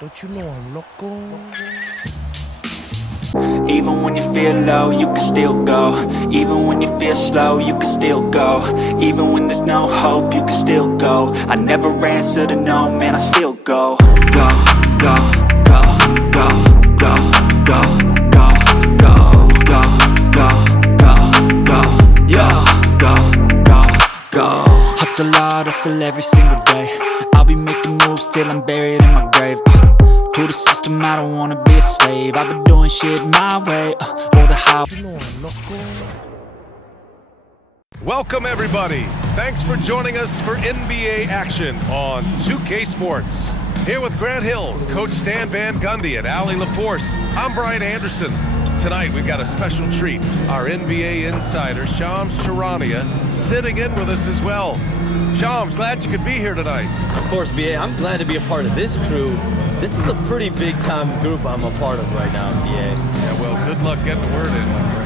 Don't you know I'm loco? Even when you feel low, you can still go. Even when you feel slow, you can still go. Even when there's no hope, you can still go. I never answer to no, man, I still go. Go, go, go, go, go, go, go, go, go, go, go, go, yo, go, go, go. Hustle hard, hustle every single day. I'll be making moves till I'm buried in my grave. To the system, I don't wanna be a slave. I've been doing shit my way, or the how. You know I'm loco. Welcome everybody. Thanks for joining us for NBA action on 2K Sports. Here with Grant Hill, Coach Stan Van Gundy, and Allie LaForce. I'm Brian Anderson. Tonight we've got a special treat. Our NBA insider, Shams Charania, sitting in with us as well. Shams, glad you could be here tonight. Of course, BA, I'm glad to be a part of this crew. This is a pretty big time group I'm a part of right now, BA. Yeah, well, good luck getting the word in, my friend.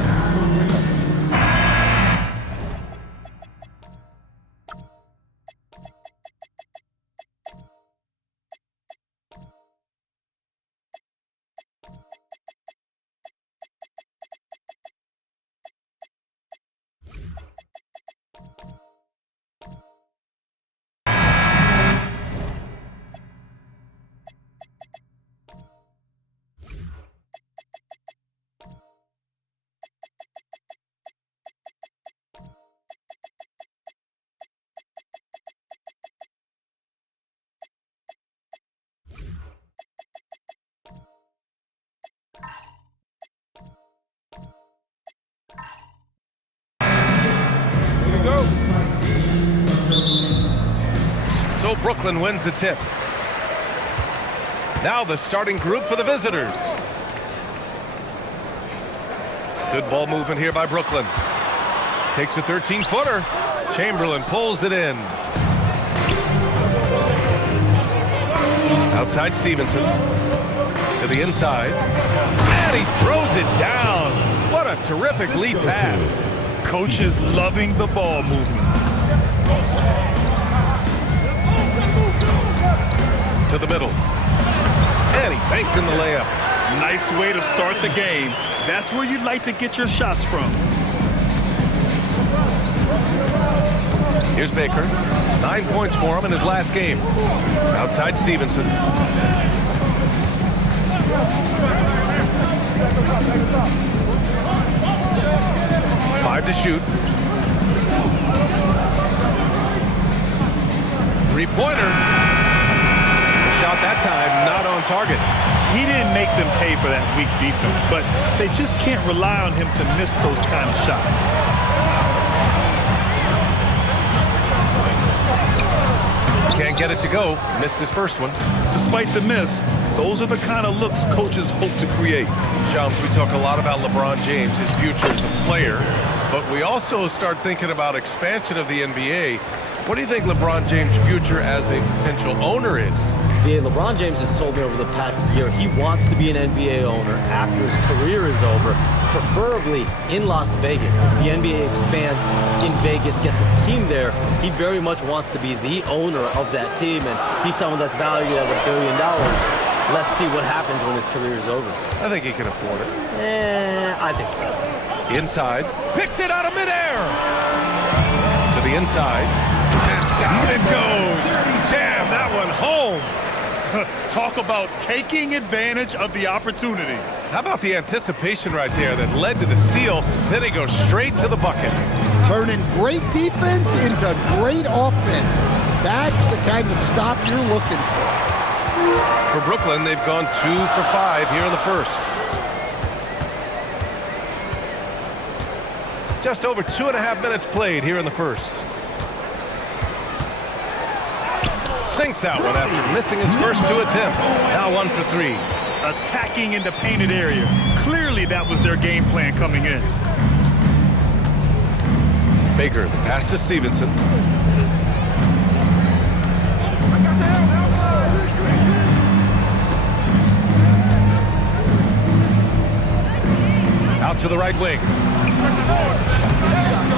Go. So Brooklyn wins the tip. Now the starting group for the visitors. Good ball movement here by Brooklyn. Takes a 13-footer. Chamberlain pulls it in. Outside Stevenson. To the inside. And he throws it down. What a terrific lead pass. Coach is loving the ball movement. To the middle. And he banks in the layup. Nice way to start the game. That's where you'd like to get your shots from. Here's Baker. 9 points for him in his last game. Outside Stevenson. 5 to shoot. 3-pointer. The shot that time not on target. He didn't make them pay for that weak defense, but they just can't rely on him to miss those kind of shots. Can't get it to go. Missed his first one. Despite the miss, those are the kind of looks coaches hope to create. Shams, we talk a lot about LeBron James, his future as a player, but we also start thinking about expansion of the NBA. What do you think LeBron James' future as a potential owner is? BA, LeBron James has told me over the past year he wants to be an NBA owner after his career is over, preferably in Las Vegas. If the NBA expands in Vegas, gets a team there, he very much wants to be the owner of that team, and he's someone that's valued at $1 billion. Let's see what happens when his career is over. I think he can afford it. I think so. Inside. Picked it out of midair. To the inside. And down it goes. Jam that one home. Talk about taking advantage of the opportunity. How about the anticipation right there that led to the steal? Then he goes straight to the bucket. Turning great defense into great offense. That's the kind of stop you're looking for. For Brooklyn, they've gone 2 for 5 here in the first. Just over 2.5 minutes played here in the first. Sinks that one after missing his first 2 attempts. Now 1 for 3. Attacking in the painted area. Clearly that was their game plan coming in. Baker, the pass to Stevenson. Out to the right wing.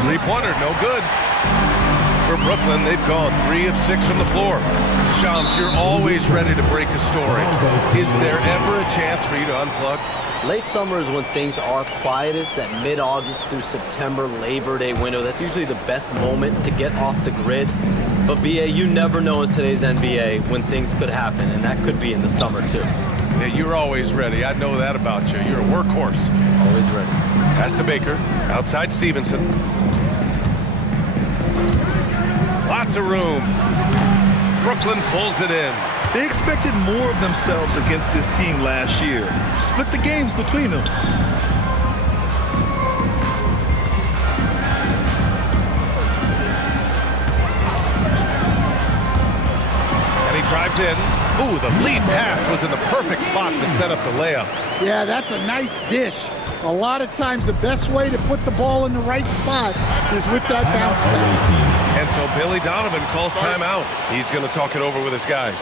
3-pointer, no good. For Brooklyn, they've gone 3 of 6 from the floor. Shams, you're always ready to break a story. Is there ever a chance for you to unplug? Late summer is when things are quietest, that mid-August through September Labor Day window. That's usually the best moment to get off the grid. But BA, you never know in today's NBA when things could happen, and that could be in the summer too. Yeah, you're always ready. I know that about you. You're a workhorse. Always ready. Pass to Baker. Outside Stevenson. Lots of room. Brooklyn pulls it in. They expected more of themselves against this team last year. Split the games between them. And he drives in. Ooh, the lead pass was in the perfect spot to set up the layup. Yeah, that's a nice dish. A lot of times the best way to put the ball in the right spot is with that bounce pass. And so Billy Donovan calls timeout. He's going to talk it over with his guys.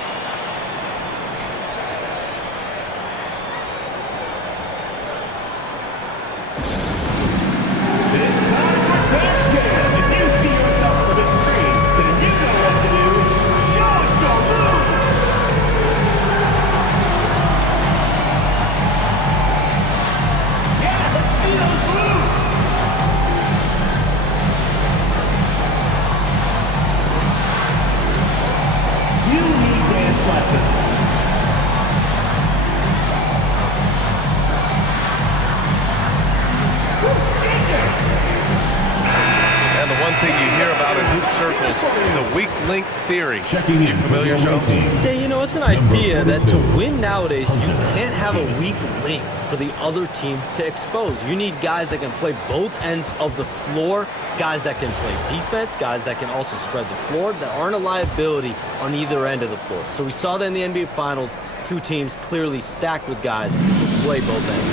The weak link theory. You familiar, Jones? Yeah, you know, it's an idea that to win nowadays, you can't have a weak link for the other team to expose. You need guys that can play both ends of the floor, guys that can play defense, guys that can also spread the floor, that aren't a liability on either end of the floor. So we saw that in the NBA Finals, 2 teams clearly stacked with guys who play both ends.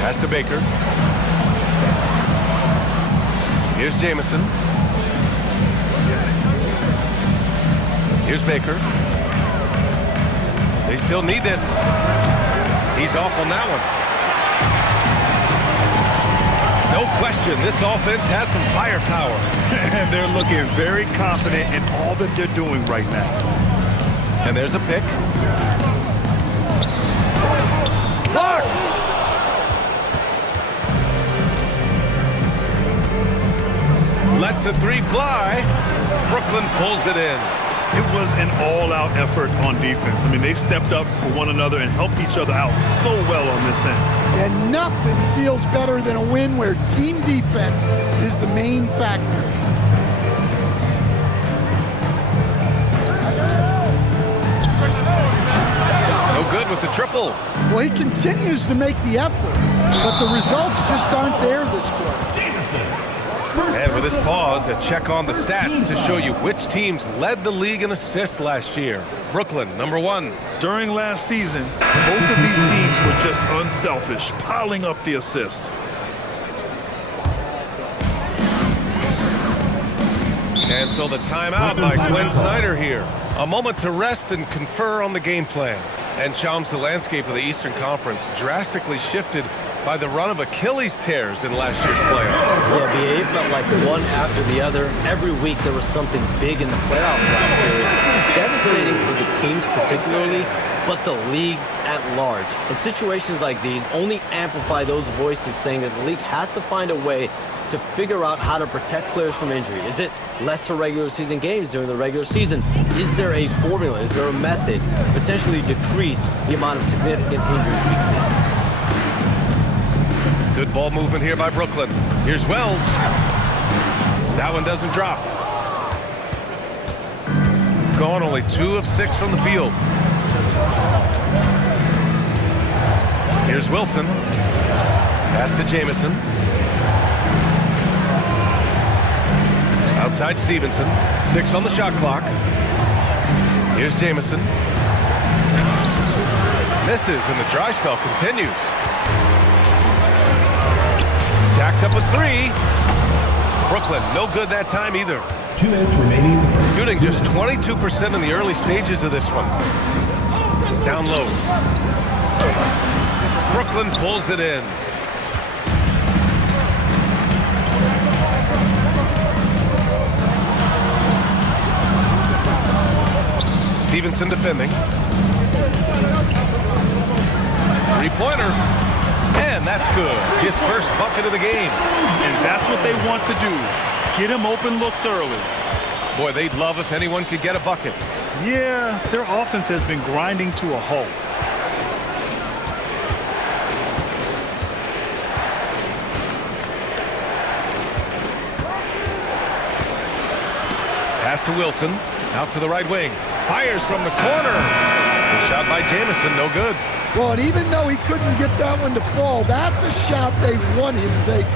Pass to Baker. Here's Jamison. Here's Baker. They still need this. He's off on that one. No question, this offense has some firepower. And they're looking very confident in all that they're doing right now. And there's a pick. Blocked! Lets the 3 fly. Brooklyn pulls it in. It was an all-out effort on defense. I mean, they stepped up for one another and helped each other out so well on this end. And nothing feels better than a win where team defense is the main factor. No good with the triple. Well, he continues to make the effort, but the results just aren't there this quarter. And with this pause, a check on the stats to show you which teams led the league in assists last year. Brooklyn, #1. During last season, both of these teams were just unselfish, piling up the assist. And so the timeout by Glenn Snyder here. A moment to rest and confer on the game plan. And Shams, the landscape of the Eastern Conference drastically shifted by the run of Achilles tears in last year's playoffs. Yeah, BA, it felt like one after the other. Every week there was something big in the playoffs last year. Devastating for the teams particularly, but the league at large. And situations like these only amplify those voices saying that the league has to find a way to figure out how to protect players from injury. Is it lesser regular season games during the regular season? Is there a formula? Is there a method potentially decrease the amount of significant injuries we see? Good ball movement here by Brooklyn. Here's Wells. That one doesn't drop. Gone only 2 of 6 from the field. Here's Wilson. Pass to Jamison. Outside Stevenson. 6 on the shot clock. Here's Jamison. Misses and the dry spell continues. Jacks up with 3. Brooklyn, no good that time either. 2 minutes remaining. Shooting just 22% in the early stages of this one. Down low. Brooklyn pulls it in. Stevenson defending. Three-pointer. And that's good. His first bucket of the game. And that's what they want to do. Get him open looks early. Boy, they'd love if anyone could get a bucket. Yeah, their offense has been grinding to a halt. Pass to Wilson. Out to the right wing. Fires from the corner. The shot by Jamison, no good. Well, and even though he couldn't get that one to fall, that's a shot they want him taking.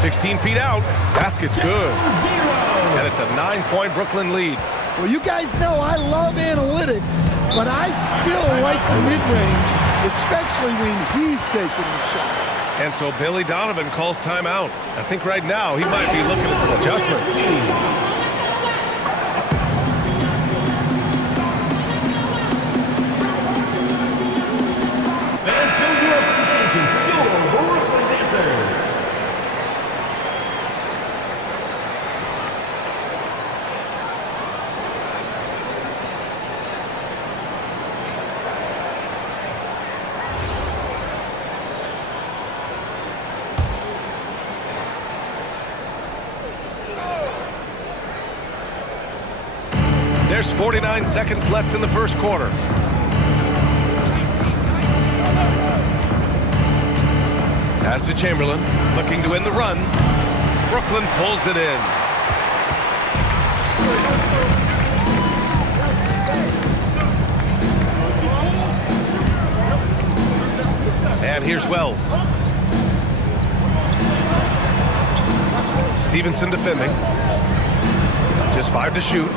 "16 feet out. Basket's good. And it's a 9-point Brooklyn lead. Well, you guys know I love analytics, but I still like the mid-range, especially when he's taking the shot. And so Billy Donovan calls timeout. I think right now he might be looking at some adjustments. There's 49 seconds left in the first quarter. Pass to Chamberlain, looking to end the run. Brooklyn pulls it in. And here's Wells. Stevenson defending. Just 5 to shoot.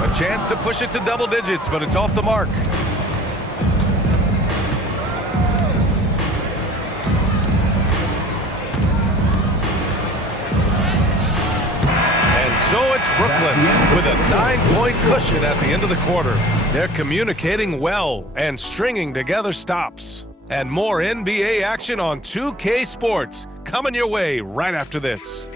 A chance to push it to double digits, but it's off the mark. And so it's Brooklyn with a 9-point cushion at the end of the quarter. They're communicating well and stringing together stops. And more NBA action on 2K Sports coming your way right after this.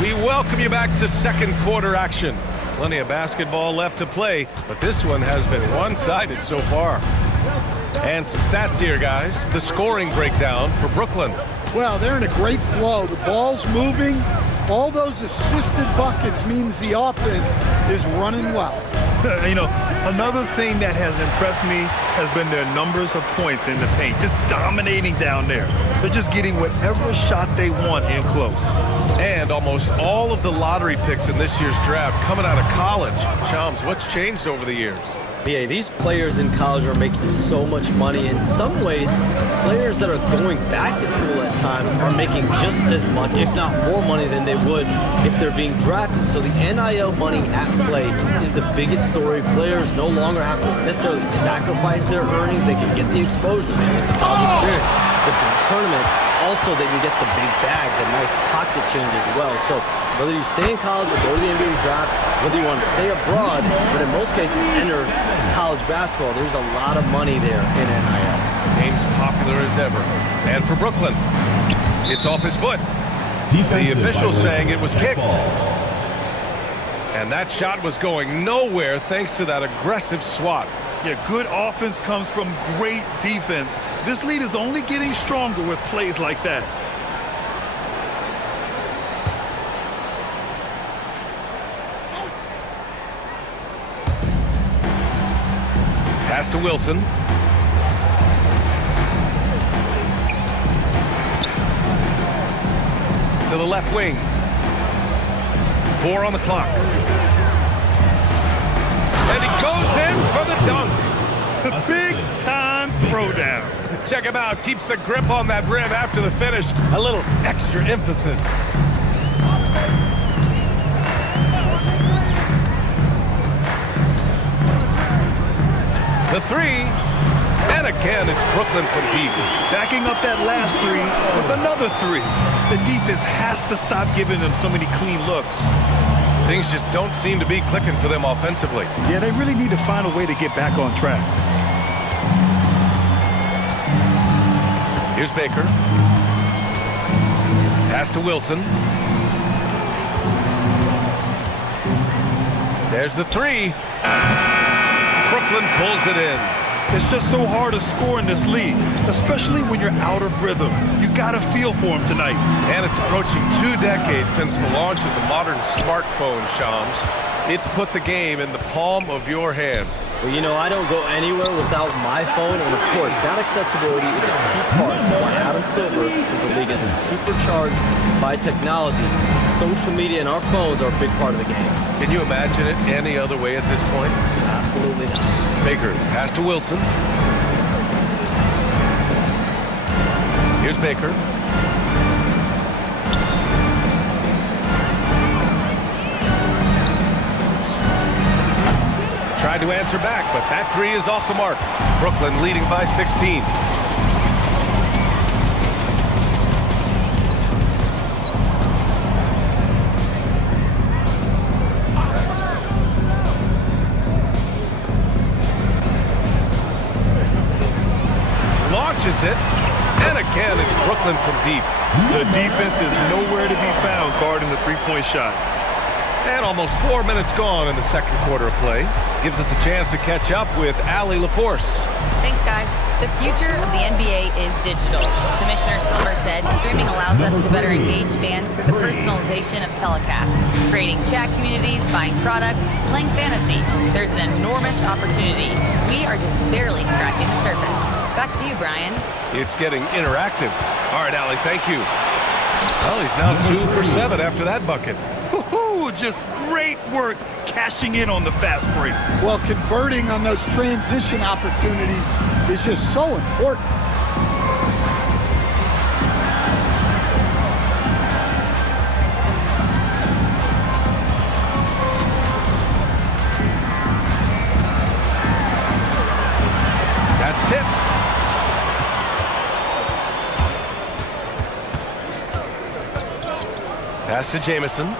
We welcome you back to second quarter action. Plenty of basketball left to play, but this one has been one-sided so far. And some stats here, guys. The scoring breakdown for Brooklyn. Well, they're in a great flow. The ball's moving. All those assisted buckets means the offense is running well. You know, another thing that has impressed me has been their numbers of points in the paint, just dominating down there. They're just getting whatever shot they want in close. And almost all of the lottery picks in this year's draft coming out of college. Chums, what's changed over the years? Yeah, these players in college are making so much money. In some ways, players that are going back to school at times are making just as much, if not more money than they would if they're being drafted. So the NIL money at play is the biggest story. Players no longer have to necessarily sacrifice their earnings. They can get the exposure, they get the college experience, the big tournament. Also, they can get the big bag, the nice pocket change as well. So whether you stay in college or go to the NBA draft, whether you want to stay abroad, but in most cases enter college basketball, there's a lot of money there in NIL. Game's popular as ever. And for Brooklyn, it's off his foot. The official saying it was kicked. And that shot was going nowhere thanks to that aggressive swat. Yeah, good offense comes from great defense. This lead is only getting stronger with plays like that. Pass to Wilson. To the left wing. 4 on the clock. And he goes in for the dunk. Big-time throwdown. Check him out. Keeps the grip on that rim after the finish. A little extra emphasis. The 3. And again, it's Brooklyn from deep. Backing up that last 3 with another 3. The defense has to stop giving them so many clean looks. Things just don't seem to be clicking for them offensively. Yeah, they really need to find a way to get back on track. Here's Baker. Pass to Wilson. There's the three. Brooklyn pulls it in. It's just so hard to score in this league, especially when you're out of rhythm. You got to feel for him tonight. And it's approaching 2 decades since the launch of the modern smartphone, Shams. It's put the game in the palm of your hand. Well, you know, I don't go anywhere without my phone, and of course, that accessibility is a key part of why Adam Silver is the league has been supercharged by technology. Social media and our phones are a big part of the game. Can you imagine it any other way at this point? Absolutely not. Baker, pass to Wilson. Here's Baker. Tried to answer back, but that three is off the mark. Brooklyn leading by 16. Launches it, and again it's Brooklyn from deep. The defense is nowhere to be found guarding the three-point shot. And almost 4 minutes gone in the second quarter of play. Gives us a chance to catch up with Allie LaForce. Thanks, guys. The future of the NBA is digital. Commissioner Silver said streaming allows us to better engage fans through the personalization of telecasts, creating chat communities, buying products, playing fantasy. There's an enormous opportunity. We are just barely scratching the surface. Back to you, Brian. It's getting interactive. All right, Allie, thank you. Well, he's now 2 for 7 after that bucket. Woohoo! Just great work cashing in on the fast break. Well, converting on those transition opportunities is just so important. That's tipped. Pass to Jamison.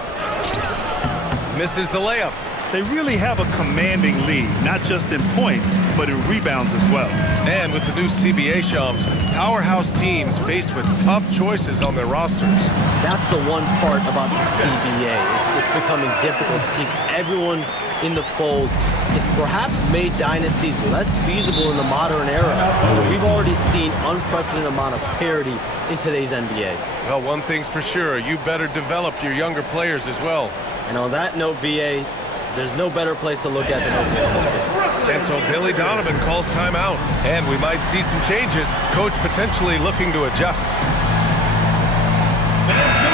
Misses the layup. They really have a commanding lead, not just in points, but in rebounds as well. And with the new CBA, Shams, powerhouse teams faced with tough choices on their rosters. That's the one part about the CBA. It's becoming difficult to keep everyone in the fold. It's perhaps made dynasties less feasible in the modern era. We've already seen unprecedented amount of parity in today's NBA. Well, one thing's for sure, you better develop your younger players as well. And on that note, BA, there's no better place to look at than Oklahoma State. And so Billy Donovan calls timeout. And we might see some changes. Coach potentially looking to adjust.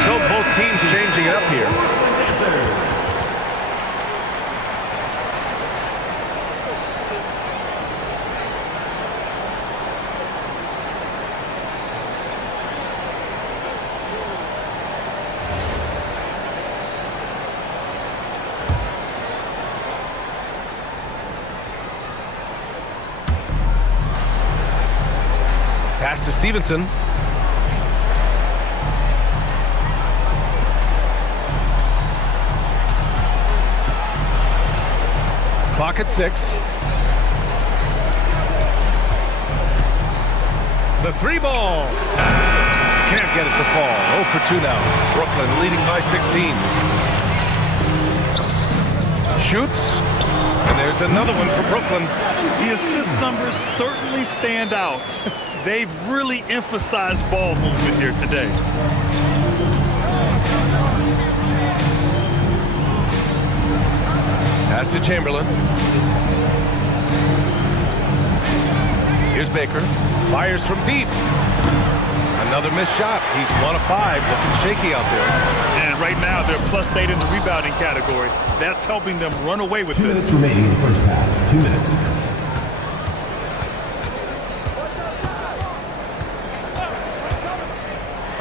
So both teams changing it up here. Pass to Stevenson. Clock at 6. The three ball. Can't get it to fall. 0 for 2 now. Brooklyn leading by 16. Shoots. And there's another one for Brooklyn. The assist numbers certainly stand out. They've really emphasized ball movement here today. Pass to Chamberlain. Here's Baker. Fires from deep. Another missed shot. He's 1 of 5. Looking shaky out there. And right now, they're +8 in the rebounding category. That's helping them run away with 2 this. minutes remaining in the first half. 2 minutes.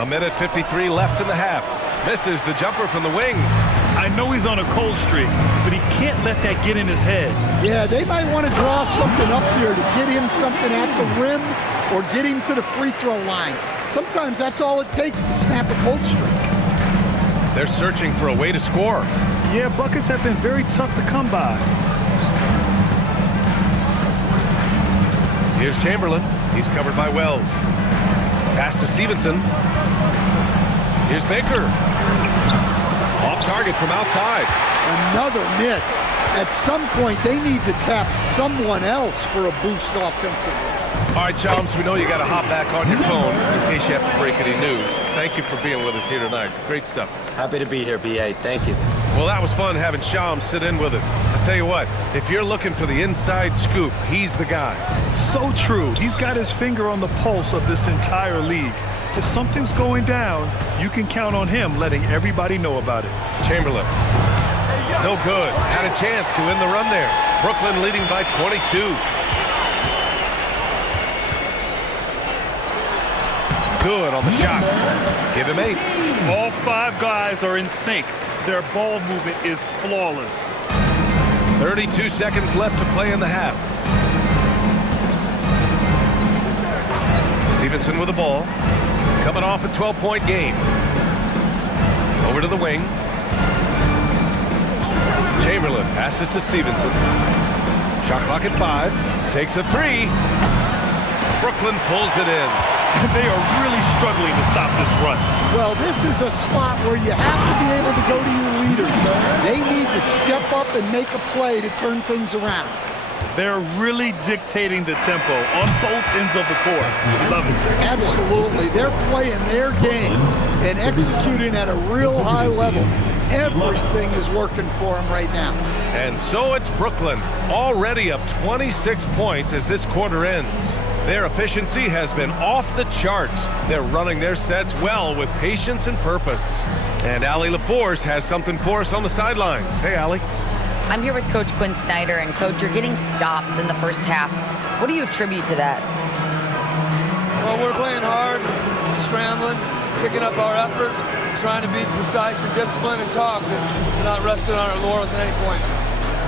A minute 53 left in the half. Misses the jumper from the wing. I know he's on a cold streak, but he can't let that get in his head. Yeah, they might want to draw something up here to get him something at the rim or get him to the free throw line. Sometimes that's all it takes to snap a cold streak. They're searching for a way to score. Yeah, buckets have been very tough to come by. Here's Chamberlain. He's covered by Wells. Pass to Stevenson. Here's Baker. Off target from outside. Another miss. At some point, they need to tap someone else for a boost offensively. All right, Chums, we know you got to hop back on your phone in case you have to break any news. Thank you for being with us here tonight. Great stuff. Happy to be here, BA. Thank you. Well, that was fun having Shams sit in with us. I tell you what, if you're looking for the inside scoop, he's the guy. So true. He's got his finger on the pulse of this entire league. If something's going down, you can count on him letting everybody know about it. Chamberlain. No good. Had a chance to win the run there. Brooklyn leading by 22. Good on the shot. Give him 8. All 5 guys are in sync. Their ball movement is flawless. 32 seconds left to play in the half. Stevenson with the ball. Coming off a 12-point game. Over to the wing. Chamberlain passes to Stevenson. Shot clock at 5. Takes a 3. Brooklyn pulls it in. They are really struggling to stop this run. Well, this is a spot where you have to be able to go to your leaders. They need to step up and make a play to turn things around. They're really dictating the tempo on both ends of the court. Love it. Absolutely. They're playing their game and executing at a real high level. Everything is working for them right now. And so it's Brooklyn, already up 26 points as this quarter ends. Their efficiency has been off the charts. They're running their sets well with patience and purpose. And Allie LaForce has something for us on the sidelines. Hey, Allie. I'm here with Coach Quinn Snyder, and Coach, you're getting stops in the first half. What do you attribute to that? Well, we're playing hard, scrambling, picking up our effort, trying to be precise and disciplined and talk, and we're not resting on our laurels at any point.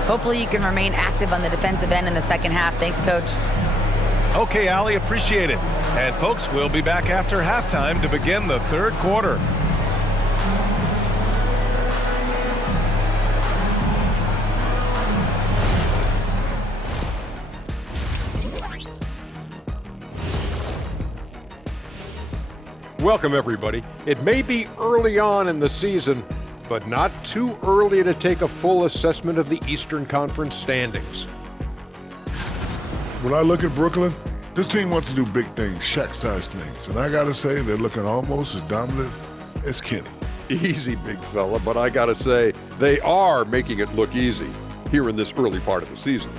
Hopefully you can remain active on the defensive end in the second half. Thanks, Coach. Okay, Allie, appreciate it. And folks, we'll be back after halftime to begin the third quarter. Welcome, everybody. It may be early on in the season, but not too early to take a full assessment of the Eastern Conference standings. When I look at Brooklyn, this team wants to do big things, Shaq-sized things. And I got to say, they're looking almost as dominant as Kenny. Easy, big fella, but I gotta say, they are making it look easy here in this early part of the season.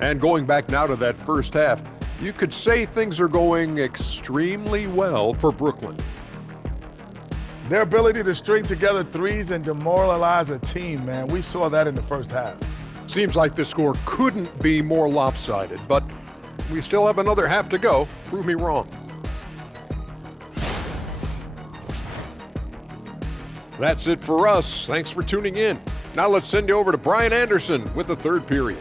And going back now to that first half, you could say things are going extremely well for Brooklyn. Their ability to string together threes and demoralize a team, man, we saw that in the first half. Seems like the score couldn't be more lopsided, but we still have another half to go. Prove me wrong. That's it for us. Thanks for tuning in. Now let's send you over to Brian Anderson with the third period.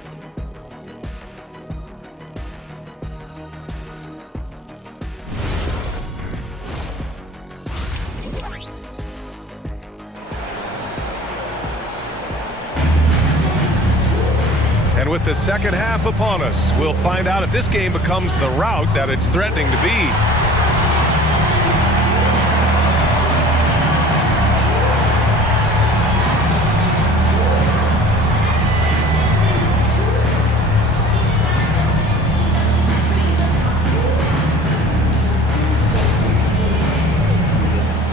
And with the second half upon us, we'll find out if this game becomes the rout that it's threatening to be.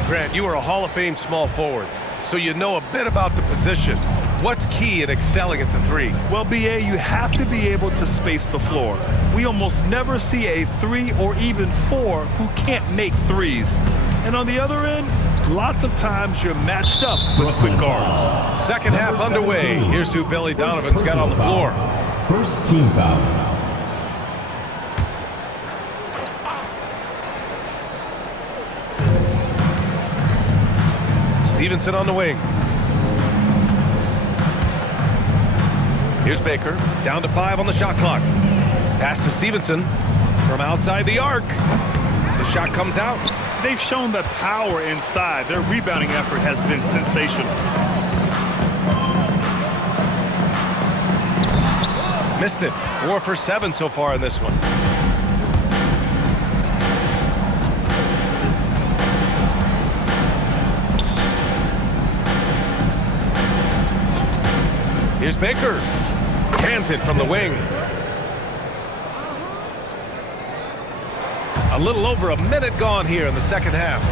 Grant, you are a Hall of Fame small forward, so you know a bit about the position. What's key in excelling at the three? Well, BA, you have to be able to space the floor. We almost never see a 3 or even 4 who can't make threes. And on the other end, lots of times you're matched up with quick guards. Second half underway. Here's who Billy Donovan's got on the floor. First team foul. Stevenson on the wing. Here's Baker, down to 5 on the shot clock. Pass to Stevenson from outside the arc. shot comes out. They've shown that power inside. Their rebounding effort has been sensational. Missed it. 4 for 7 so far in this one. Here's Baker. Hands it from the wing. A little over a minute gone here in the second half.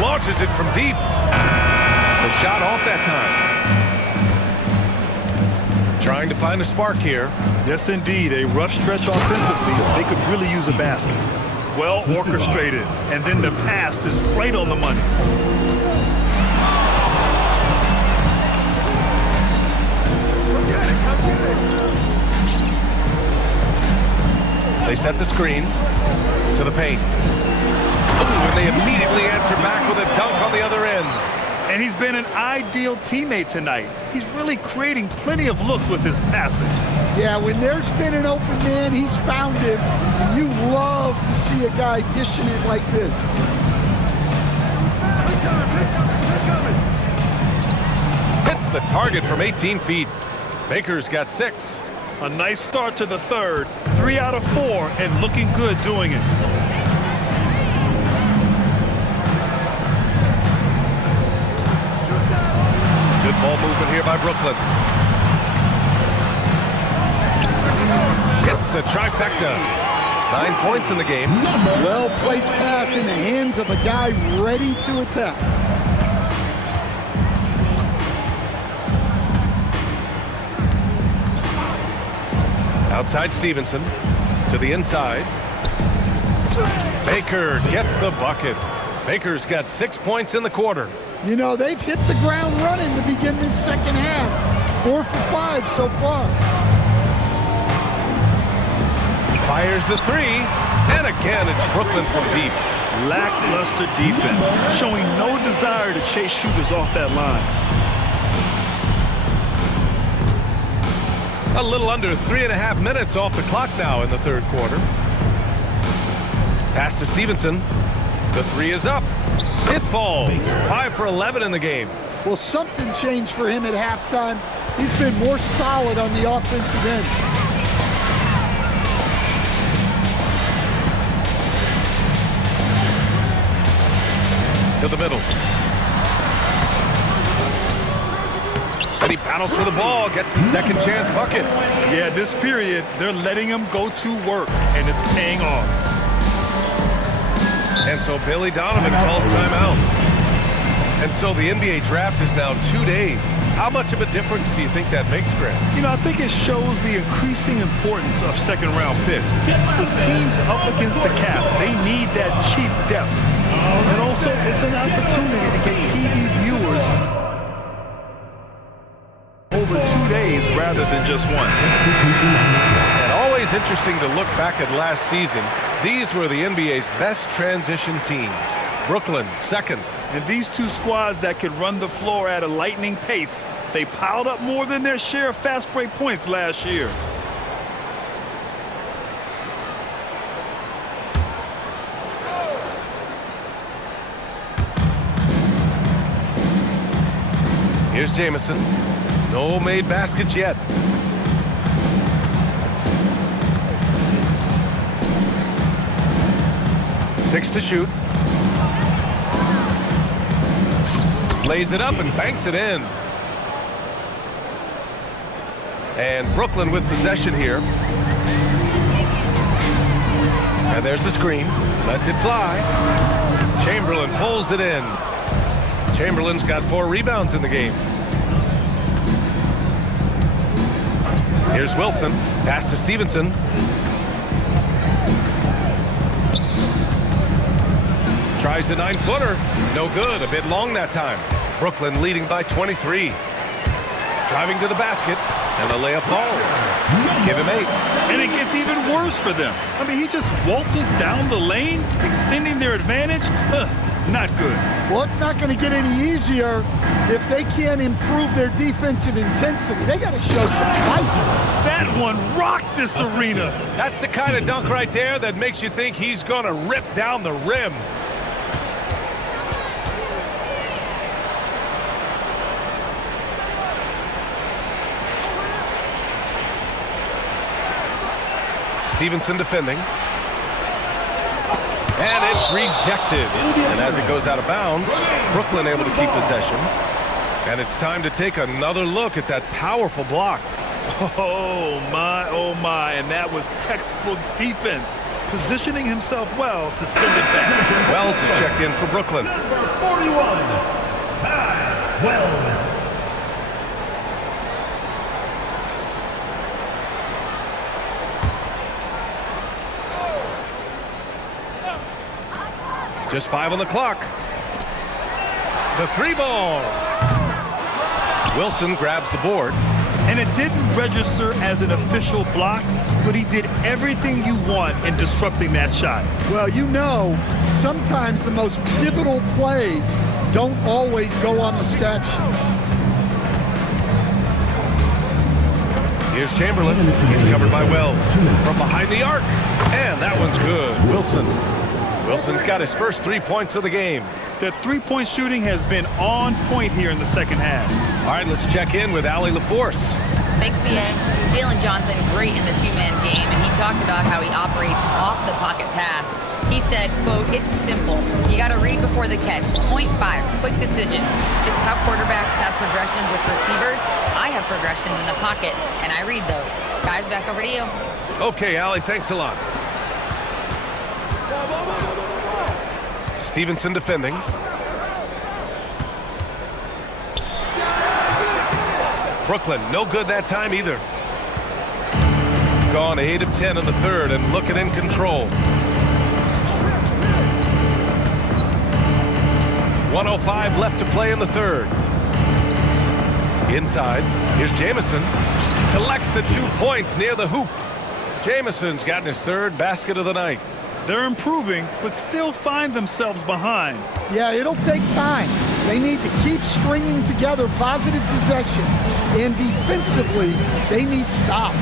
Launches it from deep. The shot off that time. Trying to find a spark here. Yes, indeed. A rough stretch offensively. They could really use a basket. Well orchestrated. And then the pass is right on the money. They set the screen to the paint. Ooh, and they immediately answer back with a dunk on the other end. And he's been an ideal teammate tonight. He's really creating plenty of looks with his passing. Yeah, when there's been an open man, he's found him. And you love to see a guy dishing it like this. Hits the target from 18 feet. Baker's got 6. A nice start to the third. 3 out of 4 and looking good doing it. Good ball movement here by Brooklyn. Gets the trifecta. 9 points in the game. Well-placed pass in the hands of a guy ready to attack. Outside Stevenson to the inside. Baker gets the bucket. Baker's got 6 points in the quarter. You know, they've hit the ground running to begin this second half. 4 for 5 so far. Fires the 3, and again it's Brooklyn from deep. Lackluster defense, showing no desire to chase shooters off that line. A little under 3.5 minutes off the clock now in the third quarter. Pass to Stevenson. The 3 is up. It falls. 5 for 11 in the game. Well, something changed for him at halftime. He's been more solid on the offensive end. To the middle. And he battles for the ball, gets his second chance bucket. Yeah, this period, they're letting him go to work, and it's paying off. And so Billy Donovan calls timeout. And so the NBA draft is now 2 days. How much of a difference do you think that makes, Grant? You know, I think it shows the increasing importance of second-round picks. With teams up against the cap, they need that cheap depth. And also, it's an opportunity to get TV viewers over 2 days rather than just one. And always interesting to look back at last season. These were the NBA's best transition teams. Brooklyn, second. And these two squads that could run the floor at a lightning pace, they piled up more than their share of fast break points last year. Here's Jamison. No made baskets yet. Six to shoot. Lays it up and banks it in. And Brooklyn with possession here. And there's the screen. Lets it fly. Chamberlain pulls it in. Chamberlain's got 4 rebounds in the game. Here's Wilson. Pass to Stevenson. Tries the 9-footer. No good. A bit long that time. Brooklyn leading by 23. Driving to the basket, and the layup falls. Give him 8. And it gets even worse for them. I mean, he just waltzes down the lane, extending their advantage. Not good. Well, it's not going to get any easier if they can't improve their defensive intensity. They got to show some fight. That one rocked this arena. That's the kind of dunk right there that makes you think he's going to rip down the rim. Stevenson defending. And it's rejected. And as it goes out of bounds, Brooklyn able to keep possession. And it's time to take another look at that powerful block. Oh my, and that was textbook defense. Positioning himself well to send it back. Wells is checked in for Brooklyn. Number 41, Ty Wells. Just 5 on the clock. The 3 ball. Wilson grabs the board. And it didn't register as an official block, but he did everything you want in disrupting that shot. Well, you know, sometimes the most pivotal plays don't always go on the stat sheet. Here's Chamberlain. He's covered by Wells. From behind the arc. And that one's good. Wilson's got his first 3 points of the game. The three-point shooting has been on point here in the second half. All right, let's check in with Allie LaForce. Thanks, BA. Jalen Johnson, great in the two-man game, and he talked about how he operates off the pocket pass. He said, quote, "It's simple. You got to read before the catch. Point 5, quick decisions. Just how quarterbacks have progressions with receivers, I have progressions in the pocket, and I read those." Guys, back over to you. Okay, Allie, thanks a lot. Stevenson defending. Brooklyn, no good that time either. Gone 8 of 10 in the third and looking in control. 1:05 left to play in the third. Inside, here's Jamison. Collects the 2 points near the hoop. Jamison's gotten his third basket of the night. They're improving, but still find themselves behind. Yeah, it'll take time. They need to keep stringing together positive possession. And defensively, they need stops.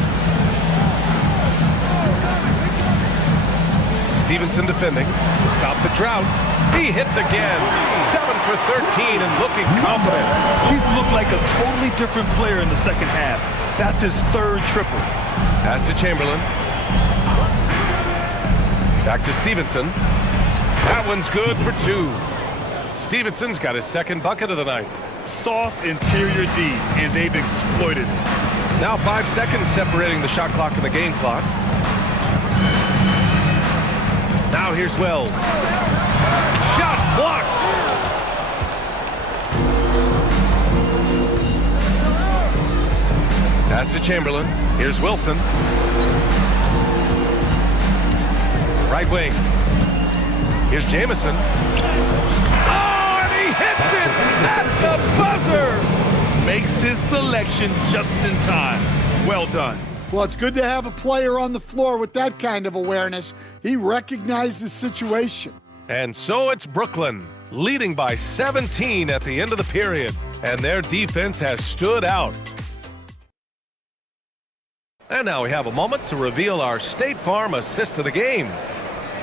Stevenson defending to stop the drought. He hits again. 7 for 13 and looking confident. He's looked like a totally different player in the second half. That's his third triple. Pass to Chamberlain. Back to Stevenson. That one's good for 2. Stevenson's got his second bucket of the night. Soft interior D, and they've exploited it. Now 5 seconds separating the shot clock and the game clock. Now here's Wells. Shot blocked. Pass to Chamberlain. Here's Wilson. Right wing. Here's Jamison. Oh, and he hits it at the buzzer. Makes his selection just in time. Well done. Well, it's good to have a player on the floor with that kind of awareness. He recognized the situation. And so it's Brooklyn, leading by 17 at the end of the period. And their defense has stood out. And now we have a moment to reveal our State Farm assist of the game.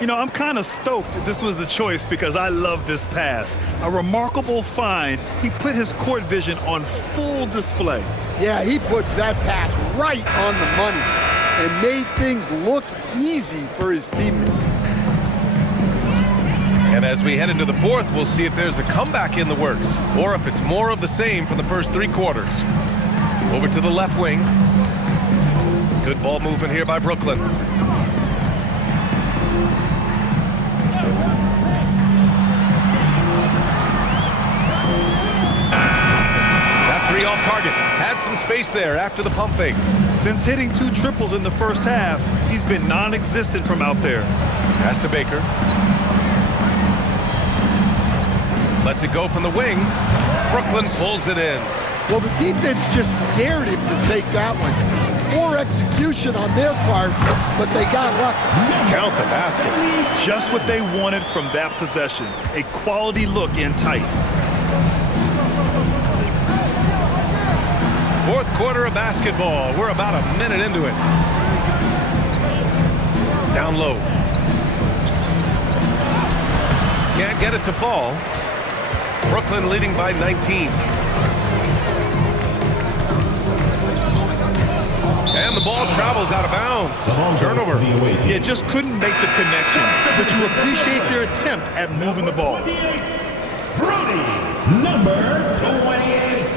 You know, I'm kind of stoked this was a choice because I love this pass. A remarkable find. He put his court vision on full display. Yeah, he puts that pass right on the money and made things look easy for his teammate. And as we head into the fourth, we'll see if there's a comeback in the works or if it's more of the same from the first 3 quarters. Over to the left wing. Good ball movement here by Brooklyn. That 3 off target. Had some space there after the pump fake. Since hitting 2 triples in the first half, he's been non-existent from out there. Pass to Baker. Lets it go from the wing. Brooklyn pulls it in. Well, the defense just dared him to take that one. Poor execution on their part, but they got lucky. Count the basket. Just what they wanted from that possession. A quality look in tight. Fourth quarter of basketball. We're about a minute into it. Down low. Can't get it to fall. Brooklyn leading by 19. And the ball travels out of bounds. Turnover. Yeah, just couldn't make the connection. But you appreciate their attempt at moving the ball. Brody, number 28.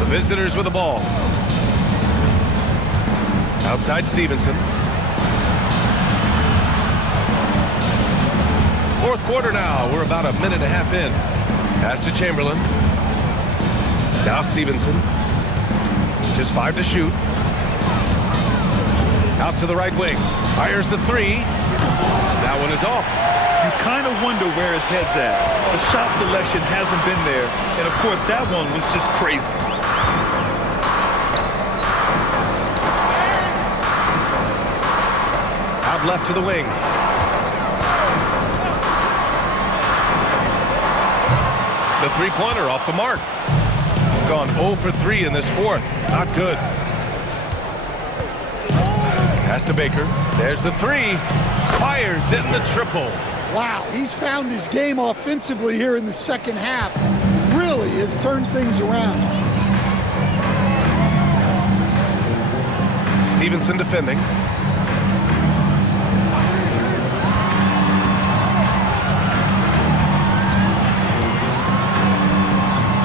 The visitors with the ball. Outside Stevenson. Fourth quarter now. We're about a minute and a half in. Pass to Chamberlain. Now Stevenson. Just 5 to shoot. Out to the right wing. Fires the three. That one is off. You kind of wonder where his head's at. The shot selection hasn't been there. And, of course, that one was just crazy. Out left to the wing. The three-pointer off the mark. Gone 0 for 3 in this fourth. Not good. Pass to Baker. There's the three. Fires in the triple. Wow, he's found his game offensively here in the second half. Really has turned things around. Stevenson defending.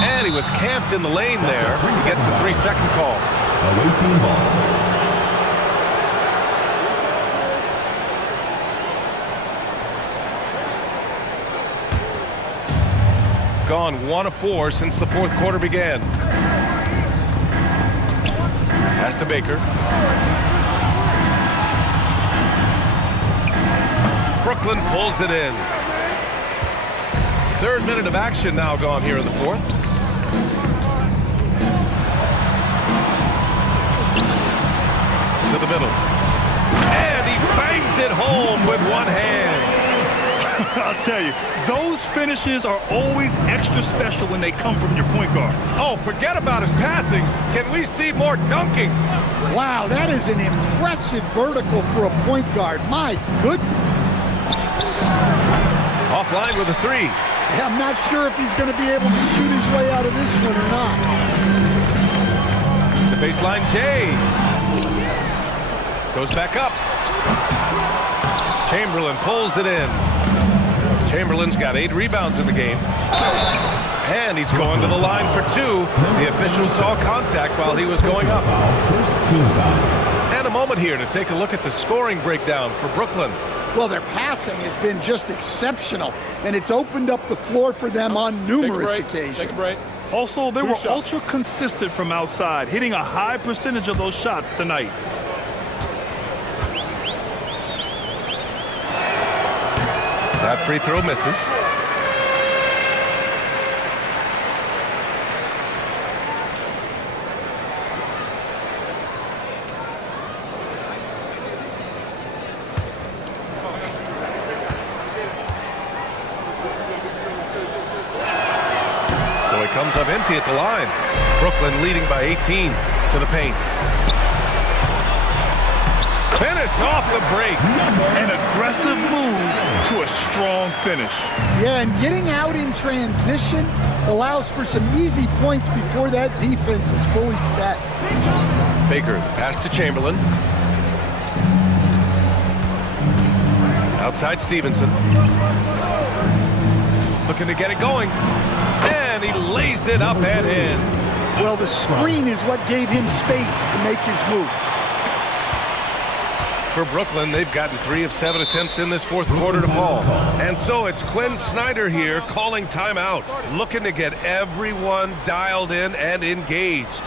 And he was camped in the lane there. He gets a 3-second call. Awaiting ball. Gone 1 of 4 since the fourth quarter began. Pass to Baker. Brooklyn pulls it in. Third minute of action now gone here in the fourth. To the middle. And he bangs it home with one hand. I'll tell you, those finishes are always extra special when they come from your point guard. Oh, forget about his passing. Can we see more dunking? Wow, that is an impressive vertical for a point guard. My goodness. Offline with a three. Yeah, I'm not sure if he's going to be able to shoot his way out of this one or not. The baseline J. Goes back up. Chamberlain pulls it in. Chamberlain's got 8 rebounds in the game. And he's going to the line for 2. The official saw contact while he was going up. First team foul. And a moment here to take a look at the scoring breakdown for Brooklyn. Well, their passing has been just exceptional, and it's opened up the floor for them on numerous occasions. Take a break. Also, they were ultra consistent from outside, hitting a high percentage of those shots tonight. That free throw misses. So he comes up empty at the line. Brooklyn leading by 18 to the paint. Finished off the break. An aggressive move to a strong finish. Yeah, and getting out in transition allows for some easy points before that defense is fully set. Baker, pass to Chamberlain. Outside Stevenson. Looking to get it going. And he lays it up and in. Well, the screen is what gave him space to make his move. For Brooklyn, they've gotten 3 of 7 attempts in this fourth quarter to fall. And so it's Quinn Snyder here calling timeout, looking to get everyone dialed in and engaged.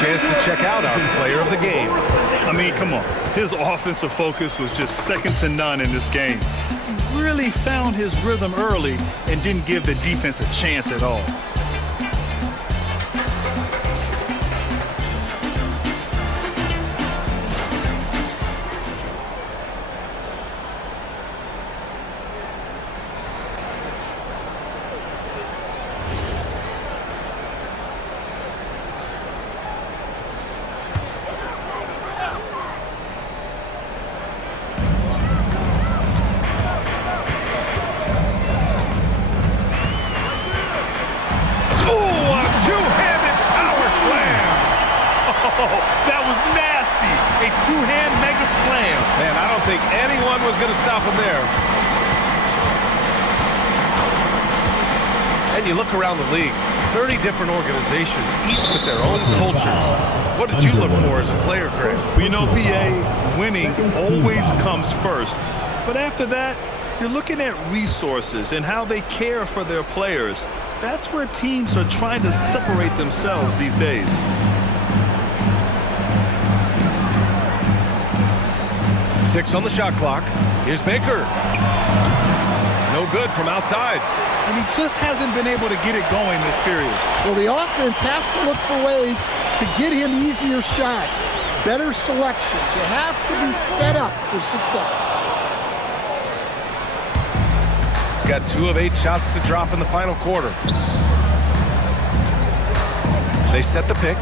chance to check out our player of the game. I mean, come on. His offensive focus was just second to none in this game. He really found his rhythm early and didn't give the defense a chance at all. That was nasty. A two-hand mega slam. Man, I don't think anyone was going to stop him there. And you look around the league, 30 different organizations, each with their own cultures. What did you look for as a player, Greg? Well, you know, BA, winning always comes first. But after that, you're looking at resources and how they care for their players. That's where teams are trying to separate themselves these days. Six on the shot clock. Here's Baker. No good from outside. And he just hasn't been able to get it going this period. Well, the offense has to look for ways to get him easier shots, better selections. You have to be set up for success. Got 2 of 8 shots to drop in the final quarter. They set the pick.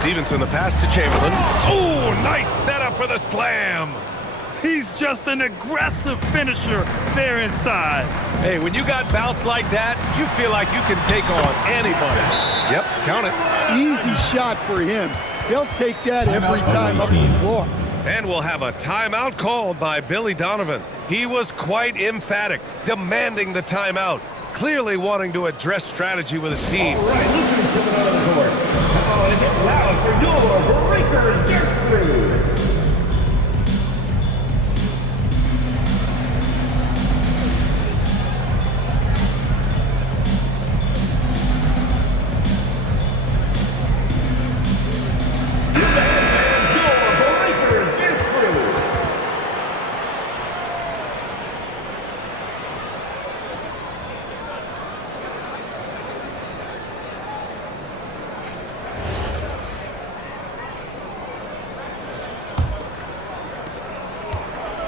Stevenson the pass to Chamberlain. Oh, nice setup for the slam. He's just an aggressive finisher there inside. Hey, when you got bounce like that, you feel like you can take on anybody. Yep, count it. Easy shot for him. He'll take that every time up the floor. And we'll have a timeout called by Billy Donovan. He was quite emphatic, demanding the timeout, clearly wanting to address strategy with his team. All right, listening to the middle of the court. Come on and get loud for your breakers gets through.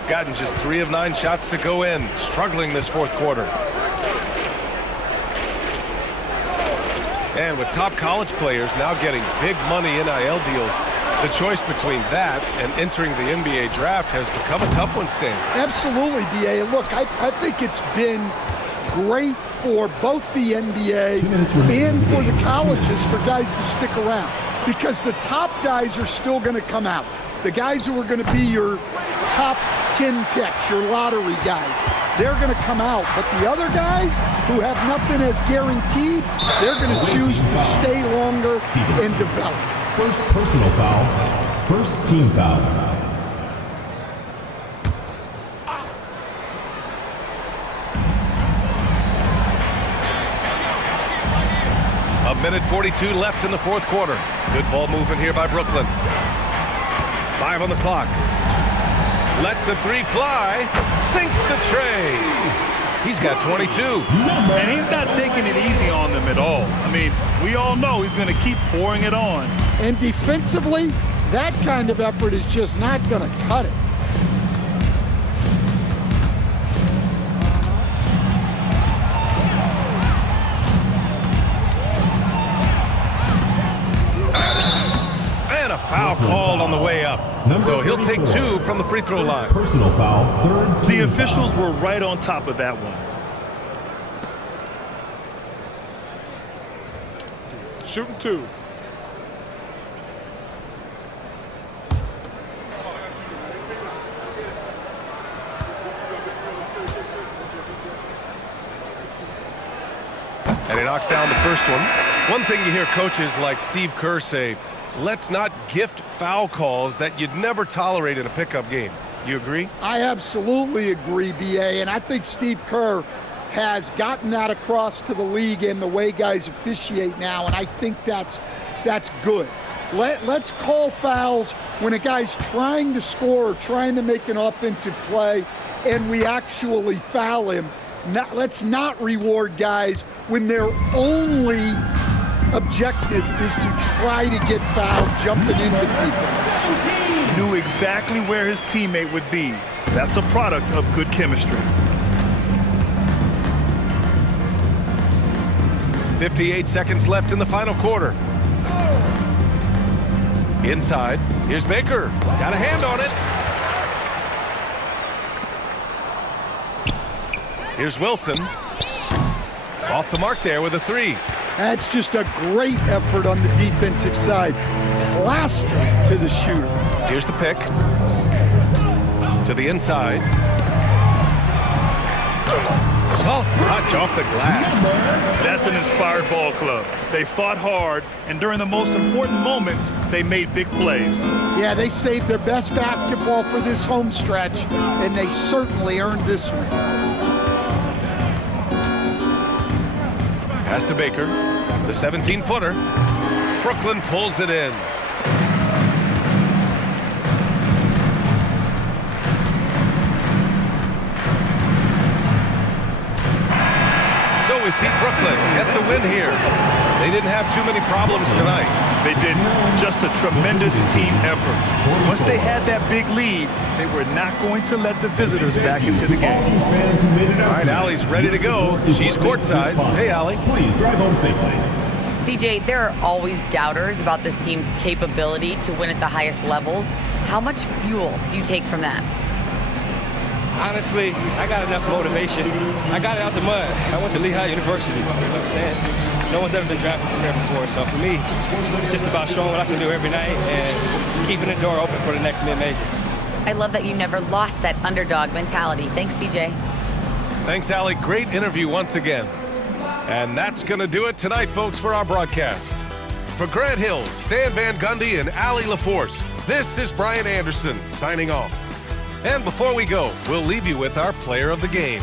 Gotten just 3 of 9 shots to go in, struggling this fourth quarter. And with top college players now getting big money NIL deals, the choice between that and entering the NBA draft has become a tough one, Stan. Absolutely, BA. Look, I think it's been great for both the NBA and for the colleges for guys to stick around, because the top guys are still going to come out. The guys who are going to be your top 10 picks, your lottery guys, they're going to come out. But the other guys who have nothing as guaranteed, they're going to choose to stay longer and develop. First personal foul, first team foul. A minute 42 left in the fourth quarter. Good ball movement here by Brooklyn. 5 on the clock. Lets the 3 fly. Sinks the tray. He's got 22. And he's not taking it easy on them at all. I mean, we all know he's going to keep pouring it on. And defensively, that kind of effort is just not going to cut it. And a foul called on the way up. So he'll take 2 from the free throw line. Personal foul, third. The officials were right on top of that one. Shooting 2. And he knocks down the first one. One thing you hear coaches like Steve Kerr say, let's not gift foul calls that you'd never tolerate in a pickup game. You agree? I absolutely agree, BA, and I think Steve Kerr has gotten that across to the league and the way guys officiate now, and I think that's good. Let's call fouls when a guy's trying to score or trying to make an offensive play and we actually foul him. Let's not reward guys when their only objective is to try to get fouled jumping into people. Knew exactly where his teammate would be. That's a product of good chemistry. 58 seconds left in the final quarter. Inside, here's Baker. Got a hand on it. Here's Wilson. Off the mark there with a three. That's just a great effort on the defensive side. Plaster to the shooter. Here's the pick. To the inside. Soft touch off the glass. That's an inspired ball club. They fought hard, and during the most important moments, they made big plays. Yeah, they saved their best basketball for this home stretch, and they certainly earned this one. Pass to Baker, the 17-footer. Brooklyn pulls it in. So we see Brooklyn get the win here. They didn't have too many problems tonight. They didn't. Just a tremendous team effort. Once they had that big lead, they were not going to let the visitors back into the game. All right, Allie's ready to go. She's courtside. Hey, Allie. Please drive home safely. CJ, there are always doubters about this team's capability to win at the highest levels. How much fuel do you take from that? Honestly, I got enough motivation. I got it out the mud. I went to Lehigh University, you know what I'm saying? No one's ever been drafted from there before, so for me, it's just about showing what I can do every night and keeping the door open for the next mid-major. I love that you never lost that underdog mentality. Thanks, CJ. Thanks, Allie. Great interview once again. And that's going to do it tonight, folks, for our broadcast. For Grant Hill, Stan Van Gundy, and Allie LaForce, this is Brian Anderson signing off. And before we go, we'll leave you with our player of the game.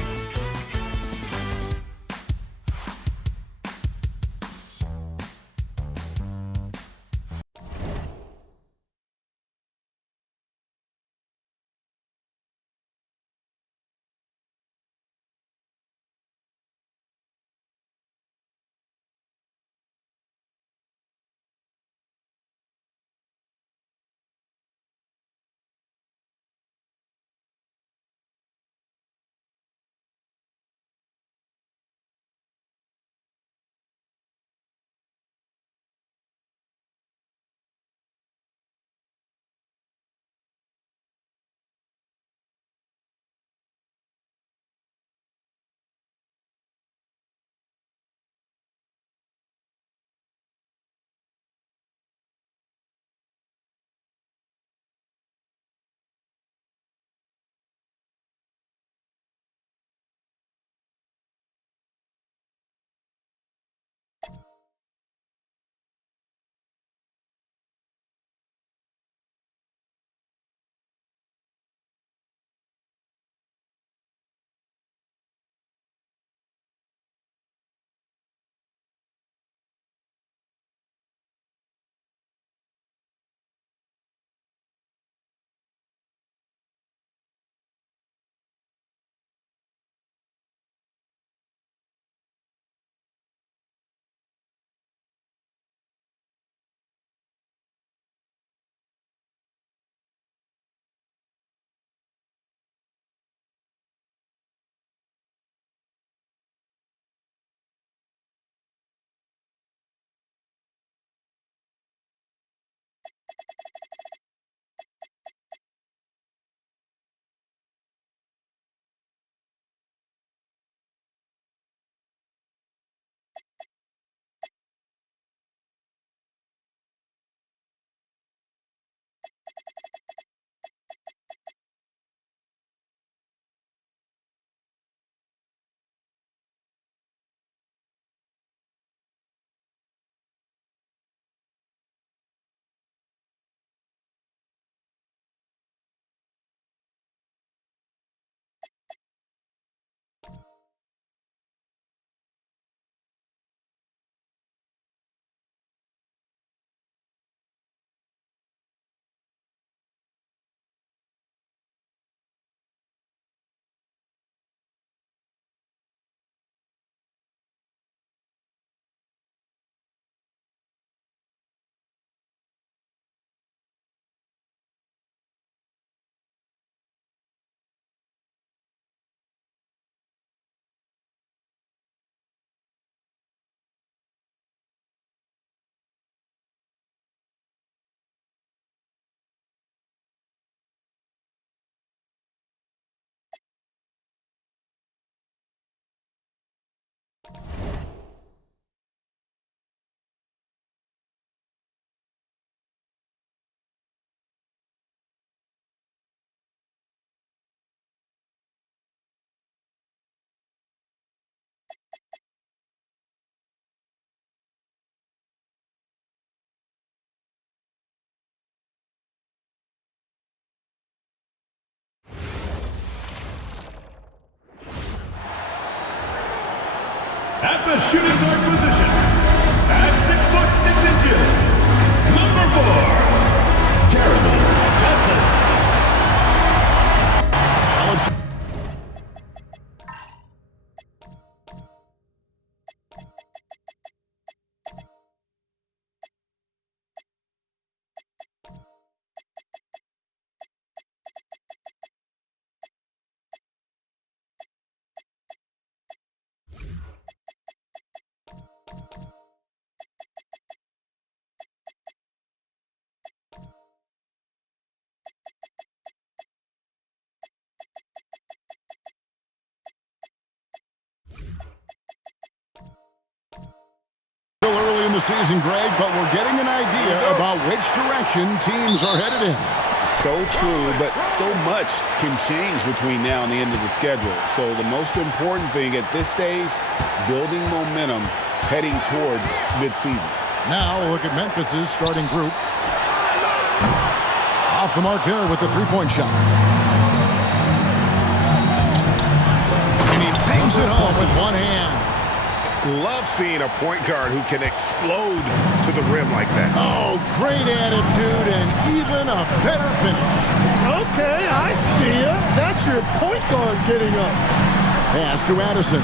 At the shooting guard position, at 6'6" number 4, Jeremy Johnson. Still early in the season, Greg, but we're getting an idea about which direction teams are headed in. So true, but so much can change between now and the end of the schedule. So the most important thing at this stage, building momentum heading towards midseason. Now look at Memphis's starting group. Off the mark there with the three-point shot. And he bangs it home with one hand. Love seeing a point guard who can explode to the rim like that. Oh, great attitude and even a better finish. Okay, I see ya. That's your point guard getting up. Pass to Addison.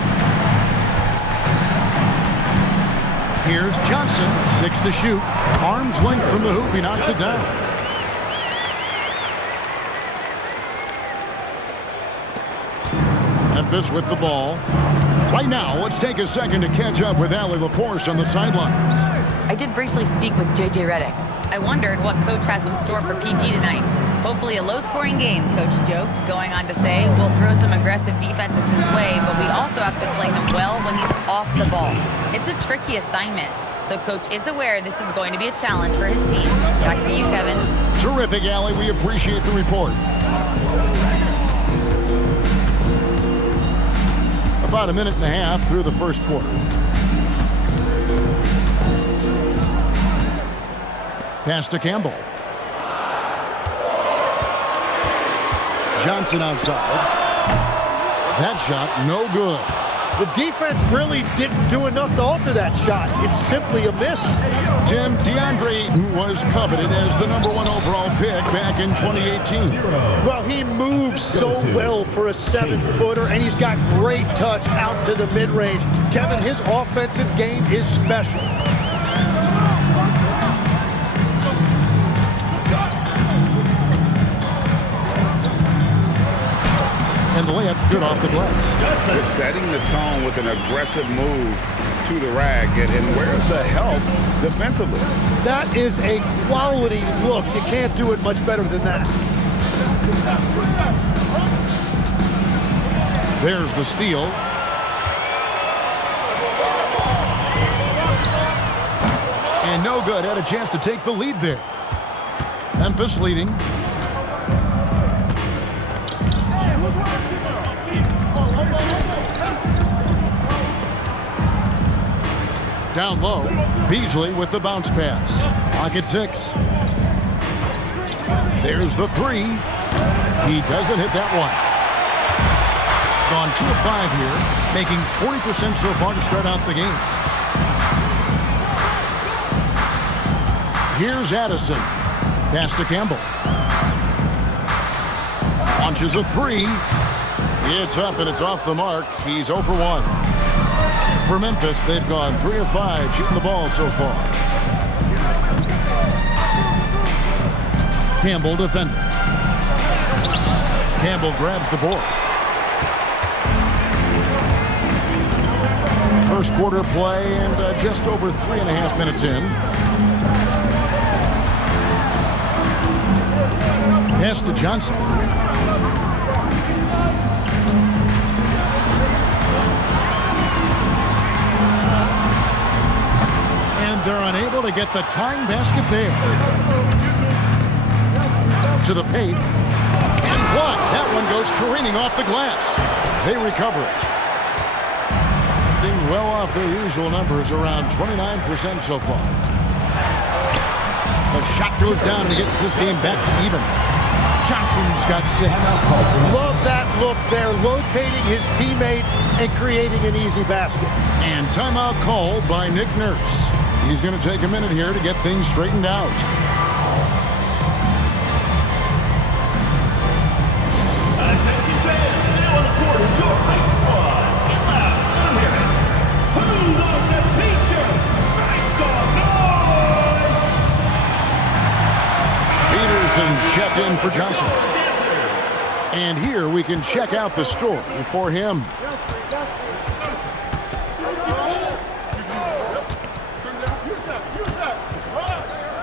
Here's Johnson, 6 to shoot. Arms length from the hoop, he knocks it down. Memphis with the ball. Right now, let's take a second to catch up with Allie LaForce on the sidelines. I did briefly speak with J.J. Redick. I wondered what Coach has in store for PG tonight. Hopefully a low-scoring game, Coach joked, going on to say, we'll throw some aggressive defenses his way, but we also have to play him well when he's off the ball. It's a tricky assignment, so Coach is aware this is going to be a challenge for his team. Back to you, Kevin. Terrific, Allie. We appreciate the report. About a minute and a half through the first quarter. Pass to Campbell. Johnson outside. That shot, no good. The defense really didn't do enough to alter that shot. It's simply a miss. Tim, DeAndre Ayton was coveted as the #1 overall pick back in 2018. Well, he moves so well for a 7-footer, and he's got great touch out to the mid-range. Kevin, his offensive game is special. And the layup's good off the glass. They're setting the tone with an aggressive move to the rack. And where's the help defensively? That is a quality look. You can't do it much better than that. There's the steal. And no good. Had a chance to take the lead there. Memphis leading. Down low, Beasley with the bounce pass. Pocket 6. There's the 3. He doesn't hit that one. Gone 2 of 5 here, making 40% so far to start out the game. Here's Addison. Pass to Campbell. Launches a 3. It's up and it's off the mark. He's 0 for 1. For Memphis, they've gone 3 of 5 shooting the ball so far. Campbell defending. Campbell grabs the board. First quarter play and just over 3.5 minutes in. Pass to Johnson. They're unable to get the tying basket there. To the paint. And blocked. That one goes careening off the glass. They recover it. Being well off their usual numbers, around 29% so far. The shot goes down and he gets this game back to even. Johnson's got 6. Love that look there, locating his teammate and creating an easy basket. And timeout called by Nick Nurse. He's going to take a minute here to get things straightened out. Attention fans, now on the court is your hype squad. Get loud, let 'em hear it. Who wants a t-shirt? Make some noise! Peterson's checked in for Johnson. And here we can check out the story for him.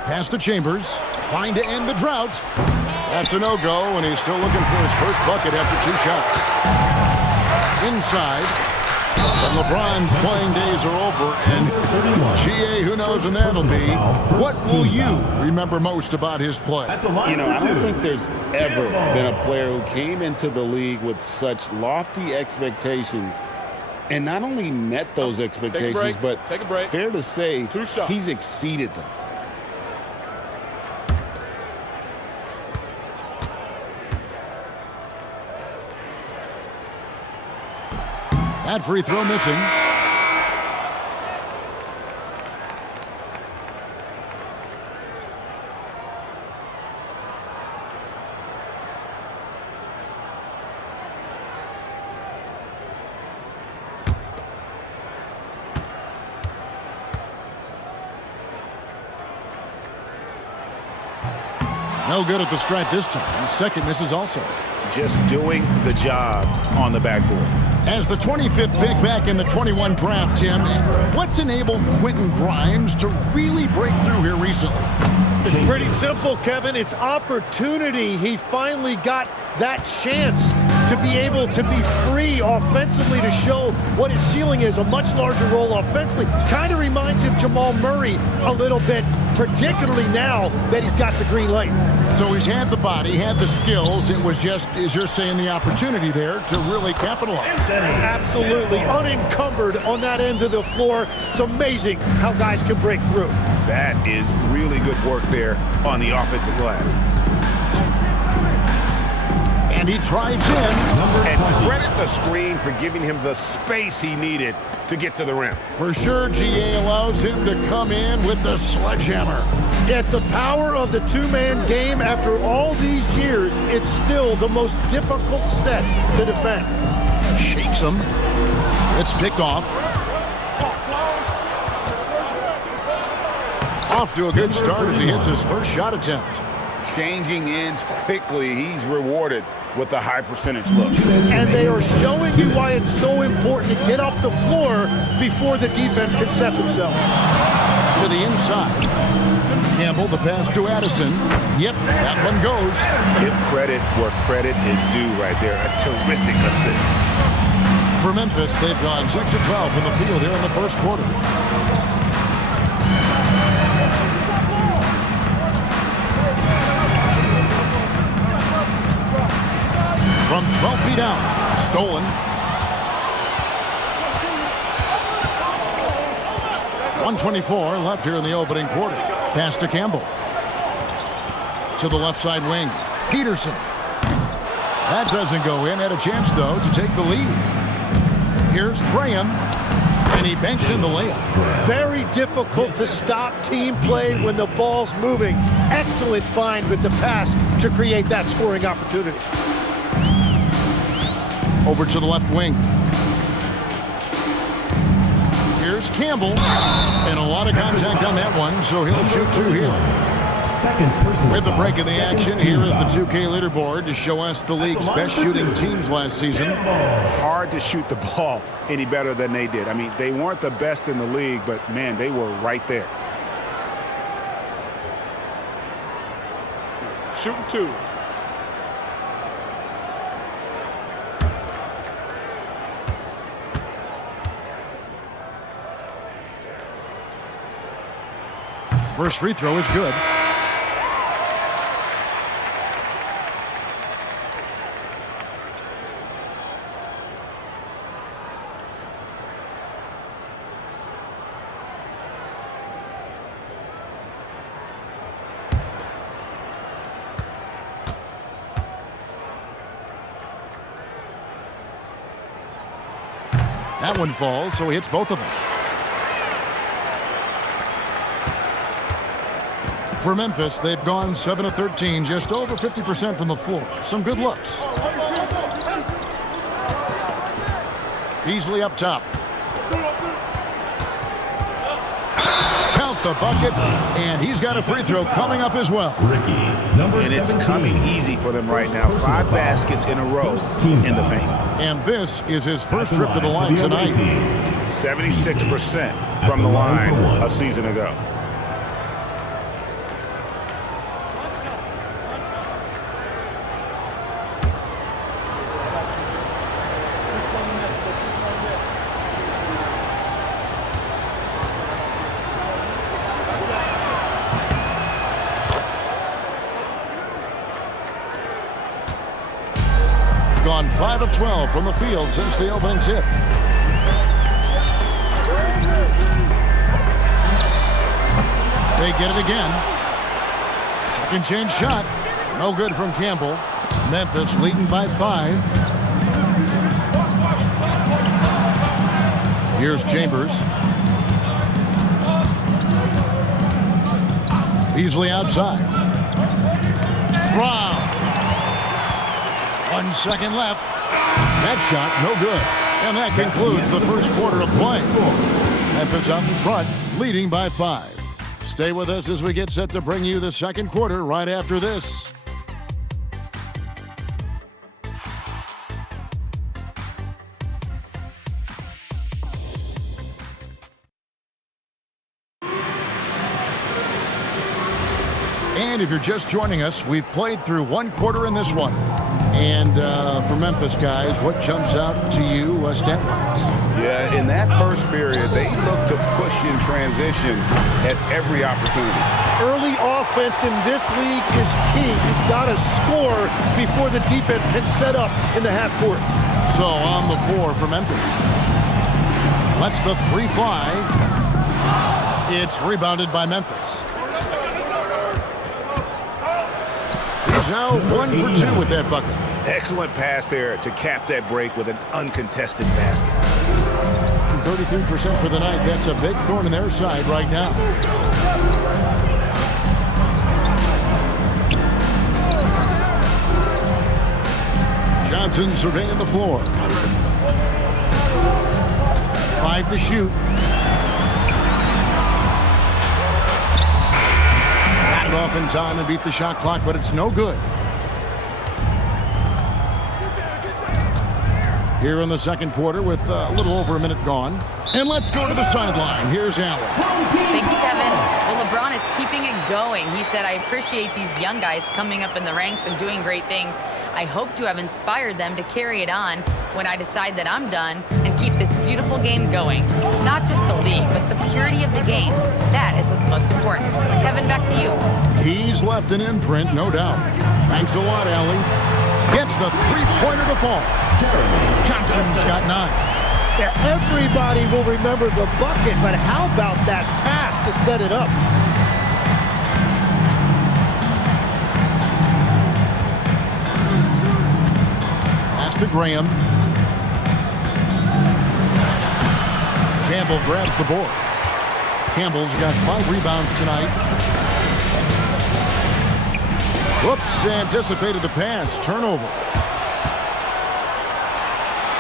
Pass to Chambers, trying to end the drought. That's a no-go, and he's still looking for his first bucket after 2 shots. Inside, but LeBron's playing days are over, and GA, who knows when that'll be. What will you remember most about his play? You know, I don't think there's ever been a player who came into the league with such lofty expectations and not only met those expectations, but fair to say, he's exceeded them. That free throw missing. No good at the stripe this time. Second misses also. Just doing the job on the backboard. As the 25th pick back in the 21 draft, Tim, what's enabled Quentin Grimes to really break through here recently? It's pretty simple, Kevin. It's opportunity. He finally got that chance to be able to be free offensively, to show what his ceiling is, a much larger role offensively. Kind of reminds you of Jamal Murray a little bit, particularly now that he's got the green light. So he's had the body, had the skills. It was just, as you're saying, the opportunity there to really capitalize. Absolutely unencumbered on that end of the floor. It's amazing how guys can break through. That is really good work there on the offensive glass. And he drives in. And credit the screen for giving him the space he needed to get to the rim. For sure, GA allows him to come in with the sledgehammer. Yeah, it's the power of the two-man game. After all these years, it's still the most difficult set to defend. Shakes him. It's picked off. Off to a good start as he hits his first shot attempt. Changing ends quickly. He's rewarded with a high percentage look. And they are showing you why it's so important to get up the floor before the defense can set themselves. To the inside. Campbell, the pass to Addison. Yep, that one goes. Give credit where credit is due right there. A terrific assist. For Memphis, they've gone 6 of 12 from the field here in the first quarter. From 12 feet out, stolen. .124 left here in the opening quarter. Pass to Campbell. To the left side wing. Peterson. That doesn't go in. Had a chance, though, to take the lead. Here's Graham. And he banks in the layup. Very difficult to stop team play when the ball's moving. Excellent find with the pass to create that scoring opportunity. Over to the left wing. Here's Campbell. And a lot of contact on that one, so he'll shoot 2 here. With the break in the action, here is the 2K leaderboard to show us the league's best shooting teams last season. Hard to shoot the ball any better than they did. I mean, they weren't the best in the league, but, man, they were right there. Shooting 2. First free throw is good. That one falls, so he hits both of them. For Memphis, they've gone 7 of 13, just over 50% from the floor. Some good looks. Beasley up top. Count the bucket, and he's got a free throw coming up as well. And it's coming easy for them right now. 5 baskets in a row in the paint. And this is his first trip to the line tonight. 76% from the line a season ago. Gone 5 of 12 from the field since the opening tip. They get it again. Second chance shot. No good from Campbell. Memphis leading by 5. Here's Chambers. Beasley outside. Brown. 1 second left. That shot, no good. And that concludes the first quarter of play. Memphis out in front, leading by 5. Stay with us as we get set to bring you the second quarter right after this. And if you're just joining us, we've played through 1 quarter in this one. And for Memphis guys, what jumps out to you stat-wise? Yeah, in that first period, they looked to push in transition at every opportunity. Early offense in this league is key. You've got to score before the defense can set up in the half court. So on the floor for Memphis. Lets the 3 fly. It's rebounded by Memphis. He's now 1 for 2 with that bucket. Excellent pass there to cap that break with an uncontested basket. 33% for the night. That's a big thorn in their side right now. Johnson surveying the floor. 5 to shoot. Got it off in time and beat the shot clock, but it's no good. Here in the second quarter with a little over a minute gone. And let's go to the sideline. Here's Allen. Thank you, Kevin. Well, LeBron is keeping it going. He said, I appreciate these young guys coming up in the ranks and doing great things. I hope to have inspired them to carry it on when I decide that I'm done and keep this beautiful game going. Not just the league, but the purity of the game. That is what's most important. Kevin, back to you. He's left an imprint, no doubt. Thanks a lot, Allie. Gets the three-pointer to fall. Johnson's got 9. Yeah, everybody will remember the bucket, but how about that pass to set it up? Pass to Graham. Campbell grabs the board. Campbell's got 5 rebounds tonight. Whoops, anticipated the pass. Turnover.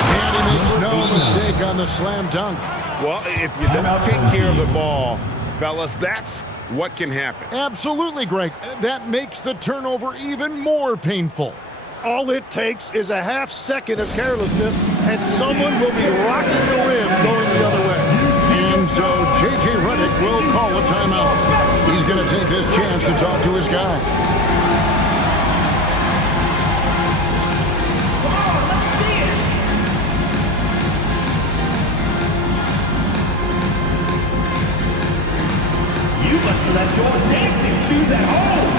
And he makes no mistake on the slam dunk. Well, if you don't take care of the ball, fellas, that's what can happen. Absolutely, Greg. That makes the turnover even more painful. All it takes is a half second of carelessness, and someone will be rocking the rim going the other way. And so J.J. Redick will call a timeout. He's going to take this chance to talk to his guy. You must have left your dancing shoes at home.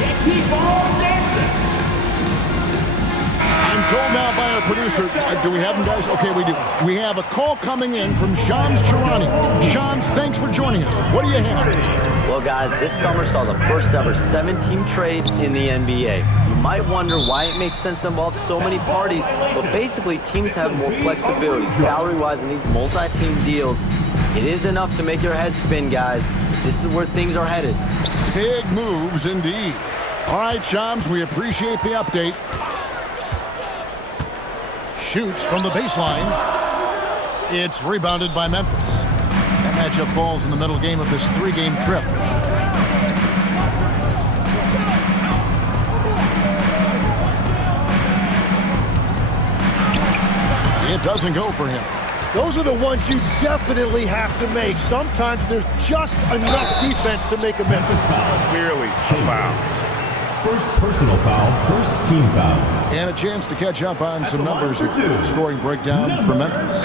Yeah, keep on dancing. I'm told now by our producer, do we have them, guys? Okay, we do. We have a call coming in from Shams Charani. Shams, thanks for joining us. What do you have? Well, guys, this summer saw the first ever 7-team trade in the NBA. You might wonder why it makes sense to involve so many parties, but basically teams have more flexibility salary-wise in these multi-team deals. It is enough to make your head spin, guys. This is where things are headed. Big moves indeed. All right, Shams, we appreciate the update. Shoots from the baseline. It's rebounded by Memphis. That matchup falls in the middle game of this 3-game trip. It doesn't go for him. Those are the ones you definitely have to make. Sometimes there's just enough defense to make a miss. Clearly fouls. First personal foul, first team foul. And a chance to catch up on some numbers here. Scoring breakdown for Memphis.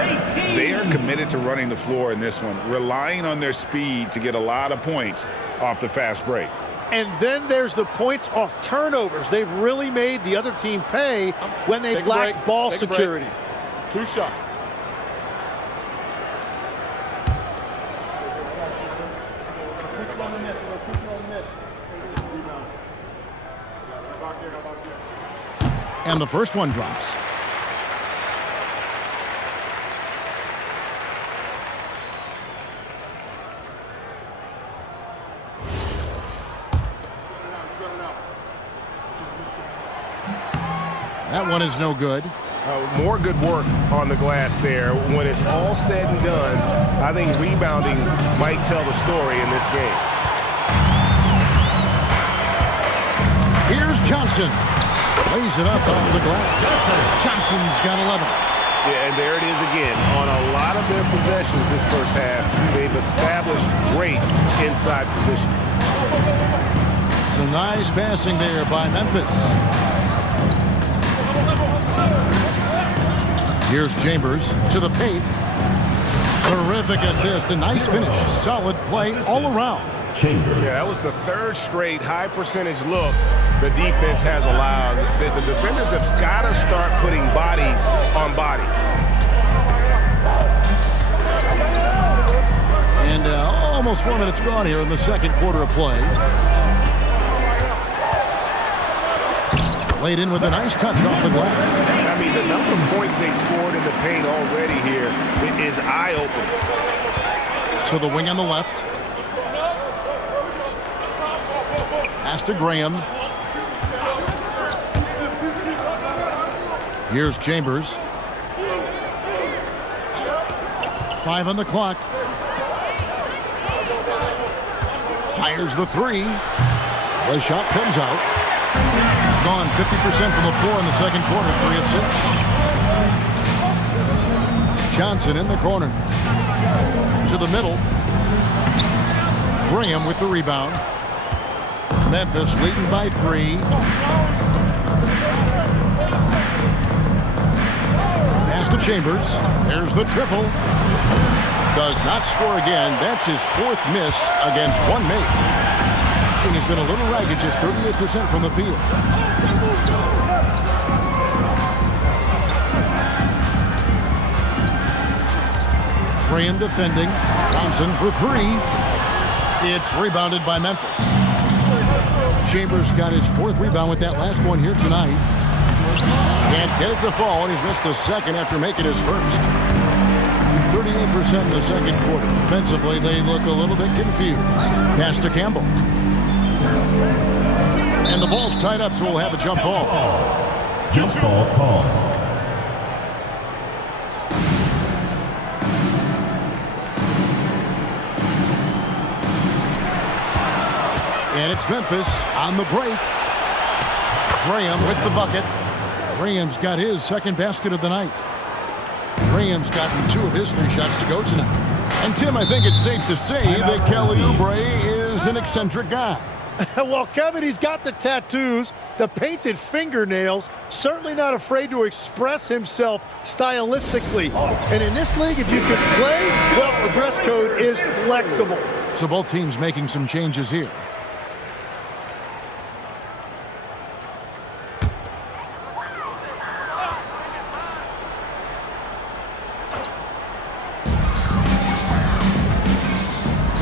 They are committed to running the floor in this one, relying on their speed to get a lot of points off the fast break. And then there's the points off turnovers. They've really made the other team pay when they've lacked ball security. 2 shots. And the first one drops. That one is no good. More good work on the glass there. When it's all said and done, I think rebounding might tell the story in this game. Here's Johnson. Lays it up off the glass. Johnson's got 11. Yeah, and there it is again. On a lot of their possessions this first half, they've established great inside position. Some nice passing there by Memphis. Here's Chambers to the paint. Terrific assist, a nice finish. Solid play all around. Chambers. Yeah, that was the third straight high percentage look the defense has allowed. The defenders have got to start putting bodies on bodies. And almost 4 minutes gone here in the second quarter of play. Laid in with a nice touch off the glass. I mean, the number of points they've scored in the paint already here is eye-opening. To the wing on the left. Pass to Graham. Here's Chambers. 5 on the clock. Fires the 3. The shot comes out. Gone 50% from the floor in the second quarter. 3 of 6. Johnson in the corner. To the middle. Graham with the rebound. Memphis leading by 3. Pass to Chambers. There's the triple. Does not score again. That's his 4th miss against 1 make. And he's been a little ragged, just 38% from the field. Graham defending. Johnson for 3. It's rebounded by Memphis. Chambers got his 4th rebound with that last one here tonight. Can't get it to fall, and he's missed the second after making his first. 38% in the second quarter. Offensively, they look a little bit confused. Pass to Campbell. And the ball's tied up, so we'll have a jump ball. Jump ball call. And it's Memphis on the break. Graham with the bucket. Graham's got his second basket of the night. Graham's gotten 2 of his 3 shots to go tonight. And Tim, I think it's safe to say that Kelly Oubre is an eccentric guy. Well, Kevin, he's got the tattoos, the painted fingernails, certainly not afraid to express himself stylistically. And in this league, if you can play, well, the dress code is flexible. So both teams making some changes here.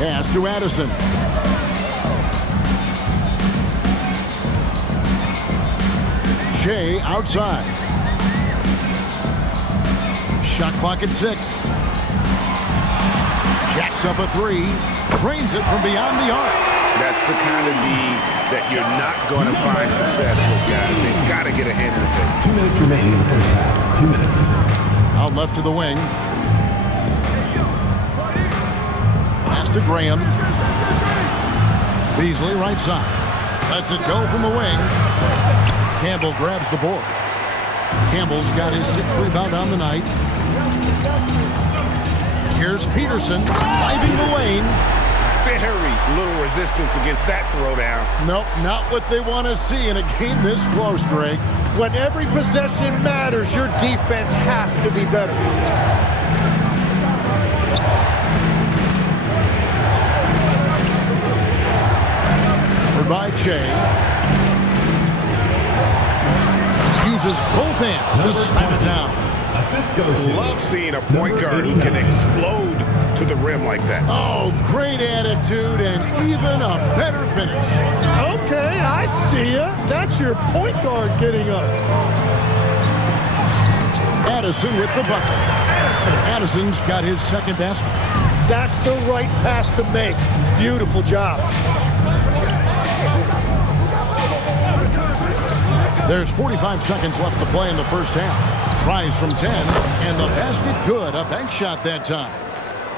Pass to Addison. Shea outside. Shot clock at 6. Jacks up a 3. Drains it from beyond the arc. That's the kind of lead that you're not going to find success with, guys. They've got to get a hand in the face. 2 minutes remaining in the first half. 2 minutes. Out left to the wing. Pass to Graham. Beasley right side. Lets it go from the wing. Campbell grabs the board. Campbell's got his 6th rebound on the night. Here's Peterson driving the lane. Very little resistance against that throwdown. Nope, not what they want to see in a game this close, Greg. When every possession matters, your defense has to be better. By Shea. Uses both hands to slam it down. Assist goes to. Love seeing a point guard who can explode to the rim like that. Oh, great attitude and even a better finish. Okay, I see ya. That's your point guard getting up. Addison with the bucket. Addison's got his 2nd basket. That's the right pass to make. Beautiful job. There's 45 seconds left to play in the first half. Tries from 10, and the basket good. A bank shot that time.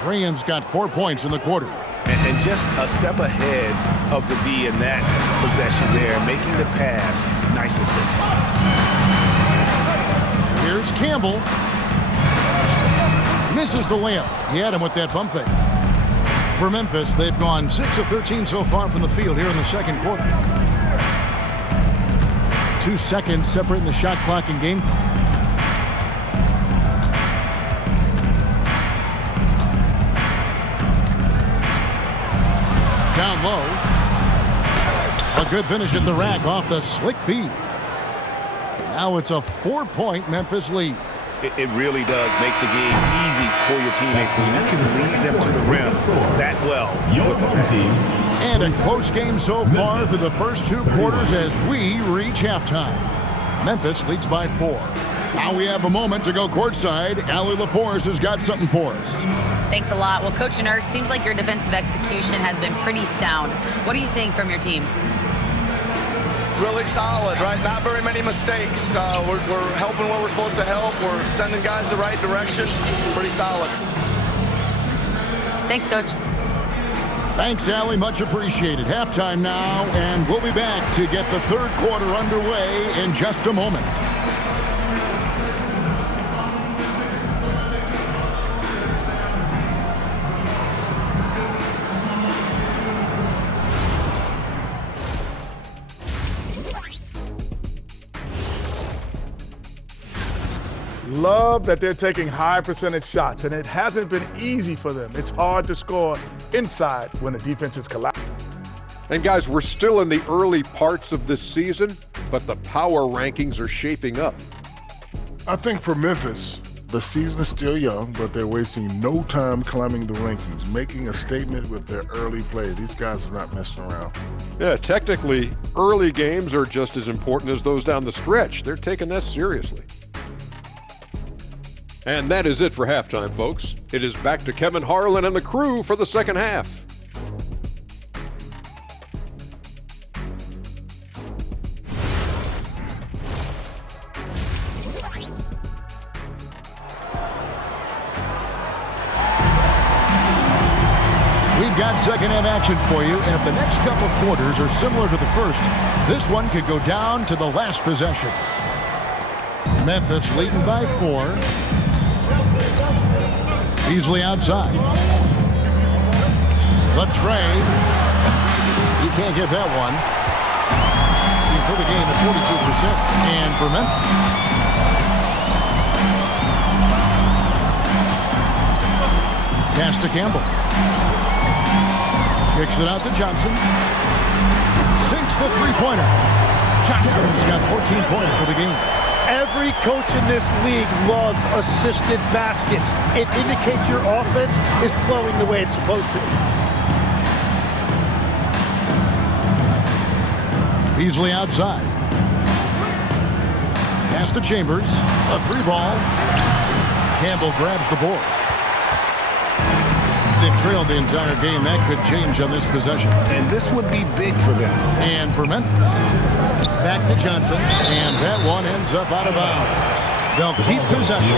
Graham's got 4 points in the quarter. And just a step ahead of the D in that possession there, making the pass. Nice assist. Here's Campbell. Misses the layup. He had him with that pump fake. For Memphis, they've gone 6 of 13 so far from the field here in the second quarter. 2 seconds separating the shot clock and game clock. Down low. A good finish at the rack off the slick feed. Now it's a 4-point Memphis lead. It really does make the game easy for your teammates when you can lead them to the rim that well. Your home team. And a close game so far for the first 2 quarters as we reach halftime. Memphis leads by 4. Now we have a moment to go courtside. Allie LaForce has got something for us. Thanks a lot. Well, Coach Nurse, seems like your defensive execution has been pretty sound. What are you seeing from your team? Really solid, right? Not very many mistakes. We're helping where we're supposed to help. We're sending guys the right direction. Pretty solid. Thanks, Coach. Thanks, Allie. Much appreciated. Halftime now, and we'll be back to get the third quarter underway in just a moment. Love that they're taking high percentage shots, and it hasn't been easy for them. It's hard to score inside when the defense is collapsing. And guys, we're still in the early parts of this season, but the power rankings are shaping up. I think for Memphis, the season is still young, but they're wasting no time climbing the rankings, making a statement with their early play. These guys are not messing around. Yeah, technically, early games are just as important as those down the stretch. They're taking that seriously. And that is it for halftime, folks. It is back to Kevin Harlan and the crew for the second half. We've got second half action for you, and if the next couple quarters are similar to the first, this one could go down to the last possession. Memphis leading by 4. Beasley outside. The trade. He can't get that one. For the game at 42%. And for Memphis. Pass to Campbell. Kicks it out to Johnson. Sinks the three-pointer. Johnson's got 14 points for the game. Every coach in this league loves assisted baskets. It indicates your offense is flowing the way it's supposed to. Beasley outside. Pass to Chambers. A free ball. Campbell grabs the board. They've trailed the entire game. That could change on this possession. And this would be big for them. And for Memphis. Back to Johnson. And that one ends up out of bounds. They'll keep possession.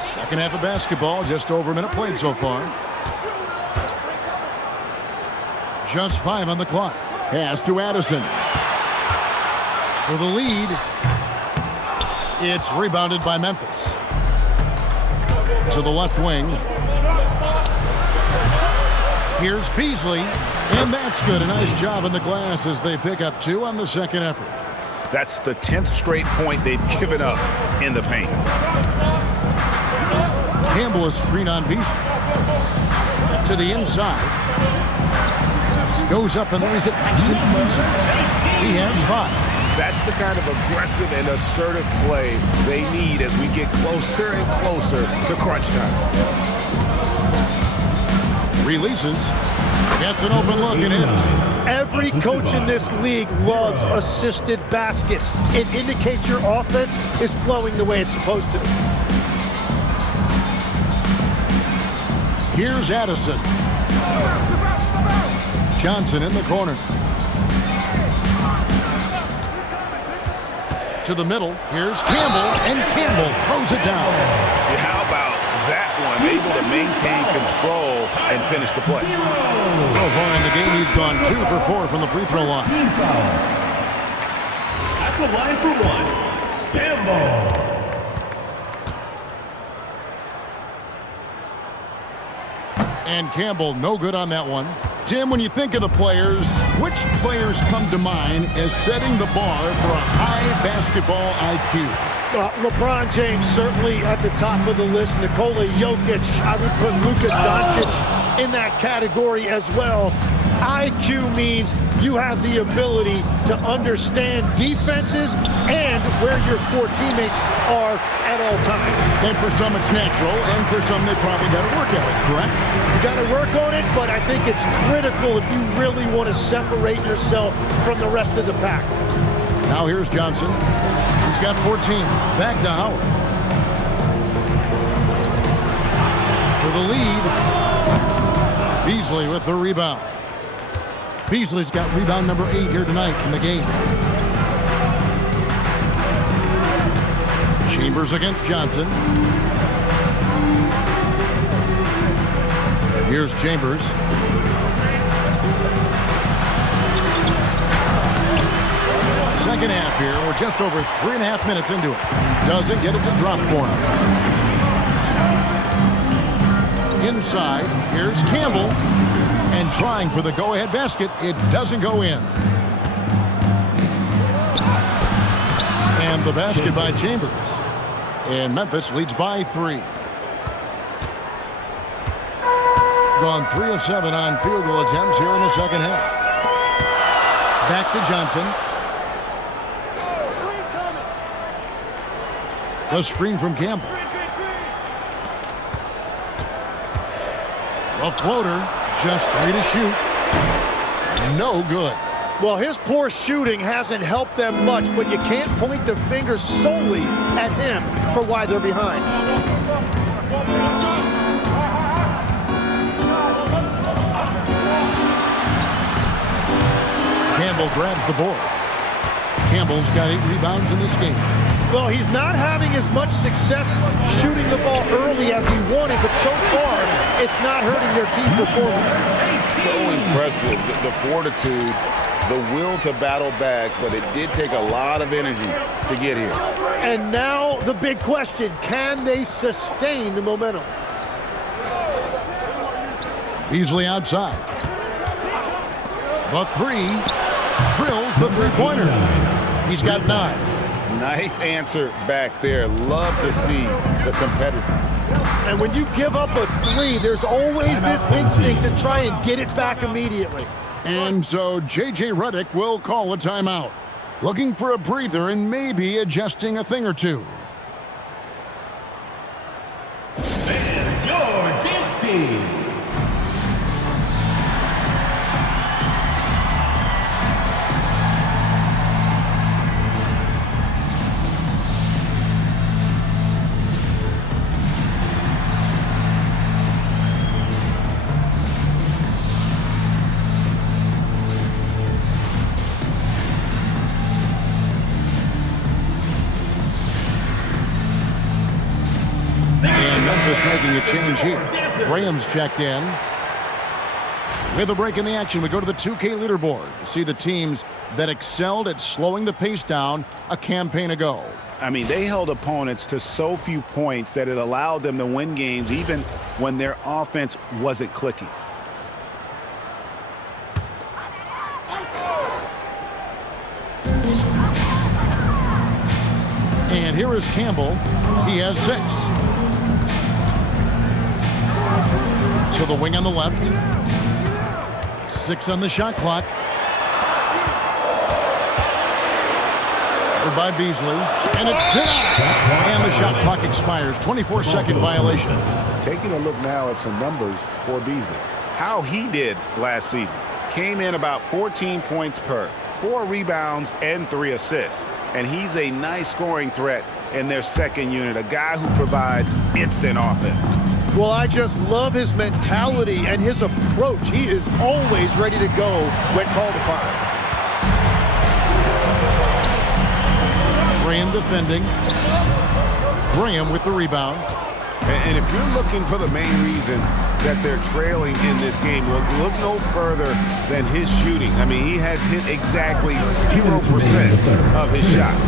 Second half of basketball, just over a minute played so far. Just 5 on the clock. Pass to Addison. For the lead. It's rebounded by Memphis. To the left wing. Here's Beasley. And that's good. A nice job in the glass as they pick up 2 on the second effort. That's the 10th straight point they've given up in the paint. Campbell is screen on Beasley. To the inside. Goes up and lays it nice and easy. He has 5. That's the kind of aggressive and assertive play they need as we get closer and closer to crunch time. Releases. Gets an open look and hits. Every coach in this league loves assisted baskets. It indicates your offense is flowing the way it's supposed to. Here's Addison. Johnson in the corner. To the middle. Here's Campbell, and Campbell throws it down. How about that one? Able to maintain control and finish the play. So far in the game, he's gone 2 for 4 from the free throw line. At the line for 1, Campbell. And Campbell, no good on that one. Tim, when you think of the players, which players come to mind as setting the bar for a high basketball IQ? LeBron James certainly at the top of the list. Nikola Jokic, I would put Luka Doncic in that category as well. IQ means you have the ability to understand defenses and where your 4 teammates are at all times. And for some it's natural, and for some they probably got to work at it, correct? You got to work on it, but I think it's critical if you really want to separate yourself from the rest of the pack. Now here's Johnson. He's got 14. Back to Howard. For the lead. Beasley with the rebound. Beasley's got rebound number 8 here tonight in the game. Chambers against Johnson. Here's Chambers. Second half here. We're just over 3.5 minutes into it. Doesn't get it to drop for him. Inside, here's Campbell. And trying for the go-ahead basket. It doesn't go in. And the basket by Chambers. And Memphis leads by 3. Gone 3 of 7 on field goal attempts here in the second half. Back to Johnson. The screen from Campbell. A floater. Just 3 to shoot. No good. Well, his poor shooting hasn't helped them much, but you can't point the finger solely at him for why they're behind. Campbell grabs the board. Campbell's got 8 rebounds in this game. Well, he's not having as much success shooting the ball early as he wanted, but so far, it's not hurting their team performance. So impressive, the fortitude, the will to battle back, but it did take a lot of energy to get here. And now the big question, can they sustain the momentum? Beasley outside. The 3 drills the three-pointer. He's got 9. Nice answer back there. Love to see the competitiveness. And when you give up a 3, there's always this instinct to try and get it back immediately. And so J.J. Redick will call a timeout. Looking for a breather and maybe adjusting a thing or two. And your dance team. game. Memphis making a change here. Graham's checked in. With a break in the action, we go to the 2K leaderboard to see the teams that excelled at slowing the pace down a campaign ago. I mean, they held opponents to so few points that it allowed them to win games even when their offense wasn't clicking. And here is Campbell. He has 6. To the wing on the left. 6 on the shot clock. By Beasley, and it's denied. And the shot clock expires. 24-second violation. Taking a look now at some numbers for Beasley. How he did last season. Came in about 14 points per, 4 rebounds, and 3 assists. And he's a nice scoring threat in their second unit, a guy who provides instant offense. Well, I just love his mentality and his approach. He is always ready to go when called upon. Graham defending. Graham with the rebound. And if you're looking for the main reason that they're trailing in this game, well, look no further than his shooting. I mean, he has hit exactly 0% of his shots.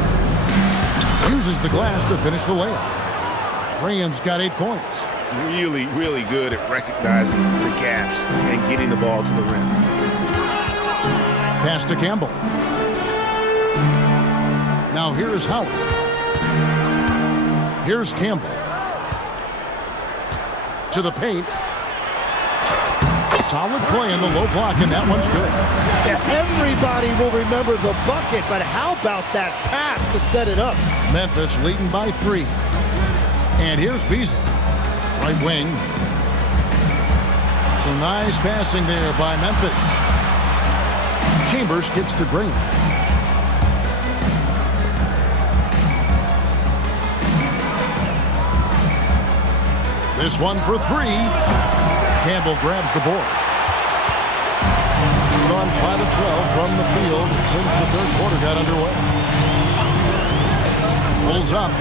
Uses the glass to finish the layup. Graham's got 8 points. Really, really good at recognizing the gaps and getting the ball to the rim. Pass to Campbell. Now here is Howard. Here's Campbell. To the paint. Solid play in the low block, and that one's good. Everybody will remember the bucket, but how about that pass to set it up? Memphis leading by 3. And here's Beasley. Right wing. Some nice passing there by Memphis. Chambers gets to Green. This one for 3. Campbell grabs the board. On 5 of 12 from the field since the third quarter got underway. Pulls up.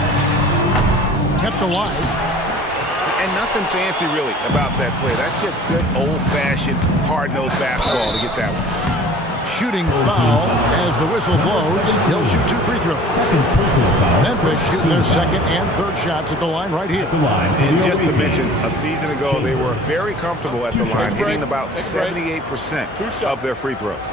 Kept alive. And nothing fancy really about that play. That's just good old-fashioned hard-nosed basketball to get that one. Shooting foul as the whistle blows. He'll shoot 2 free throws. Memphis shooting their second and third shots at the line right here. And just to mention, a season ago, they were very comfortable at the line, hitting about 78% of their free throws.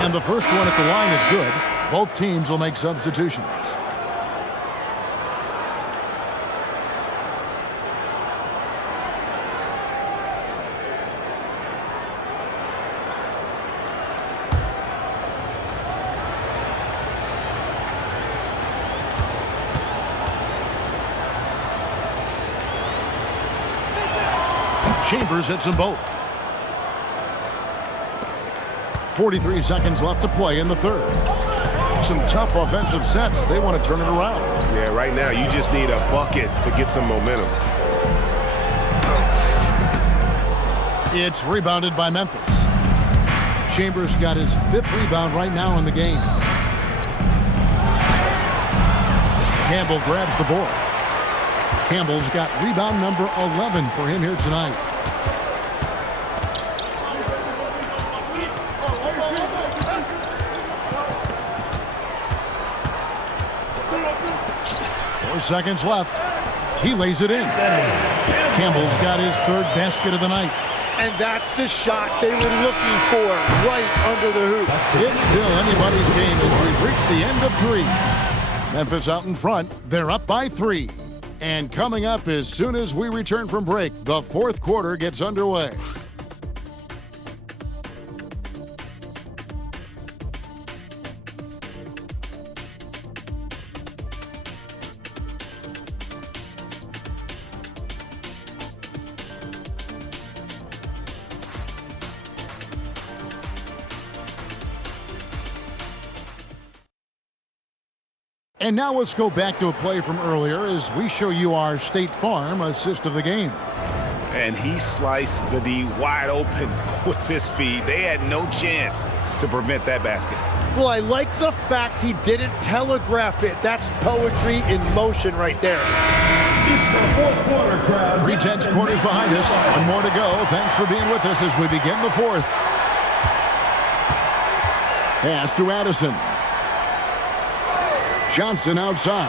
And the first one at the line is good. Both teams will make substitutions. Chambers hits them both. 43 seconds left to play in the third. Some tough offensive sets. They want to turn it around. Yeah, right now you just need a bucket to get some momentum. It's rebounded by Memphis. Chambers got his 5th rebound right now in the game. Campbell grabs the board. Campbell's got rebound number 11 for him here tonight. Seconds left. He lays it in. Campbell's got his 3rd basket of the night. And that's the shot they were looking for right under the hoop. It's still anybody's game as we've reached the end of 3. Memphis out in front. They're up by 3. And coming up as soon as we return from break, the 4th quarter gets underway. And now let's go back to a play from earlier as we show you our State Farm assist of the game. And he sliced the D wide open with his feet. They had no chance to prevent that basket. Well, I like the fact he didn't telegraph it. That's poetry in motion right there. It's the fourth quarter, crowd. 3 tenths quarters behind us. One more to go. Thanks for being with us as we begin the fourth. Pass to Addison. Johnson outside.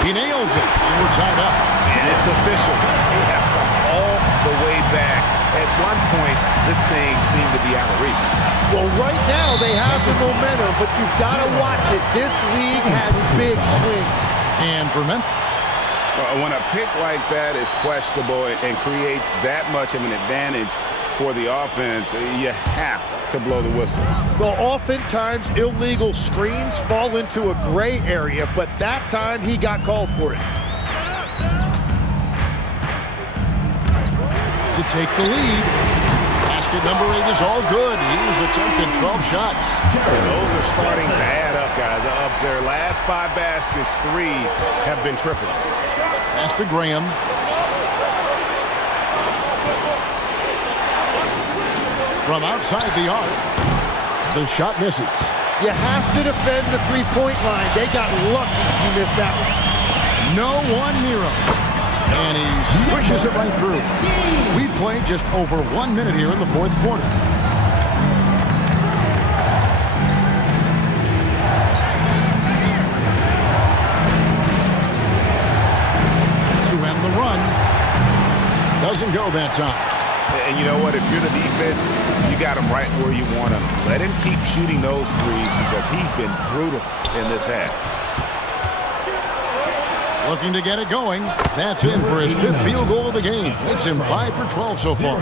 He nails it. And we're tied up. And it's official. They have come all the way back. At one point, this thing seemed to be out of reach. Well, right now they have the momentum, but you've got to watch it. This league has big swings. And for Memphis. When a pick like that is questionable and creates that much of an advantage for the offense, you have to blow the whistle. Well, oftentimes illegal screens fall into a gray area, but that time he got called for it. To take the lead. Basket number 8 is all good. He's attempted 12 shots. And those are starting to add up, guys. Of their last 5 baskets, 3 have been triples. Pass to Graham. From outside the arc, the shot misses. You have to defend the three-point line. They got lucky you missed that one. No one near him. And he swishes it right through. We played just over 1 minute here in the fourth quarter. To end the run. Doesn't go that time. And you know what? If you're the defense, you got him right where you want him. Let him keep shooting those threes because he's been brutal in this half. Looking to get it going. That's in for his 5th field goal of the game. It's him 5 for 12 so far.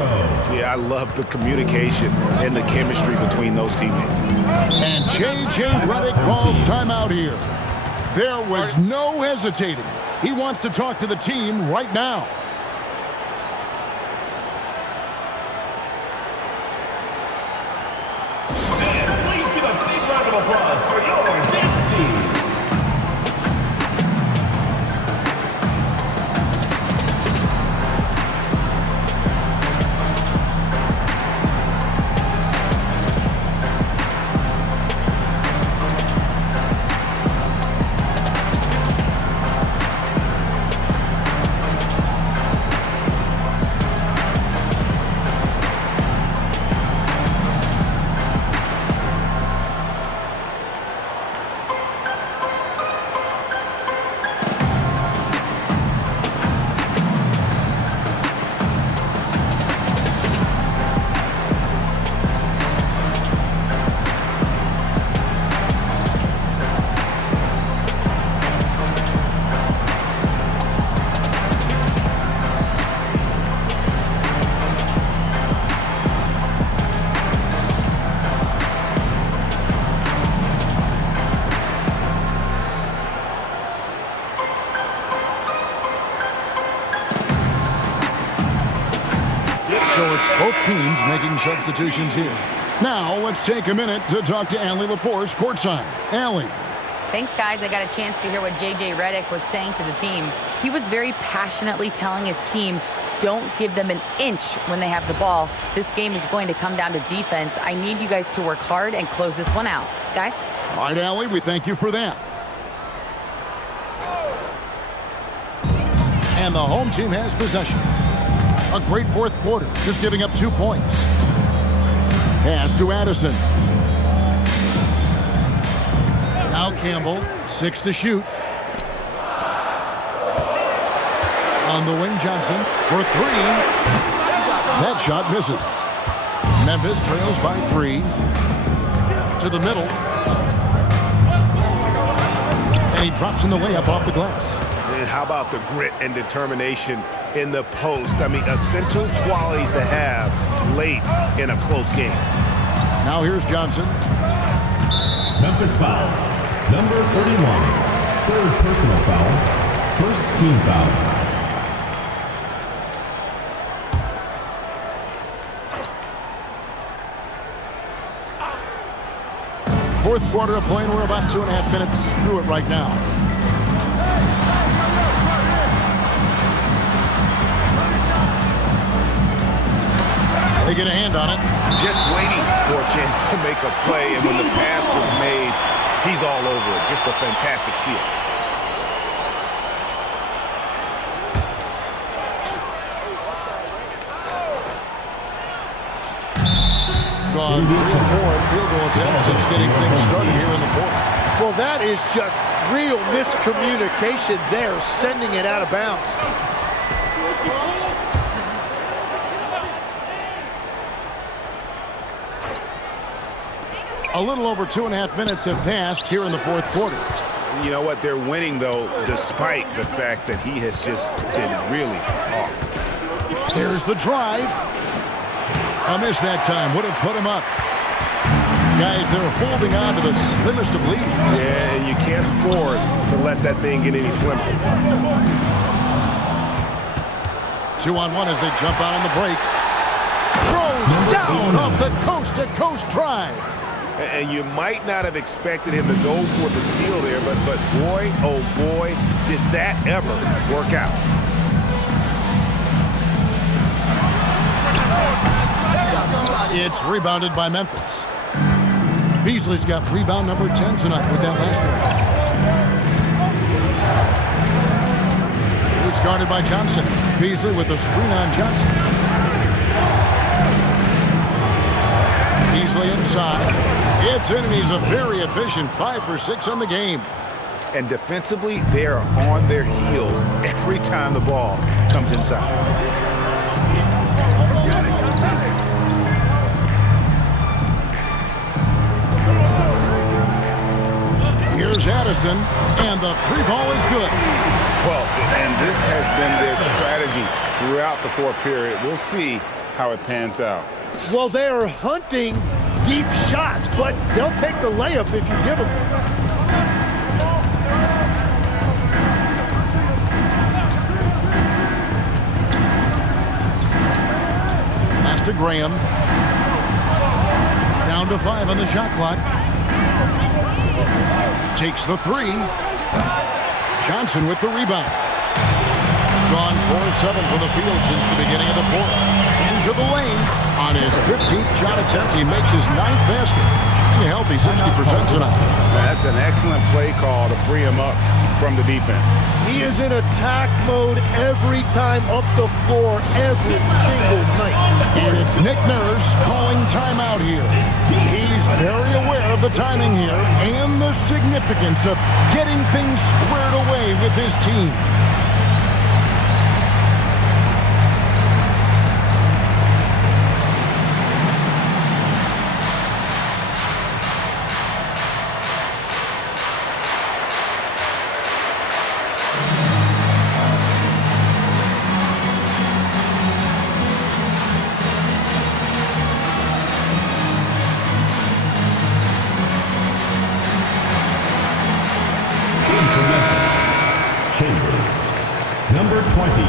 Yeah, I love the communication and the chemistry between those teammates. And J.J. Redick calls timeout here. There was no hesitating. He wants to talk to the team right now. And please give a big round of applause for your dance team. So it's both teams making substitutions here. Now let's take a minute to talk to Allie LaForce courtside. Allie. Thanks, guys. I got a chance to hear what J.J. Redick was saying to the team. He was very passionately telling his team, don't give them an inch when they have the ball. This game is going to come down to defense. I need you guys to work hard and close this one out. Guys? All right, Allie, we thank you for that. And the home team has possession. A great fourth quarter, just giving up 2 points. Pass to Addison. Now Campbell, 6 to shoot. On the wing, Johnson for 3. That shot misses. Memphis trails by 3. To the middle. And he drops in the layup off the glass. And how about the grit and determination in the post? I mean, essential qualities to have late in a close game. Now here's Johnson. Memphis foul. Number 31. 3rd personal foul. 1st team foul. For fourth quarter of play, and we're about 2.5 minutes through it right now. They get a hand on it. Just waiting for a chance to make a play, and when the pass was made, he's all over it. Just a fantastic steal. Gone 3 of 4 in field goal attempts since getting things started here in the fourth. Well, that is just real miscommunication there, sending it out of bounds. A little over 2.5 minutes have passed here in the fourth quarter. You know what? They're winning, though, despite the fact that he has just been really off. Here's the drive. A miss that time. Would have put him up. Guys, they're holding on to the slimmest of leads. Yeah, and you can't afford to let that thing get any slimmer. 2-on-1 as they jump out on the break. Throws down off the coast-to-coast drive. And you might not have expected him to go for the steal there, but boy, oh boy, did that ever work out. It's rebounded by Memphis. Beasley's got rebound number 10 tonight with that last one. He's guarded by Johnson. Beasley with the screen on Johnson. Beasley inside. It's in, and he's a very efficient 5 for 6 on the game. And defensively, they are on their heels every time the ball comes inside. Here's Addison, and the 3-ball is good. Well, and this has been their strategy throughout the fourth period. We'll see how it pans out. Well, they are hunting deep shots, but they'll take the layup if you give them. Pass to Graham. Down to 5 on the shot clock. Takes the 3. Johnson with the rebound. Gone 4 of 7 from the field since the beginning of the fourth. Into the lane. On his 15th shot attempt, he makes his 9th basket. Shooting a healthy 60% tonight. That's an excellent play call to free him up from the defense. He is in attack mode every time up the floor, every single night. And it's Nick Nurse calling timeout here. He's very aware of the timing here and the significance of getting things squared away with his team. Number 20.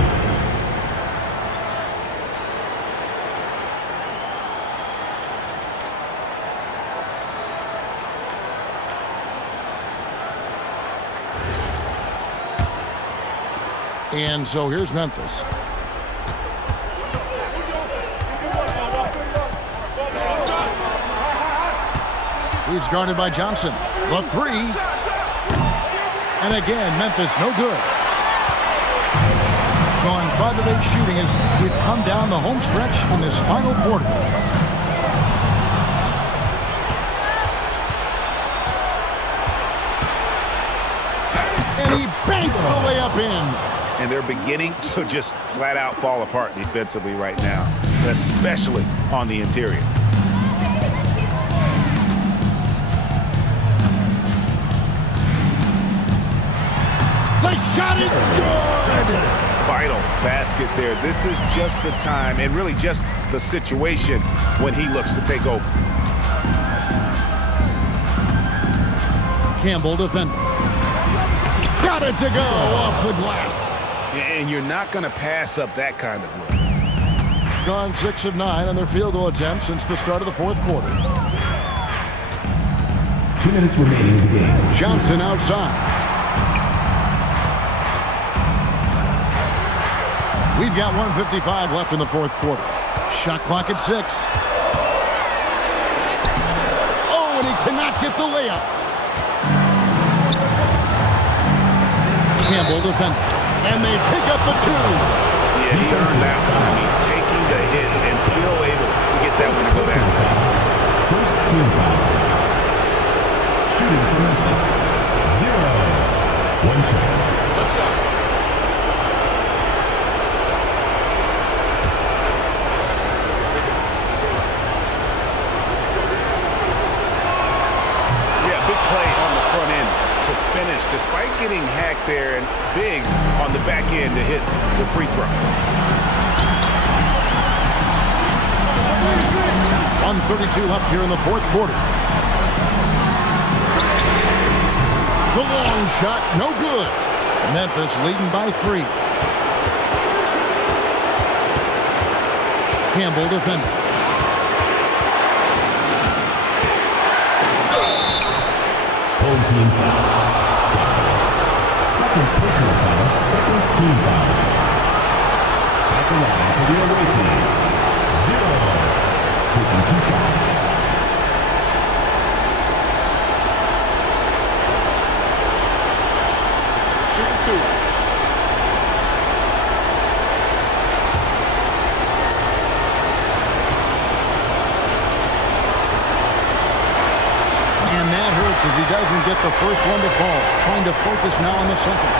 And so here's Memphis. He's guarded by Johnson. The 3. And again, Memphis no good. Going 5 of 8 shooting as we've come down the home stretch in this final quarter. And he banks the layup in. And they're beginning to just flat out fall apart defensively right now, especially on the interior. The shot is good. Vital basket there. This is just the time and really just the situation when he looks to take over. Campbell defending. Got it to go off the glass. And you're not going to pass up that kind of look. Gone 6 of 9 on their field goal attempts since the start of the fourth quarter. 2 minutes remaining in the game. Johnson outside. We've got 1:55 left in the fourth quarter. Shot clock at 6. Oh, and he cannot get the layup. Campbell defending. And they pick up the 2. Yeah, he earned that one. I mean, taking the hit and still able to get that one to go down. First team foul. Shooting for Memphis. 0. One shot. One shot. Play on the front end to finish despite getting hacked there and big on the back end to hit the free throw. 1:32 left here in the fourth quarter. The long shot, no good. Memphis leading by 3. Campbell defending. Home team foul. Second personal foul, second team foul. At the line for the away team. 0. Taking 2 shots. Shooting 2. And that hurts as he doesn't get the first one to fall. Trying to focus now on the second.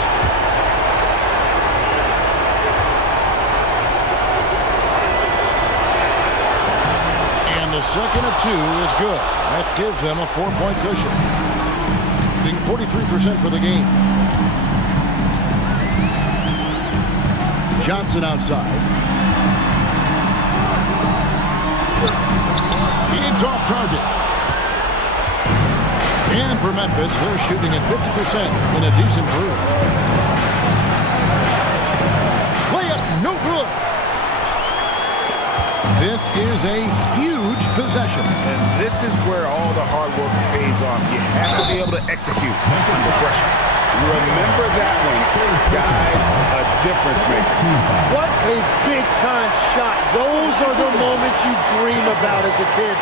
And the second of 2 is good. That gives them a 4-point cushion. Being 43% for the game. Johnson outside. It's off target. And for Memphis, they're shooting at 50% in a decent groove. Layup, no good. This is a huge possession. And this is where all the hard work pays off. You have to be able to execute under pressure. Remember that one, guys, a difference maker. What a big-time shot. Those are the moments you dream about as a kid.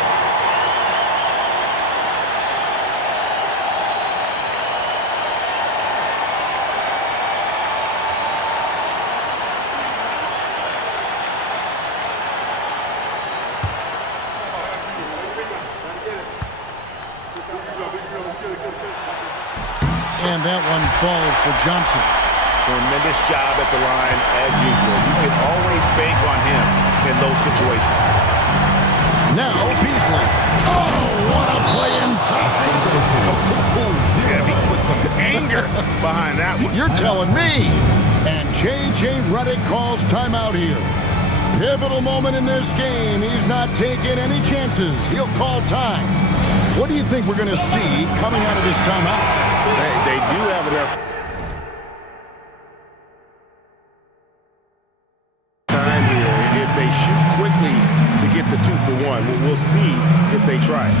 And that one falls for Johnson. Tremendous job at the line, as usual. You can always bank on him in those situations. Now Beasley. Oh, what a play inside. Yeah, he put some anger behind that one. You're telling me. And J.J. Redick calls timeout here. Pivotal moment in this game. He's not taking any chances. He'll call time. What do you think we're going to see coming out of this timeout? They do have enough time here. If they shoot quickly to get the 2-for-1, we'll see if they try.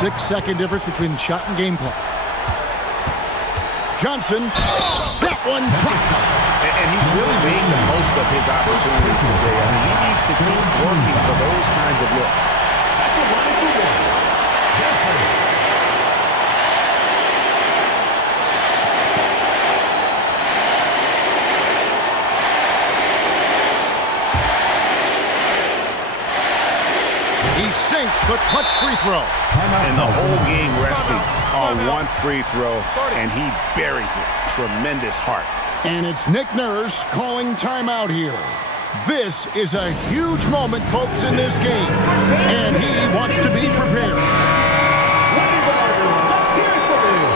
Six-second difference between the shot and game clock. Johnson, that one dropped. And he's really made the most of his opportunities today. I mean, he needs to keep working for those kinds of looks. He sinks the clutch free throw. And the whole game resting on one free throw, and he buries it. Tremendous heart. And it's Nick Nurse calling timeout here. This is a huge moment, folks, in this game. And he wants to be prepared. Let's hear it for you.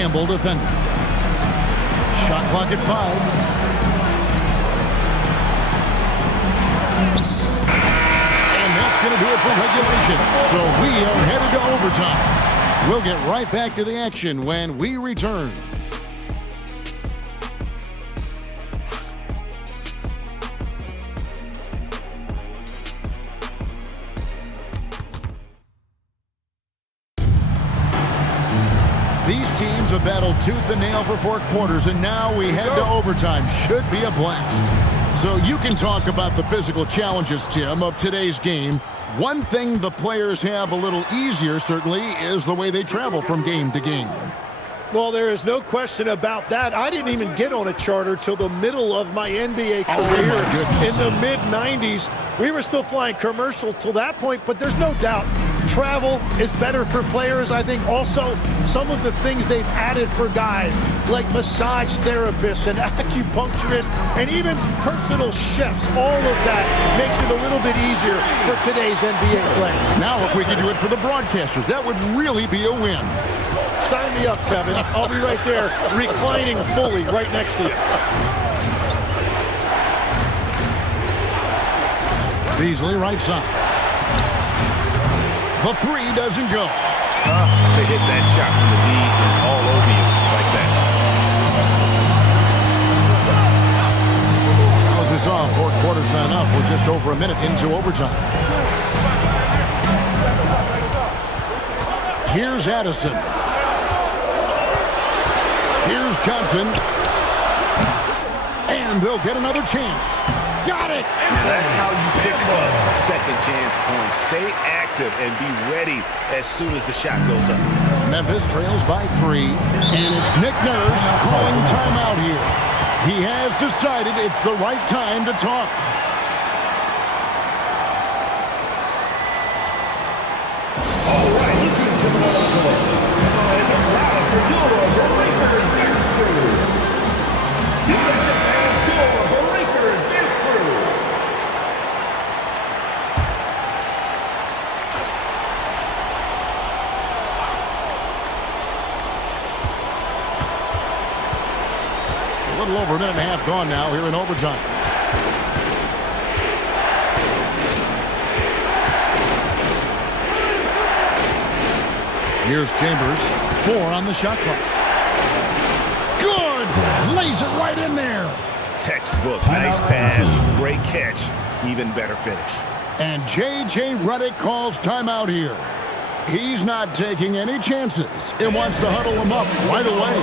Campbell defending. Shot clock at 5. And that's going to do it for regulation. So we are headed to overtime. We'll get right back to the action when we return. These teams have battled tooth and nail for 4 quarters, and now we head to overtime. Should be a blast. So you can talk about the physical challenges, Tim, of today's game. One thing the players have a little easier, certainly, is the way they travel from game to game. Well, there is no question about that. I didn't even get on a charter till the middle of my NBA career in the mid-90s. We were still flying commercial till that point, but there's no doubt travel is better for players. I think also some of the things they've added for guys like massage therapists and acupuncturists and even personal chefs, all of that makes it a little bit easier for today's NBA play. Now if we could do it for the broadcasters, that would really be a win. Sign me up, Kevin. I'll be right there reclining fully right next to you. Beasley right side. The 3 doesn't go. Tough to hit that shot when the D is all over you like that. As we saw, 4 quarters not enough. We're just over a minute into overtime. Here's Addison. Here's Johnson. And they'll get another chance. Got it! Now that's how you pick up second chance points. Stay active and be ready as soon as the shot goes up. Memphis trails by 3. And it's Nick Nurse calling timeout here. He has decided it's the right time to talk. All right, this is coming up on the court. And the crowd for your Lakers dance crew. You got the fans for Lakers dance crew. A little over a minute and a half gone now here in overtime. Here's Chambers. 4 on the shot clock. Good! Lays it right in there. Textbook. Nice pass. Great catch. Even better finish. And J.J. Redick calls timeout here. He's not taking any chances. It wants to huddle him up right away.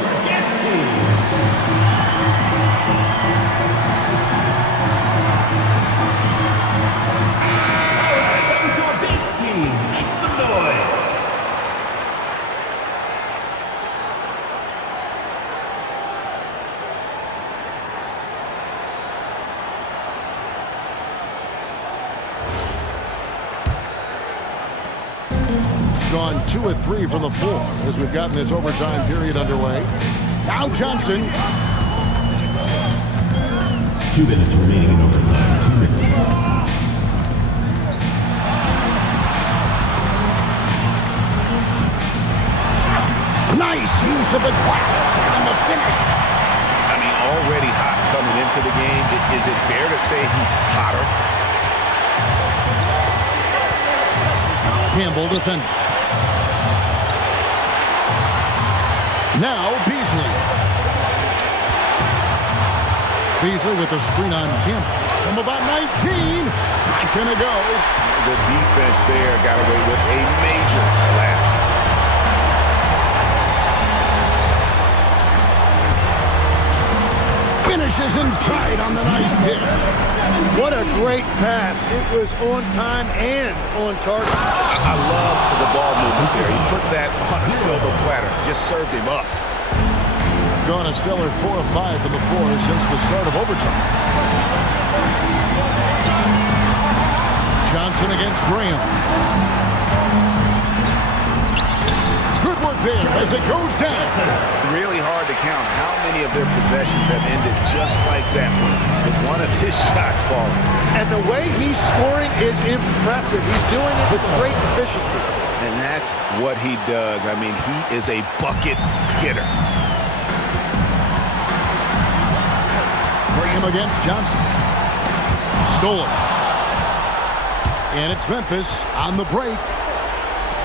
Gone 2 of 3 from the floor as we've gotten this overtime period underway. Now Johnson. 2 minutes remaining in overtime. 2 minutes. Nice use of the glass on the finish. I mean, already hot coming into the game. Is it fair to say he's hotter? Campbell defending. Now Beasley. Beasley with the screen on Campbell. From about 19. Not going to go. The defense there got away with a major lapse. Finishes inside on the nice hit. What a great pass. It was on time and on target. I love the ball movement there. He put that on a silver platter. Just served him up. Gone a stellar 4 of 5 from the floor since the start of overtime. Johnson against Graham. Good work there as it goes down. Really hard to count how many of their possessions have ended just like that one, with one of his shots falling. And the way he's scoring is impressive. He's doing it with great efficiency. And that that's what he does. I mean, he is a bucket getter. Bring him against Johnson. Stolen. And it's Memphis on the break.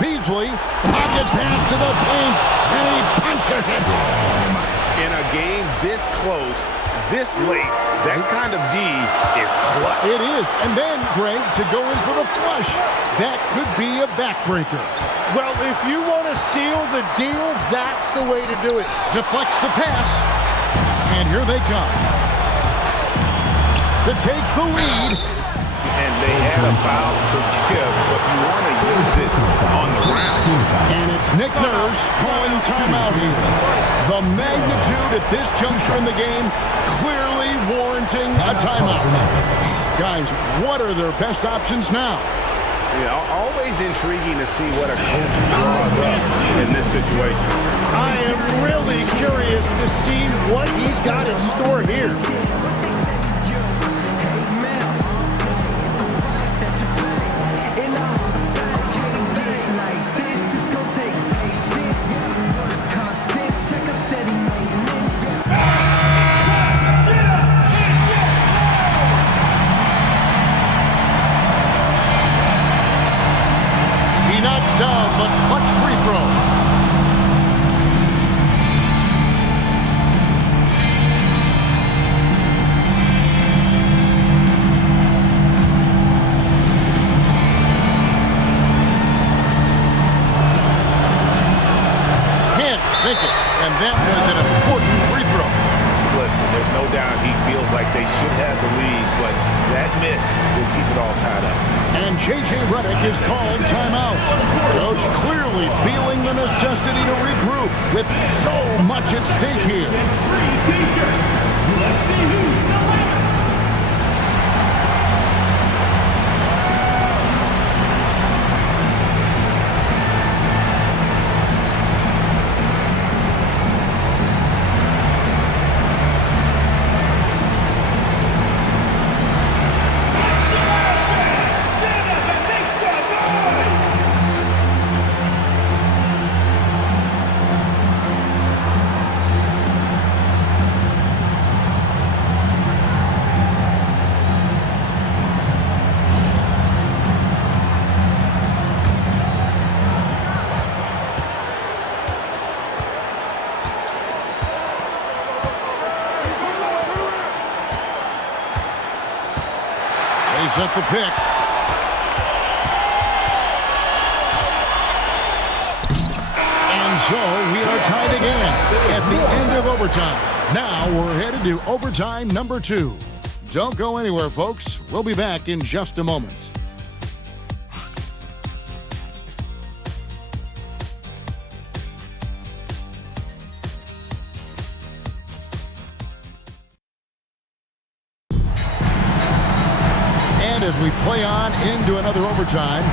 Beasley, pocket pass to the paint, and he punches it home. In a game this close, this late, that kind of D is clutch. It is. And then, Greg, to go in for the flush, that could be a backbreaker. Well, if you want to seal the deal, that's the way to do it. Deflects the pass. And here they come to take the lead. And they had a foul to give, but you want to use it on the ground. And it's Nick Nurse calling timeout here. The magnitude at this juncture in the game clearly warranting a timeout. Guys, what are their best options now? Yeah, always intriguing to see what a coach draws up in this situation. I am really curious to see what he's got in store here. Down, but clutch free throw. Can't sink it, and that was an important free throw. Listen, there's no doubt he feels like they should have the lead, but that miss will keep it all tied up. And J.J. Redick is called timeout. Coach clearly feeling the necessity to regroup with so much at stake here. It's free t-shirts. Let's see who's the last. Set the pick. And so we are tied again at the end of overtime. Now we're headed to overtime number 2. Don't go anywhere, folks. We'll be back in just a moment. As we play on into another overtime,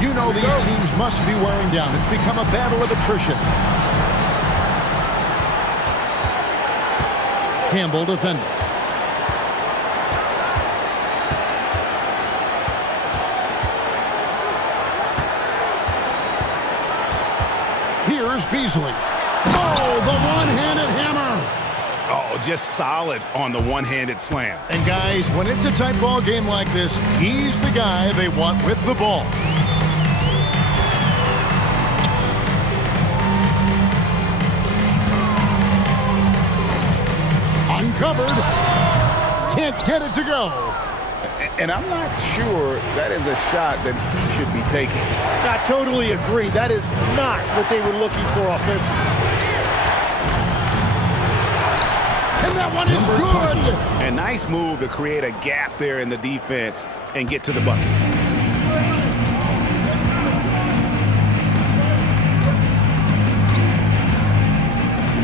you know these teams must be wearing down. It's become a battle of attrition. Campbell defending. Here's Beasley. Oh, the one-handed hammer. Oh, just solid on the one-handed slam. And guys, when it's a tight ball game like this, he's the guy they want with the ball. Uncovered. Can't get it to go. And I'm not sure that is a shot that he should be taking. I totally agree. That is not what they were looking for offensively. And that one is good. A nice move to create a gap there in the defense and get to the bucket.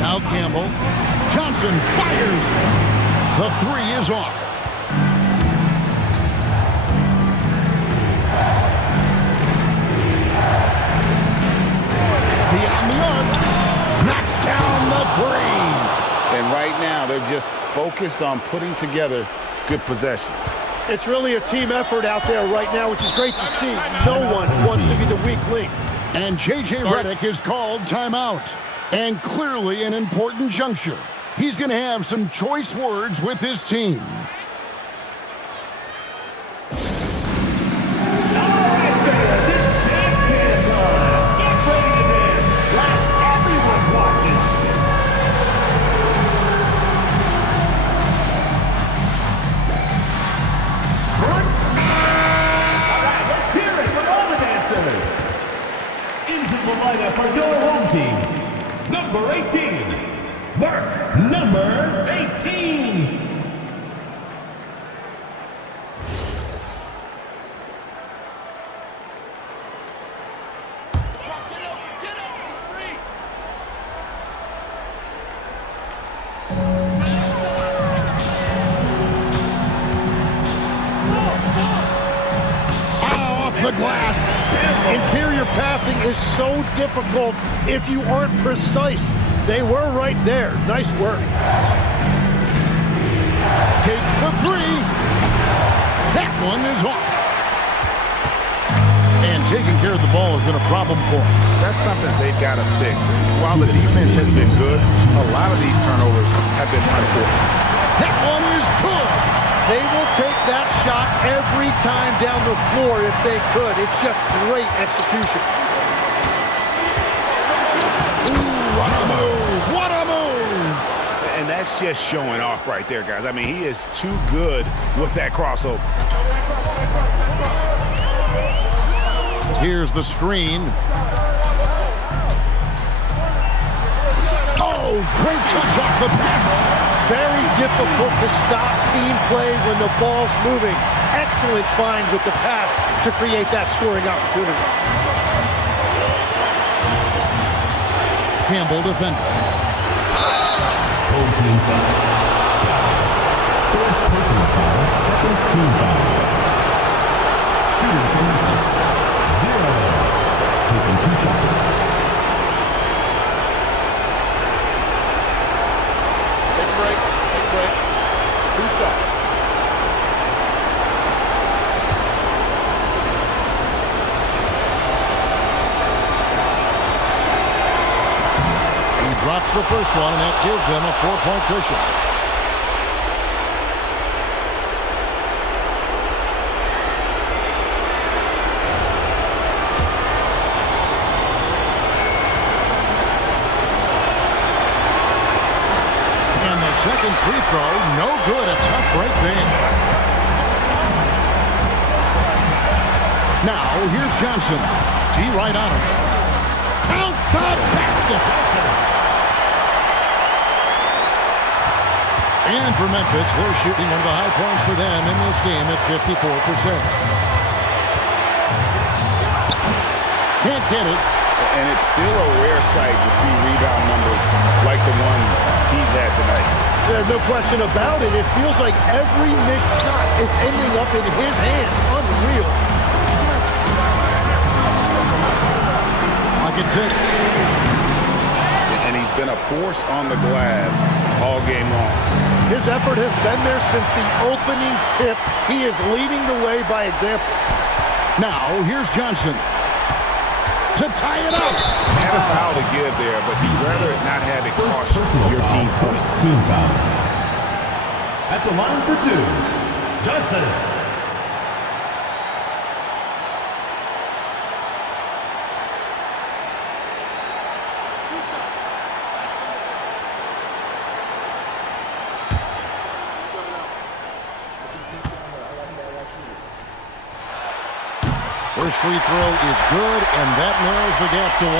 Now Campbell. Johnson fires. The 3 is off. Beyond the arc. Knocks down the 3. And right now, they're just focused on putting together good possessions. It's really a team effort out there right now, which is great to see. No one wants to be the weak link. And J.J. Redick is called timeout. And clearly an important juncture. He's going to have some choice words with his team. For your home team, number 18, Mark, number 18. Off the glass. Interior passing is so difficult if you aren't precise. They were right there. Nice work. Takes the three. That one is off. And taking care of the ball has been a problem for him. That's something they've got to fix. While the defense has been good, a lot of these turnovers have been unfortunate. That one is good. They will take that shot every time down the floor if they could. It's just great execution. Ooh, what a move! What a move! And that's just showing off right there, guys. I mean, he is too good with that crossover. Here's the screen. Oh, great touch off the pass. Very difficult to stop team play when the ball's moving. Excellent find with the pass to create that scoring opportunity. Campbell defender. Home team foul. Third personal foul, second team foul. Shooting from Memphis, 0. Taking 2 shots. Drops the first one, and that gives them a 4-point cushion. And the second free throw, no good. A tough break there. Now, here's Johnson. T right on him. Count the basket. And for Memphis, they're shooting one of the high points for them in this game at 54%. Can't get it. And it's still a rare sight to see rebound numbers like the ones he's had tonight. There's no question about it. It feels like every missed shot is ending up in his hands. Unreal. Pocket 6. And he's been a force on the glass all game long. His effort has been there since the opening tip. He is leading the way by example. Now, here's Johnson to tie it up. Had a foul to give there, but he'd rather not have it cost your team points. Team foul. At the line for 2, Johnson. First free throw is good, and that narrows the gap to 1.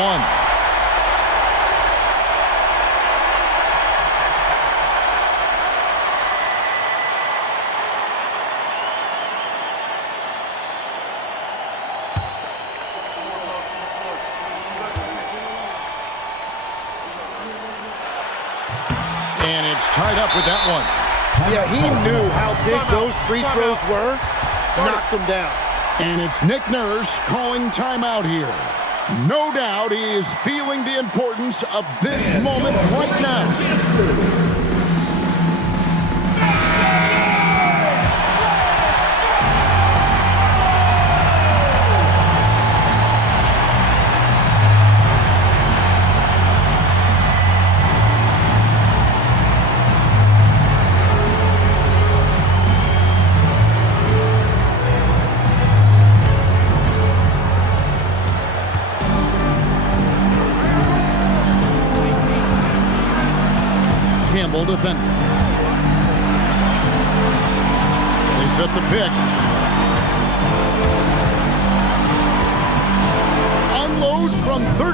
And it's tied up with that one. Yeah, he knew how big those free throws were. Knocked them down. And it's Nick Nurse calling timeout here. No doubt he is feeling the importance of this moment right now. scramble defender. They set the pick. Unloads from 13.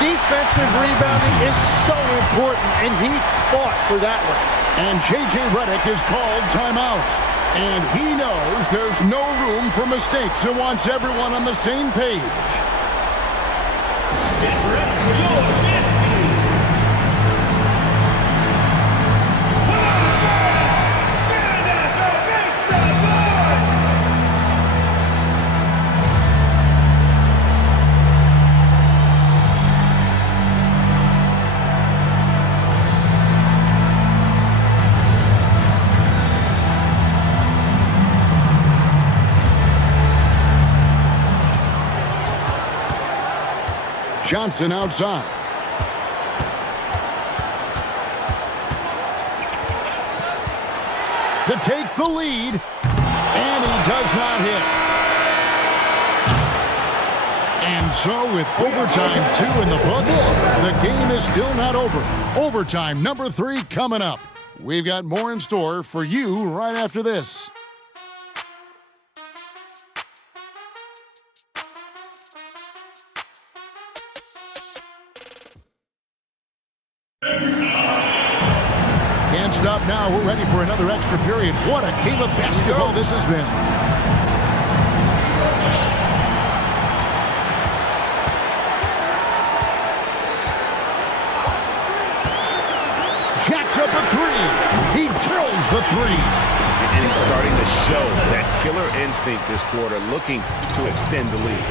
Defensive rebounding is so important, and he fought for that one. And J.J. Redick is called timeout. And he knows there's no room for mistakes and wants everyone on the same page. Johnson outside. To take the lead, and he does not hit. And so with overtime 2 in the books, the game is still not over. Overtime number 3 coming up. We've got more in store for you right after this. Can't stop now. We're ready for another extra period. What a game of basketball this has been. Jacks up a 3. He drills the 3. And he's starting to show that killer instinct this quarter, looking to extend the lead.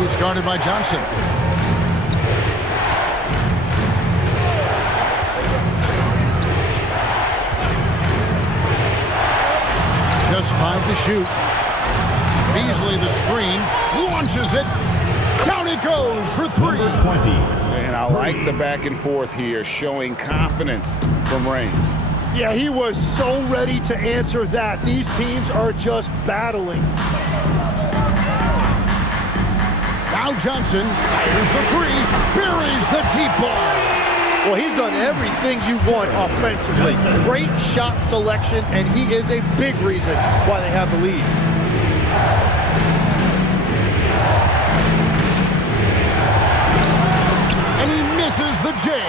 He's guarded by Johnson. Just 5 to shoot. Beasley the screen, launches it. Down it goes for 3. Number 20. And I like the back and forth here, showing confidence from range. Yeah, he was so ready to answer that. These teams are just battling. Now Johnson fires the 3, buries the deep ball. Well, he's done everything you want offensively. Great shot selection, and he is a big reason why they have the lead. And he misses the J.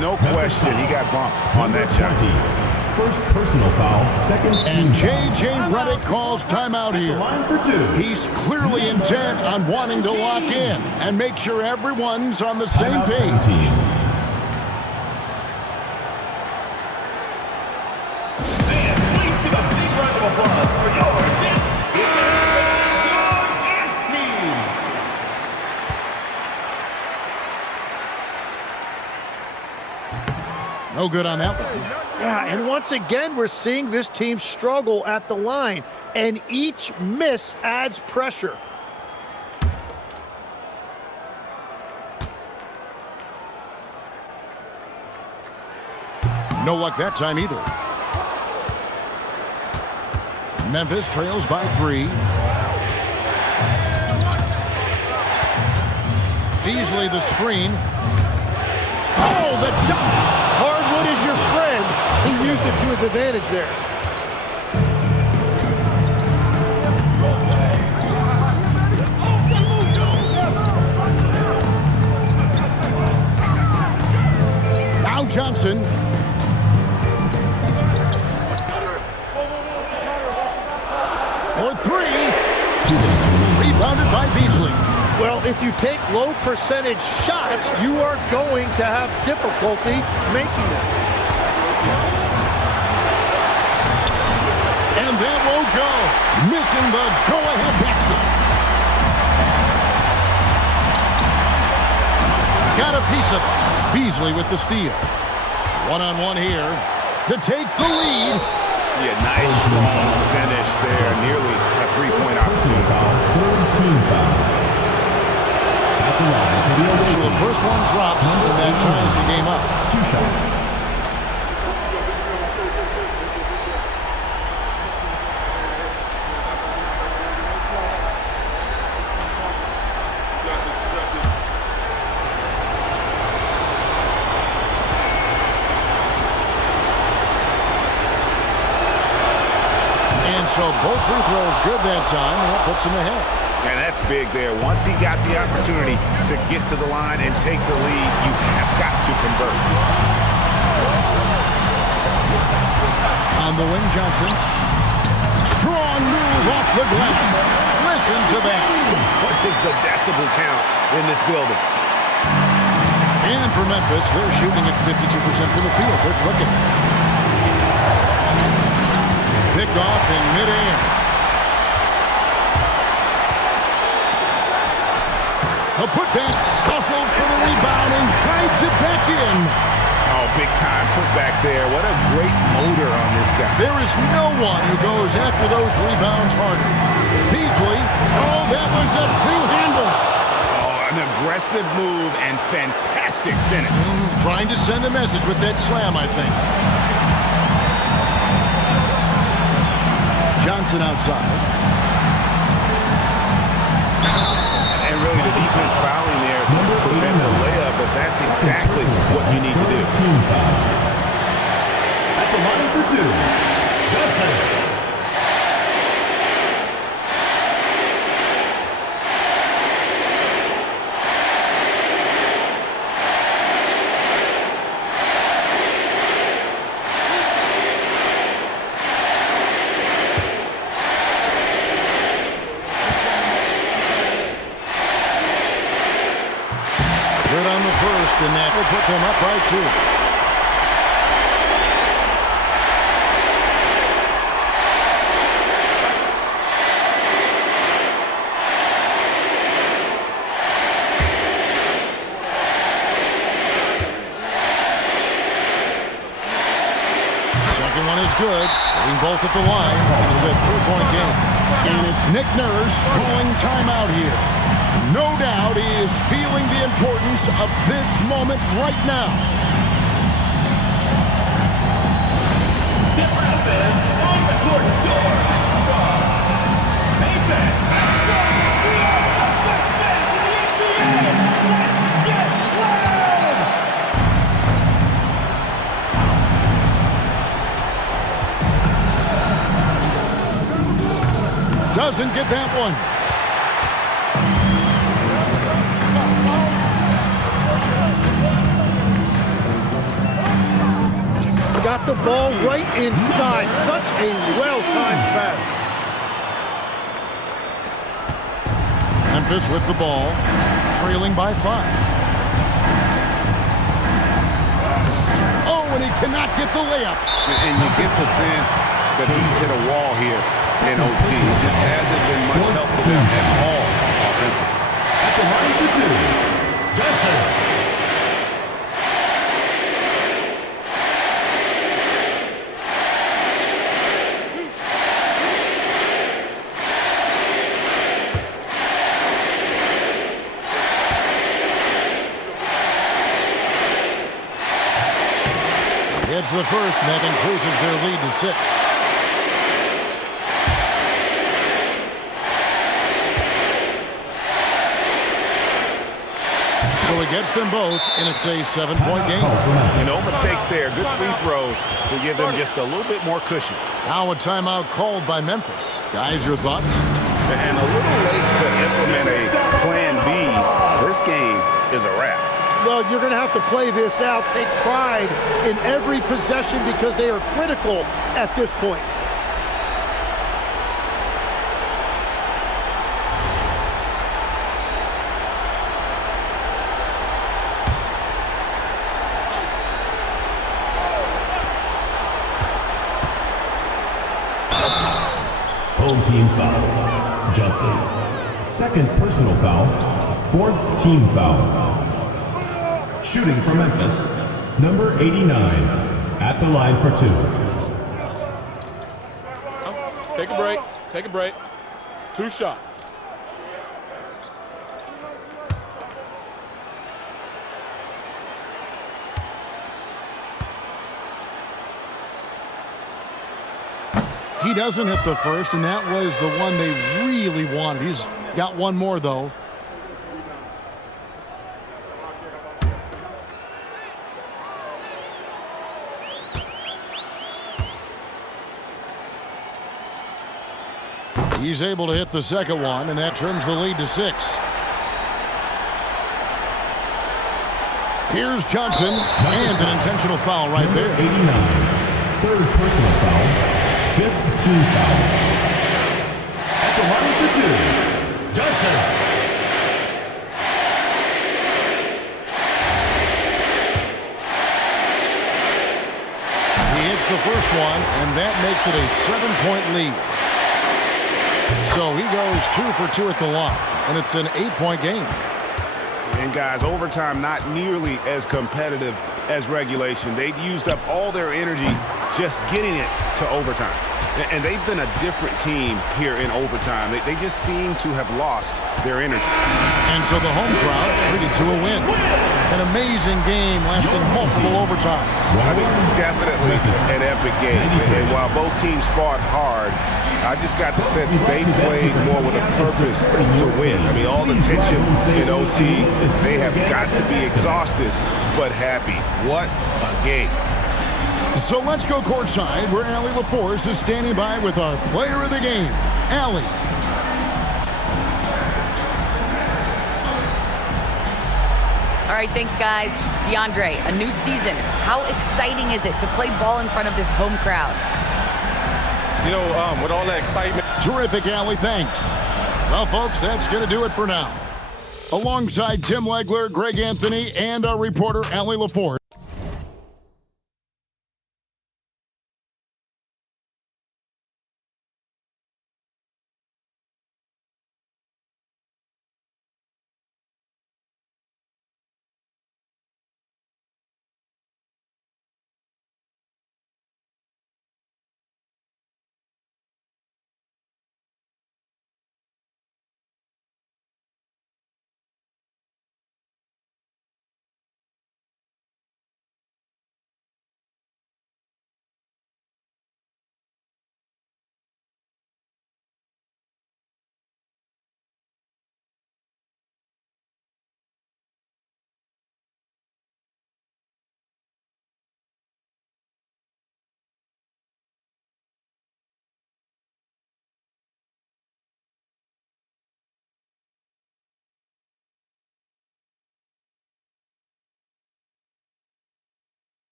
No question, he got bumped on that shot. First personal foul, second. And J.J. Redick calls timeout here. Line for 2. He's clearly intent on wanting to lock in and make sure everyone's on the same page. Please give a big round of applause for your Ubanxt team. No good on that one. Yeah, and once again, we're seeing this team struggle at the line, and each miss adds pressure. No luck that time either. Memphis trails by 3. Beasley the screen. Oh, the dunk! Hardwood is your friend. He used it to his advantage there. Now Johnson. For 3. Rebounded by Beasley. Well, if you take low percentage shots, you are going to have difficulty making them. And that won't go. Missing the go-ahead basket. Got a piece of it. Beasley with the steal. One-on-one here to take the lead. Yeah, nice strong finish there. Nearly a 3-point opportunity. Third team foul. So the first one drops, and that ties the game up. 2 shots. both free throws good that time, and that puts him ahead. And that's big there. Once he got the opportunity to get to the line and take the lead, you have got to convert. On the wing, Johnson. Strong move off the glass. Listen to that. What is the decibel count in this building? And for Memphis, they're shooting at 52% from the field. They're clicking. Picked off in midair. A putback. Hustles for the rebound and guides it back in. Oh, big time putback there. What a great motor on this guy. There is no one who goes after those rebounds harder. Beasley. Oh, that was a two-hander. An aggressive move and fantastic finish. Trying to send a message with that slam, I think. Johnson outside. And really the defense fouling there to prevent the layup, but that's exactly what you need to do. At the line for two, Johnson. And that will put them up by two. Second one is good. Getting both at the line. It's a three-point game. Nick Nurse calling timeout here. No doubt he is feeling the importance of this moment right now. This offense on the court, your star, Nathan. We are the best fans in the NBA. Let's get loud! Doesn't get that one. Got the ball right inside. Such a well-timed pass. Memphis with the ball, trailing by 5. Oh, and he cannot get the layup. And you get the sense that he's hit a wall here in OT. It just hasn't been much help to them at all offensively. At the line for two, Johnson. It's the first, and that increases their lead to 6. So he gets them both, and it's a 7-point game. No mistakes there. Good free throws to give them just a little bit more cushion. Now a timeout called by Memphis. Guys, your thoughts? And a little late to implement a plan B. This game is a wrap. Well, you're going to have to play this out, take pride in every possession because they are critical at this point. Home team foul. Johnson. Second personal foul. Fourth team foul. Shooting for Memphis, number 89, at the line for 2. Take a break. Take a break. 2 shots. He doesn't hit the first, and that was the one they really wanted. He's got one more, though. He's able to hit the second one, and that trims the lead to 6. Here's Johnson, and an intentional foul right there. 89. Third personal foul. 5th team foul. At the line for 2, Johnson. He hits the first one, and that makes it a 7-point lead. So he goes 2 for 2 at the line, and it's an 8-point game. And guys, overtime not nearly as competitive as regulation. They'd used up all their energy just getting it to overtime. And they've been a different team here in overtime. They just seem to have lost their energy. And so the home crowd treated to a win. An amazing game lasting multiple overtimes. I mean, definitely an epic game. And while both teams fought hard, I just got the sense they played more with a purpose to win. I mean, all the tension in OT, they have got to be exhausted, but happy. What a game. So let's go courtside where Allie LaForce is standing by with our player of the game, Allie. All right, thanks, guys. DeAndre, a new season. How exciting is it to play ball in front of this home crowd? You know, with all that excitement. Terrific, Allie. Thanks. Well, folks, that's going to do it for now. Alongside Tim Legler, Greg Anthony, and our reporter, Allie LaForce.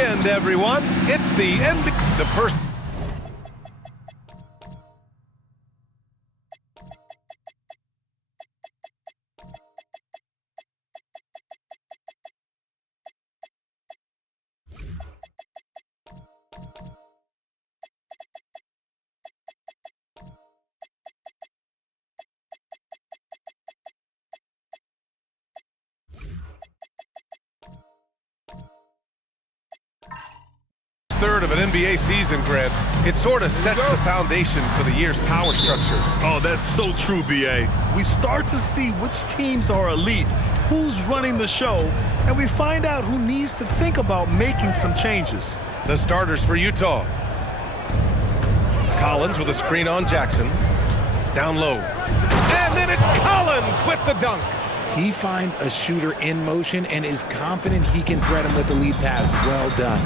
weekend, everyone. It's the NBA. The first. Third of an NBA season, Grant. It sort of sets the foundation for the year's power structure. Oh, that's so true, B.A. We start to see which teams are elite, who's running the show, and we find out who needs to think about making some changes. The starters for Utah. Collins with a screen on Jackson. Down low. And then it's Collins with the dunk. He finds a shooter in motion and is confident he can thread him with the lead pass. Well done.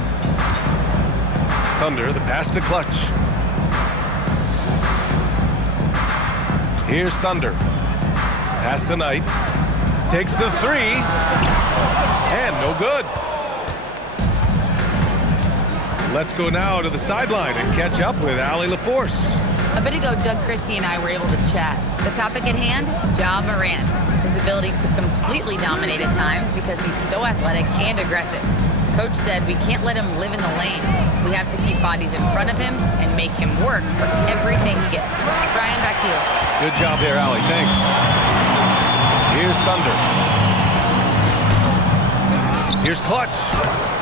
Thunder, the pass to Clutch. Here's Thunder. Pass to Knight. Takes the three. And no good. Let's go now to the sideline and catch up with Allie LaForce. A bit ago, Doug Christie and I were able to chat. The topic at hand, Ja Morant. His ability to completely dominate at times because he's so athletic and aggressive. Coach said we can't let him live in the lane. We have to keep bodies in front of him and make him work for everything he gets. Brian, back to you. Good job there, Allie. Thanks. Here's Thunder. Here's Clutch.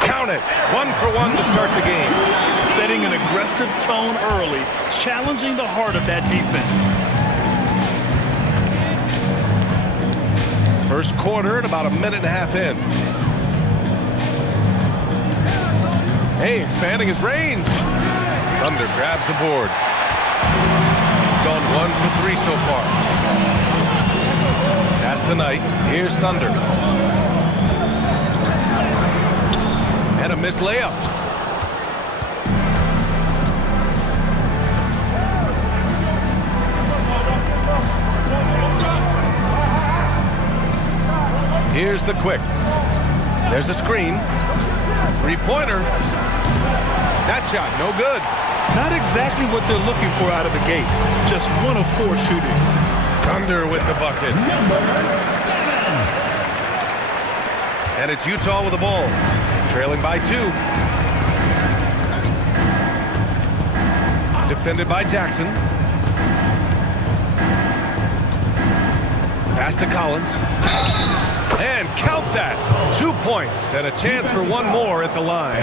Count it. 1 for 1 to start the game. Setting an aggressive tone early, challenging the heart of that defense. First quarter at about a minute and a half in. Hey, expanding his range. Thunder grabs the board. Gone 1 for 3 so far. Pass to Knight. Here's Thunder. And a missed layup. Here's the quick. There's a screen. Three-pointer. That shot, no good. Not exactly what they're looking for out of the gates. Just 1 of 4 shooting. Thunder with the bucket. And it's Utah with the ball. Trailing by 2. Defended by Jackson. Pass to Collins. And count that. 2 points and a chance for 1 more at the line.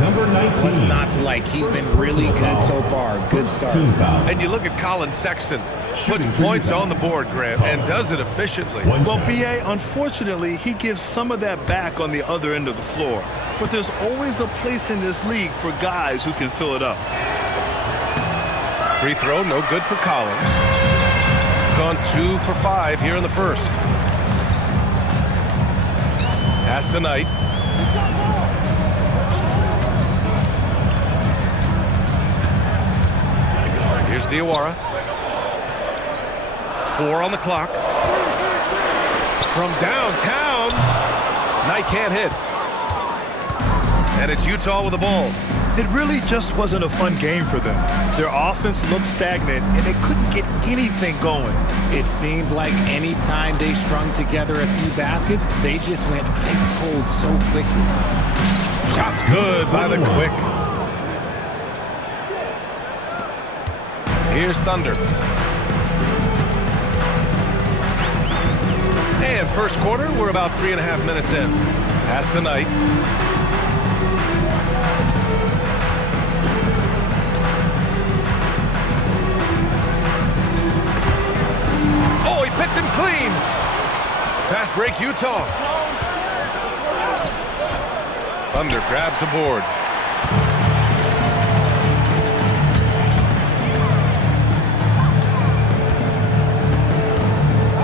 Number 19. What's not to like? He's been really good so far. Good start. And you look at Colin Sexton. Puts points on the board, Grant, and does it efficiently. Well, B.A., unfortunately, he gives some of that back on the other end of the floor. But there's always a place in this league for guys who can fill it up. Free throw, no good for Collins. Gone 2 for 5 here in the first. Pass to Knight. Here's Diawara. 4 on the clock. From downtown, Knight can't hit. And it's Utah with the ball. It really just wasn't a fun game for them. Their offense looked stagnant, and they couldn't get anything going. It seemed like any time they strung together a few baskets, they just went ice cold so quickly. Shot's good by the quick. Here's Thunder. And first quarter, we're about 3.5 minutes in. Pass to Knight. Oh, he picked him clean. Fast break, Utah. Thunder grabs the board.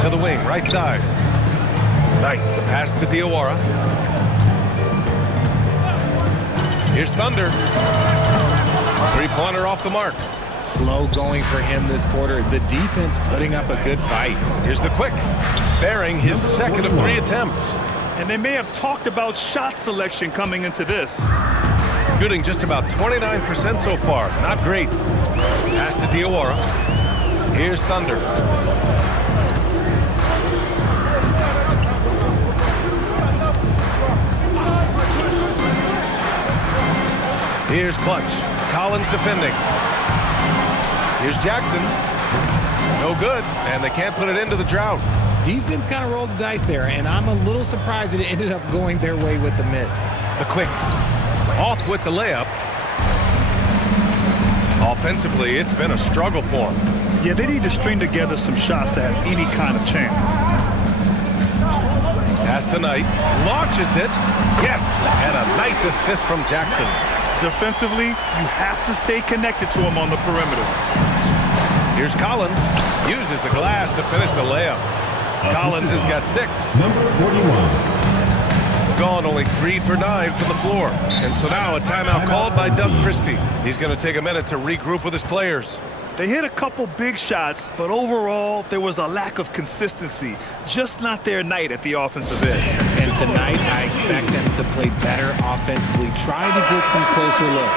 To the wing, right side. Knight, the pass to Diawara. Here's Thunder. Three-pointer off the mark. Slow going for him this quarter. The defense putting up a good fight. Here's the quick. Bearing his second of 3 attempts. And they may have talked about shot selection coming into this. Shooting just about 29% so far. Not great. Pass to Diawara. Here's Thunder. Here's Clutch. Collins defending. Here's Jackson. No good, and they can't put it into the drought. Defense kind of rolled the dice there, and I'm a little surprised that it ended up going their way with the miss. The quick. Off with the layup. Offensively, it's been a struggle for them. Yeah, they need to string together some shots to have any kind of chance. Pass to Knight. Launches it. Yes! And a nice assist from Jackson. Defensively, you have to stay connected to him on the perimeter. Here's Collins. Uses the glass to finish the layup. Collins has got 6. Number 41. Gone only 3 for 9 from the floor. And so now a timeout called by Doug Christie. He's going to take a minute to regroup with his players. They hit a couple big shots, but overall, there was a lack of consistency. Just not their night at the offensive end. And tonight, I expect them to play better offensively. Try to get some closer looks.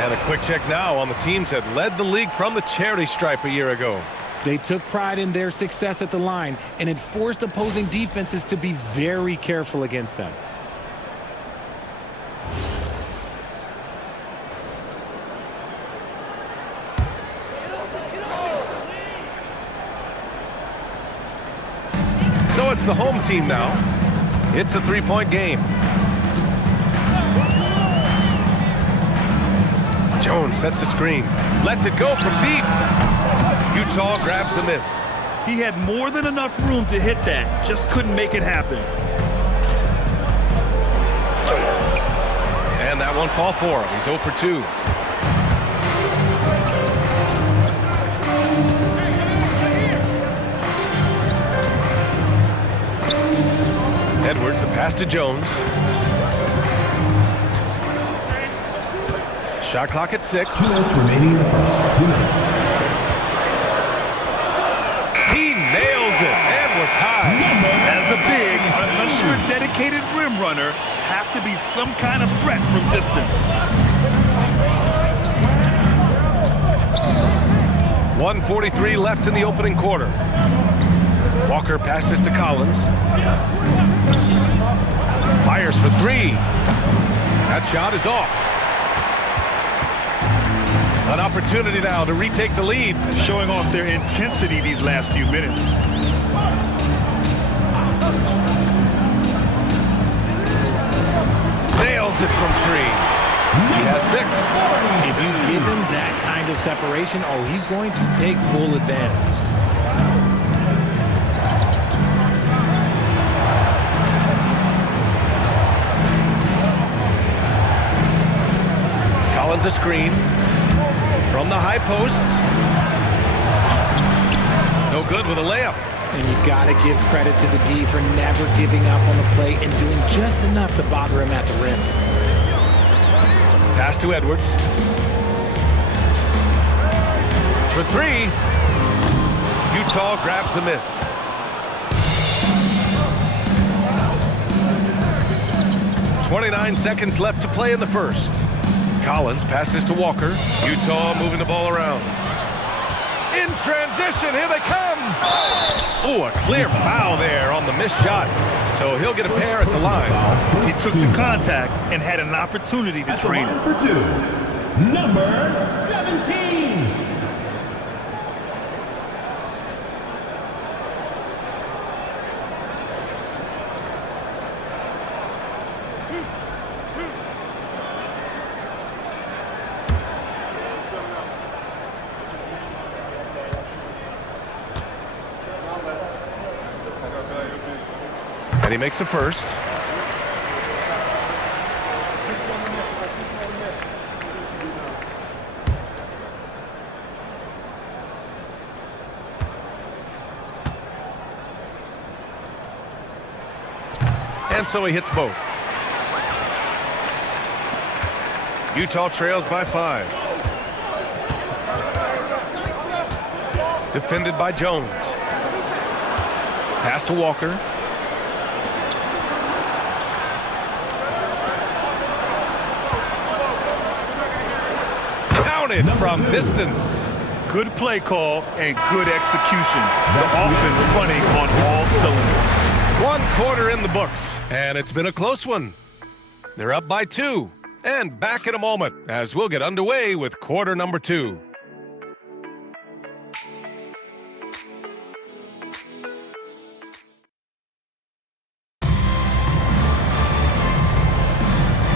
And a quick check now on the teams that led the league from the charity stripe a year ago. They took pride in their success at the line, and it forced opposing defenses to be very careful against them. So it's the home team now. It's a 3-point game. Jones sets a screen. Lets it go from deep. Utah grabs the miss. He had more than enough room to hit that. Just couldn't make it happen. And that won't fall for him. He's 0 for 2. Edwards, the pass to Jones. Shot clock at 6. 2 minutes remaining in the first. 2 minutes. He nails it, and we're tied. As a big, unless you're a dedicated rim runner, have to be some kind of threat from distance. 1:43 left in the opening quarter. Walker passes to Collins. Fires for 3. That shot is off. An opportunity now to retake the lead. Showing off their intensity these last few minutes. Nails it from 3. He has 6. If you give him that kind of separation, oh, he's going to take full advantage. Collins a screen from the high post. No good with a layup. And you got to give credit to the D for never giving up on the play and doing just enough to bother him at the rim. Pass to Edwards. For 3. Utah grabs the miss. .29 seconds left to play in the first. Collins passes to Walker. Utah moving the ball around. In transition, here they come. Oh, a clear foul there on the missed shot. So he'll get a pair at the line. He took the contact and had an opportunity to drain it. For 2, number 17. And he makes a first. And so he hits both. Utah trails by 5. Defended by Jones. Pass to Walker. it from distance. Good play call and good execution. The offense running on all cylinders. 1 quarter in the books, and it's been a close one. They're up by 2, and back in a moment as we'll get underway with quarter number 2.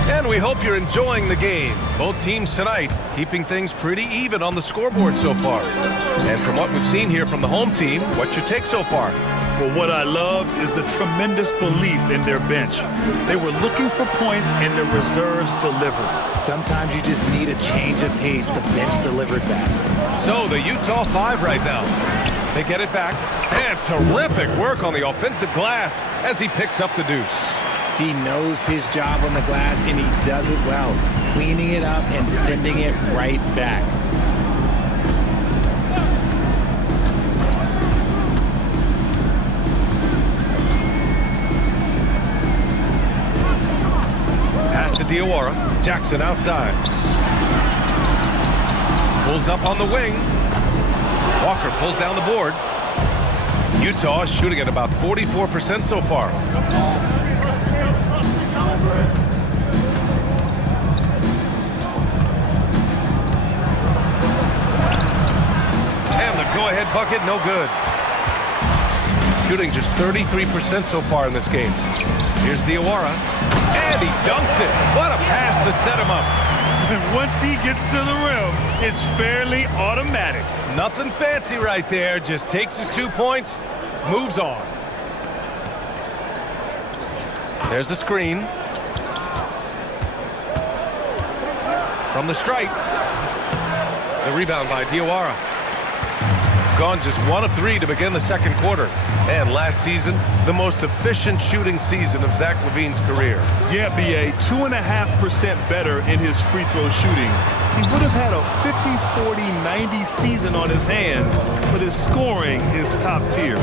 And we hope you're enjoying the game. Both teams tonight keeping things pretty even on the scoreboard so far. And from what we've seen here from the home team, what's your take so far? Well, what I love is the tremendous belief in their bench. They were looking for points and their reserves delivered. Sometimes you just need a change of pace. The bench delivered that. So the Utah 5 right now. They get it back. And terrific work on the offensive glass as he picks up the deuce. He knows his job on the glass, and he does it well, cleaning it up and sending it right back. Pass to Diawara. Jackson outside. Pulls up on the wing. Walker pulls down the board. Utah is shooting at about 44% so far. And the go-ahead bucket, no good. Shooting just 33% so far in this game. Here's Diawara. And he dunks it. What a pass to set him up. And once he gets to the rim, it's fairly automatic. Nothing fancy right there. Just takes his 2 points, moves on. There's the screen. From the stripe. The rebound by Diawara. Gone just 1 of 3 to begin the second quarter. And last season, the most efficient shooting season of Zach LaVine's career. Yeah, BA, 2.5% better in his free throw shooting. He would have had a 50-40-90 season on his hands, but his scoring is top tier.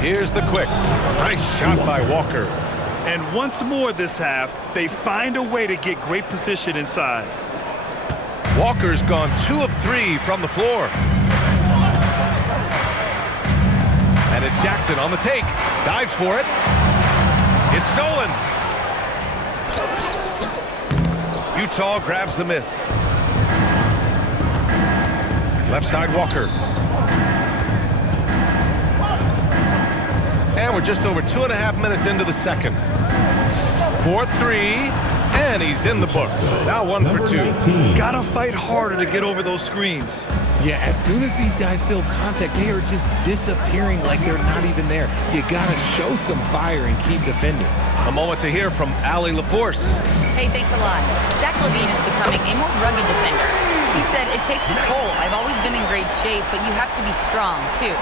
Here's the quick. Nice shot by Walker. And once more this half, they find a way to get great position inside. Walker's gone 2 of 3 from the floor. And it's Jackson on the take. Dives for it. It's stolen. Utah grabs the miss. Left side Walker. And we're just over 2.5 minutes into the second. 4-3, and he's in the books. Now 1 for 2. Gotta fight harder to get over those screens. Yeah, as soon as these guys feel contact, they are just disappearing like they're not even there. You gotta show some fire and keep defending. A moment to hear from Allie LaForce. Hey, thanks a lot. Zach LaVine is becoming a more rugged defender. He said, it takes a toll. I've always been in great shape, but you have to be strong, too.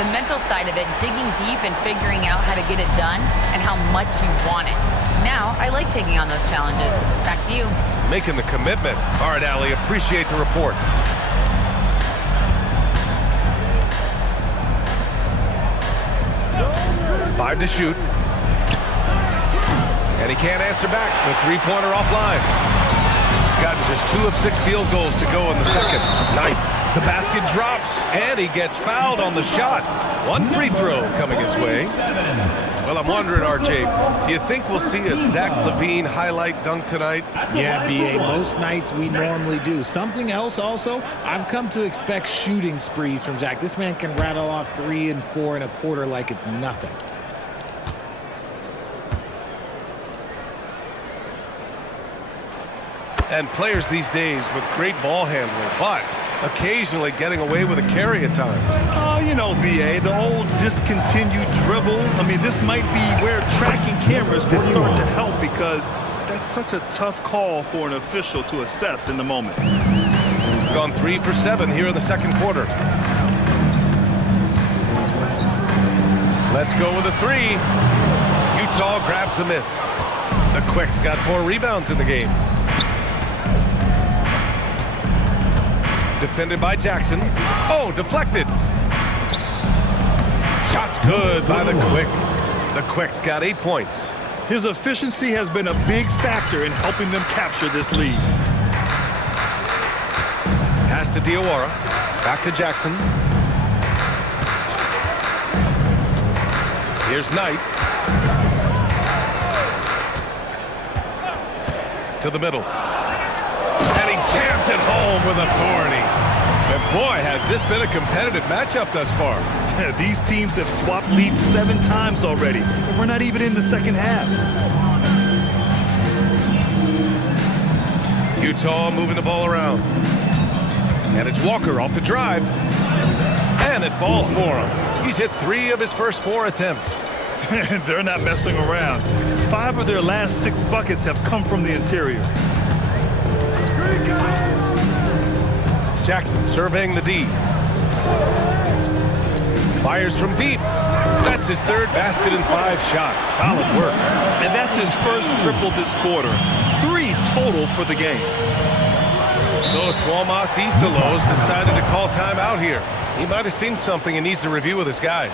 The mental side of it, digging deep and figuring out how to get it done and how much you want it. Now, I like taking on those challenges. Back to you. Making the commitment. All right, Allie, appreciate the report. Five to shoot. And he can't answer back. The three-pointer offline. Gotten just 2 of 6 field goals to go in the second. Knight. The basket drops, and he gets fouled on the shot. 1 free throw coming his way. Well, I'm wondering, RJ, do you think we'll see a Zach LaVine highlight dunk tonight? Yeah, BA, most nights we normally do. Something else also, I've come to expect shooting sprees from Zach. This man can rattle off 3 and 4 in a quarter like it's nothing. And players these days with great ball handling, but occasionally getting away with a carry at times. Oh, you know, BA, the old discontinued dribble. I mean, this might be where tracking cameras can start to help because that's such a tough call for an official to assess in the moment. Gone 3 for 7 here in the second quarter. Let's go with a 3. Utah grabs the miss. The Quick's got 4 rebounds in the game. Defended by Jackson. Oh, deflected. Shot's good by the Quick. The Quick's got 8 points. His efficiency has been a big factor in helping them capture this lead. to Diawara. Back to Jackson. Here's Knight. To the middle. And he jams it home with authority. And boy, has this been a competitive matchup thus far. These teams have swapped leads 7 times already, and we're not even in the second half. Utah moving the ball around. And it's Walker off the drive. And it falls for him. He's hit 3 of his first 4 attempts. They're not messing around. 5 of their last 6 buckets have come from the interior. Jackson surveying the D. Fires from deep. That's his 3rd basket in 5 shots. Solid work. And that's his first triple this quarter. 3 total for the game. So Tuomas Isalos decided to call timeout here. He might have seen something and needs to review with his guys.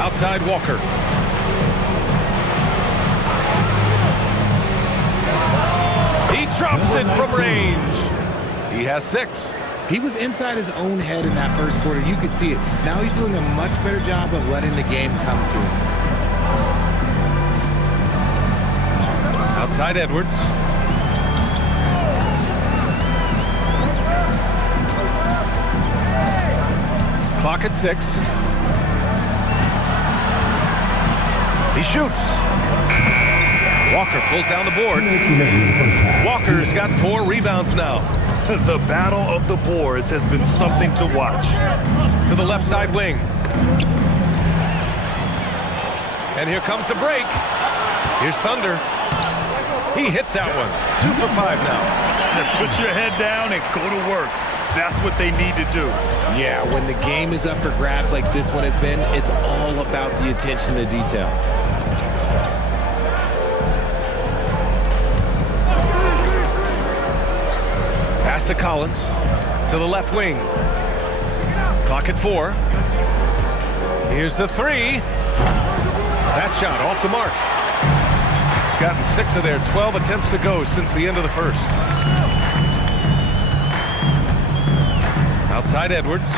Outside Walker. He drops it from range. He has 6. He was inside his own head in that first quarter. You could see it. Now he's doing a much better job of letting the game come to him. Outside Edwards. Clock at 6. He shoots. Walker pulls down the board. Walker's got 4 rebounds now. The battle of the boards has been something to watch. To the left side wing. And here comes the break. Here's Thunder. He hits that one. 2 for 5 now. Put your head down and go to work. That's what they need to do. Yeah, when the game is up for grabs like this one has been, it's all about the attention to detail. Pass to Collins. To the left wing. Clock at 4. Here's the 3. That shot off the mark. He's gotten 6 of their 12 attempts to go since the end of the first. Outside Edwards.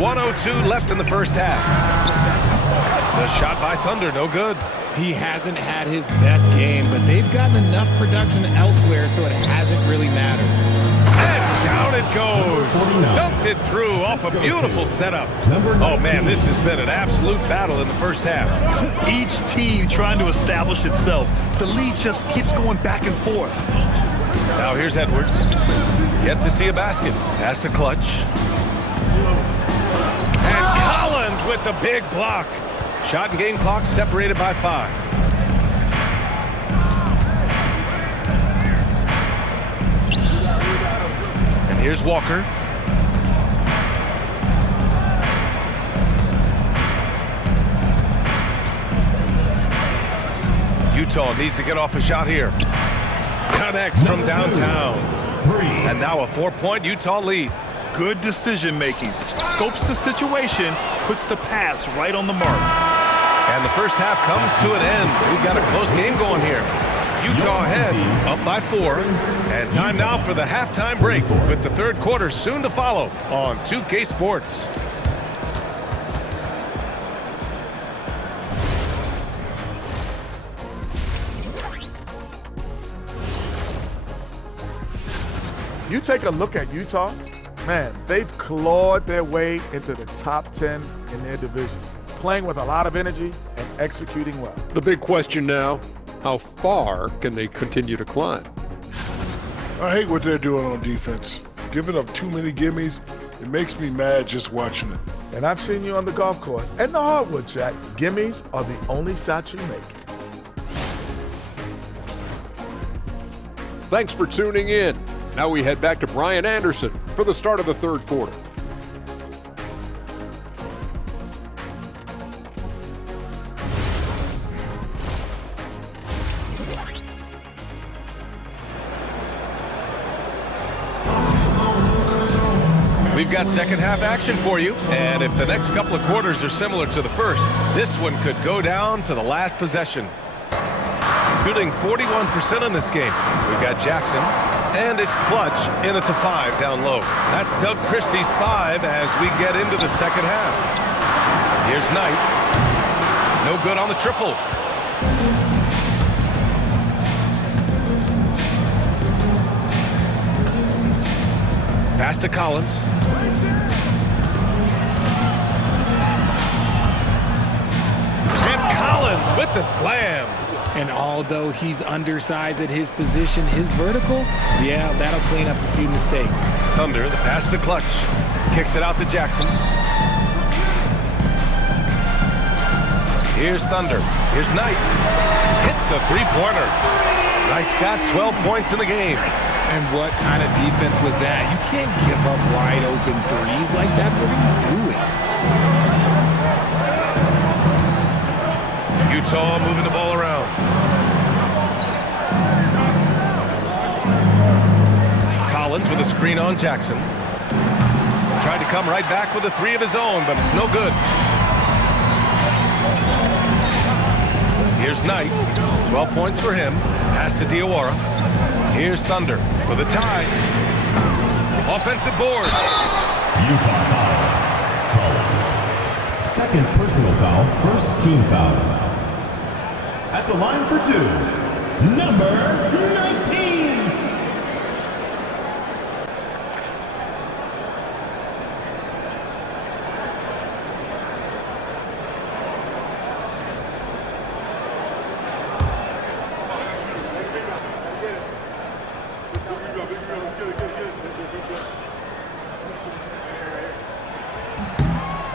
1:02 left in the first half. The shot by Thunder, no good. He hasn't had his best game, but they've gotten enough production elsewhere, so it hasn't really mattered. And down it goes. Dunked it through off a beautiful setup. Oh, man, this has been an absolute battle in the first half. Each team trying to establish itself. The lead just keeps going back and forth. Now here's Edwards. Yet to see a basket. Pass to Clutch. And Collins with the big block. Shot and game clock separated by 5. And here's Walker. Utah needs to get off a shot here. Connects from downtown. And now a 4-point Utah lead. Good decision making. Scopes the situation, puts the pass right on the mark. And the first half comes to an end. We've got a close game going here. Utah ahead, up by 4. And time now for the halftime break, with the third quarter soon to follow on 2K Sports. You take a look at Utah, man, they've clawed their way into the top 10 in their division, playing with a lot of energy and executing well. The big question now, How far can they continue to climb? I hate what they're doing on defense. Giving up too many gimmies, it makes me mad just watching it. And I've seen you on the golf course and the hardwood, Jack. Gimmies are the only shots you make. Thanks for tuning in. Now we head back to Brian Anderson for the start of the third quarter. We've got second half action for you, and if the next couple of quarters are similar to the first, this one could go down to the last possession. Shooting 41% in this game. We've got Jackson, and it's Clutch in at the 5 down low. That's Doug Christie's 5 as we get into the second half. Here's Knight. No good on the triple. Pass to Collins. And Collins with the slam. And although he's undersized at his position, his vertical, yeah, that'll clean up a few mistakes. Thunder, the pass to Clutch. Kicks it out to Jackson. Here's Thunder. Here's Knight. Hits a three-pointer. Knight's got 12 points in the game. And what kind of defense was that? You can't give up wide open threes like that. What are you doing? Utah moving the ball around. Collins with a screen on Jackson. Tried to come right back with a 3 of his own, but it's no good. Here's Knight. 12 points for him. Pass to Diawara. Here's Thunder for the tie. Offensive board. Utah foul. Collins. Second personal foul, first team foul. At the line for 2, number 19.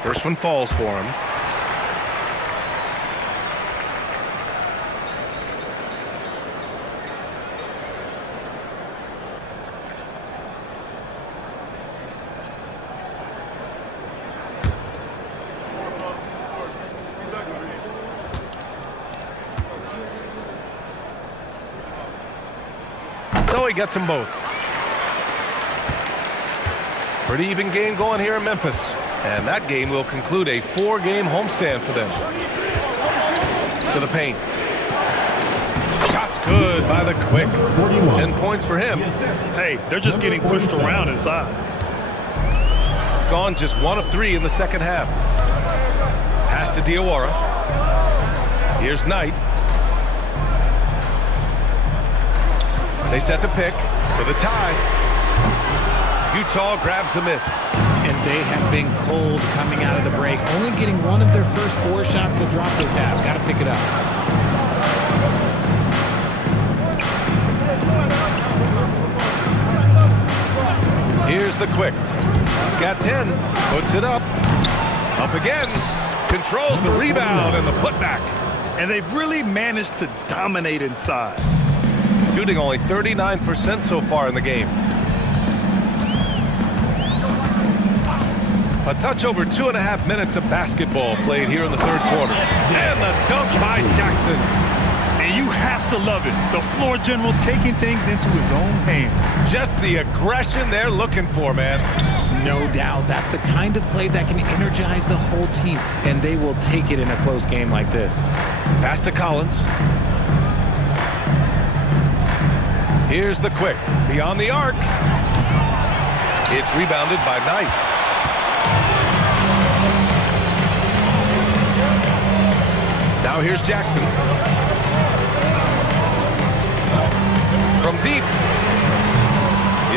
First one falls for him. So he gets them both. Pretty even game going here in Memphis. And that game will conclude a 4-game homestand for them. To the paint. Shots good by the Quick. 10 points for him. Hey, they're just getting pushed around inside. Gone just 1 of 3 in the second half. Pass to Diawara. Here's Knight. They set the pick for the tie. Utah grabs the miss. And they have been cold coming out of the break. Only getting one of their first 4 shots to drop this half. Got to pick it up. Here's the Quick. He's got 10. Puts it up. Up again. Controls the rebound and the putback. And they've really managed to dominate inside. Shooting only 39% so far in the game. A touch over 2.5 minutes of basketball played here in the third quarter. And the dunk by Jackson. And you have to love it. The floor general taking things into his own hands. Just the aggression they're looking for, man. No doubt. That's the kind of play that can energize the whole team. And they will take it in a close game like this. Pass to Collins. Here's the Quick. Beyond the arc. It's rebounded by Knight. Now here's Jackson. From deep.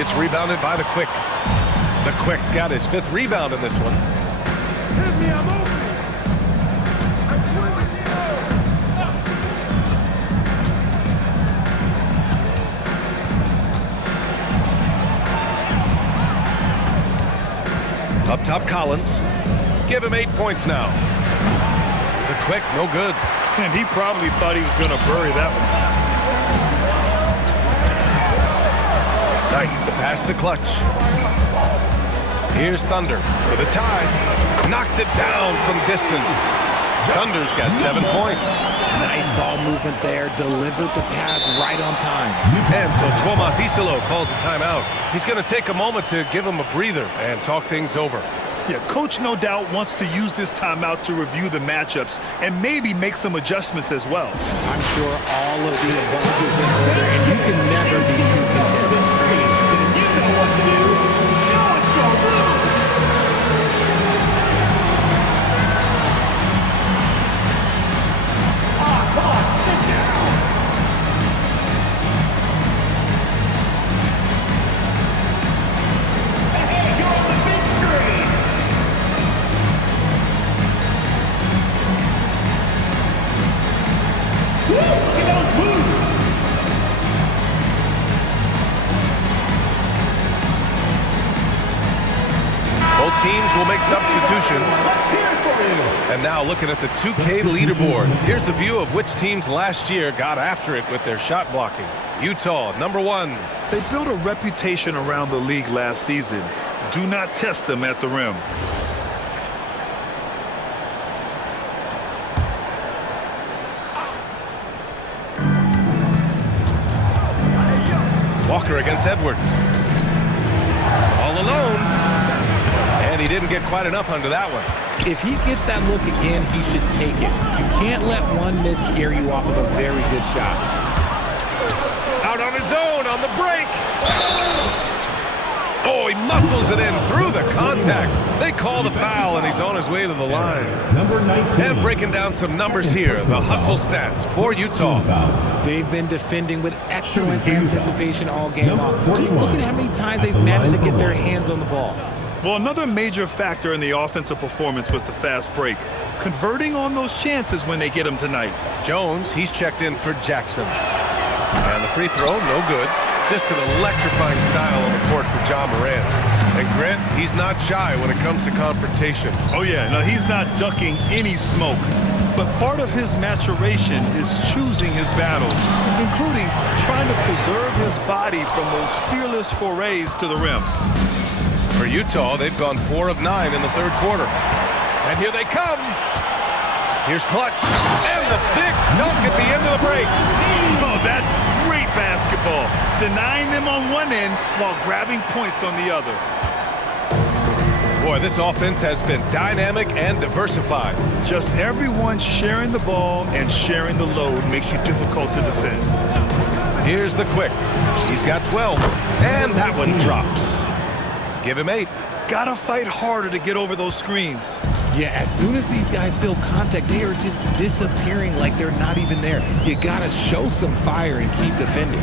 It's rebounded by the Quick. The Quick's got his 5th rebound in this one. Hit me, I'm open. Up top, Collins. Give him 8 points now. The quick, no good. And he probably thought he was going to bury that one. Knight, the pass to Clutch. Here's Thunder for the tie. Knocks it down from distance. Thunder's got 7 points. Nice ball movement there. Delivered the pass right on time. And so Tuomas Isilo calls a timeout. He's going to take a moment to give him a breather and talk things over. Yeah, coach no doubt wants to use this timeout to review the matchups and maybe make some adjustments as well. I'm sure all of the above is in order, and you can never be too content. You know what to do. Show us your move. Come on, sit down. Hey, you're on the big screen. Woo, look at those moves. Both teams will make substitutions. And now looking at the 2K leaderboard. Here's a view of which teams last year got after it with their shot blocking. Utah, #1. They built a reputation around the league last season. Do not test them at the rim. Walker against Edwards. All alone. And he didn't get quite enough under that one. If he gets that look again, he should take it. You can't let one miss scare you off of a very good shot. Out on his own on the break. Oh, he muscles it in through the contact. They call the foul, and he's on his way to the line. Number 19. And breaking down some numbers here, the hustle stats for Utah. They've been defending with excellent anticipation all game long. Just look at how many times they've managed to get their hands on the ball. Well, another major factor in the offensive performance was the fast break. Converting on those chances when they get them tonight. Jones, he's checked in for Jackson. And the free throw, no good. Just an electrifying style on the court for John Morant. And Grant, he's not shy when it comes to confrontation. Oh yeah, no, he's not ducking any smoke. But part of his maturation is choosing his battles, including trying to preserve his body from those fearless forays to the rim. For Utah, they've gone 4 of 9 in the third quarter. And here they come. Here's Clutch. And the big dunk at the end of the break. Oh, that's great basketball. Denying them on one end while grabbing points on the other. Boy, this offense has been dynamic and diversified. Just everyone sharing the ball and sharing the load makes you difficult to defend. Here's the quick. He's got 12. And that one drops. Give him 8. Gotta fight harder to get over those screens. Yeah, as soon as these guys feel contact, they are just disappearing like they're not even there. You gotta show some fire and keep defending.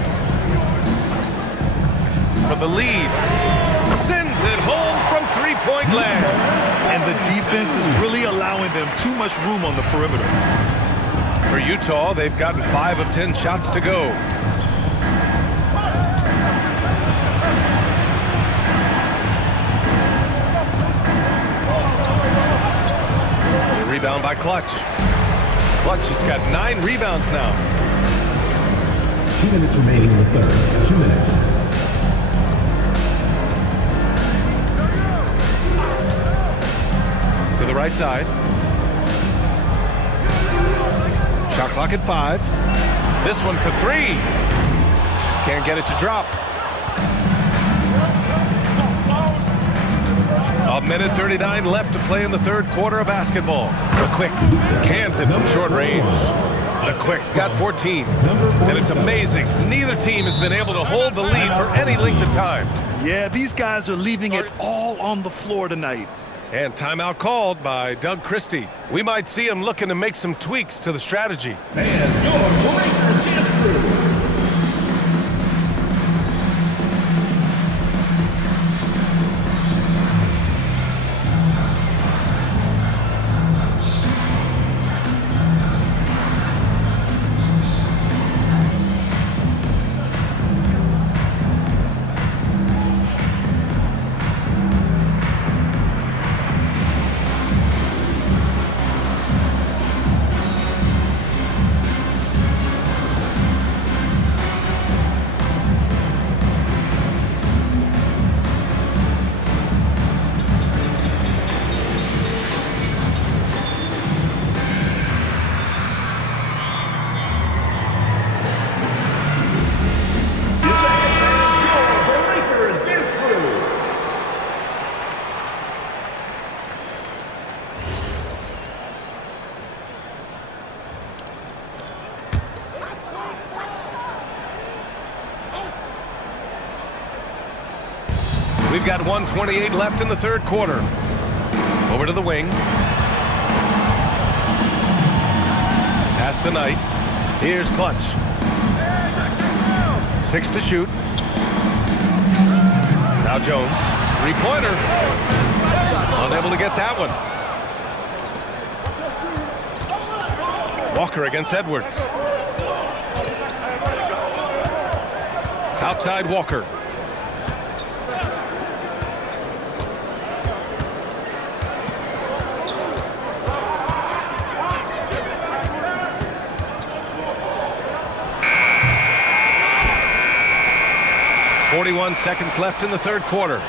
For the lead. Sends it home from three-point land. And the defense is really allowing them too much room on the perimeter. For Utah, they've gotten 5 of 10 shots to go. Rebound by Clutch. Clutch has got 9 rebounds now. 2 minutes remaining in the third. 2 minutes. To the right side. Shot clock at 5. This one for 3. Can't get it to drop. A minute 39 left to play in the third quarter of basketball. The quick cans it from short range. The quick's got 14. And it's amazing. Neither team has been able to hold the lead for any length of time. Yeah, these guys are leaving it all on the floor tonight. And timeout called by Doug Christie. We might see him looking to make some tweaks to the strategy. And your Lakers dance crew. We've got 1:28 left in the third quarter. Over to the wing. Pass to Knight. Here's Clutch. 6 to shoot. Now Jones. Three-pointer. Unable to get that one. Walker against Edwards. Outside Walker. .41 seconds left in the third quarter.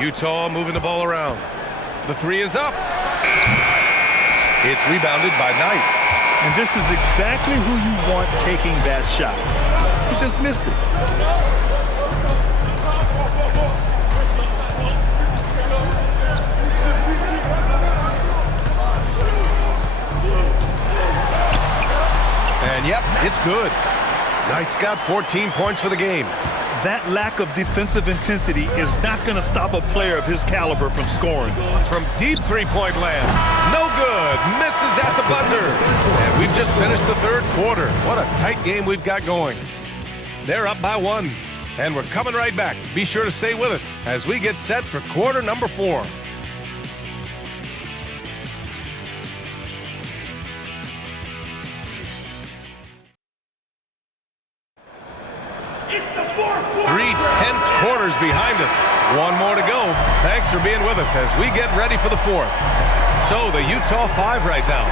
Utah moving the ball around. The three is up. It's rebounded by Knight. And this is exactly who you want taking that shot. He just missed it. And yep, it's good. Knight's got 14 points for the game. That lack of defensive intensity is not going to stop a player of his caliber from scoring. From deep three-point land. No good. Misses at the buzzer. And we've just finished the third quarter. What a tight game we've got going. They're up by 1. And we're coming right back. Be sure to stay with us as we get set for quarter number 4. Three tense quarters behind us. One more to go. Thanks for being with us as we get ready for the fourth. So the Utah 5 right now.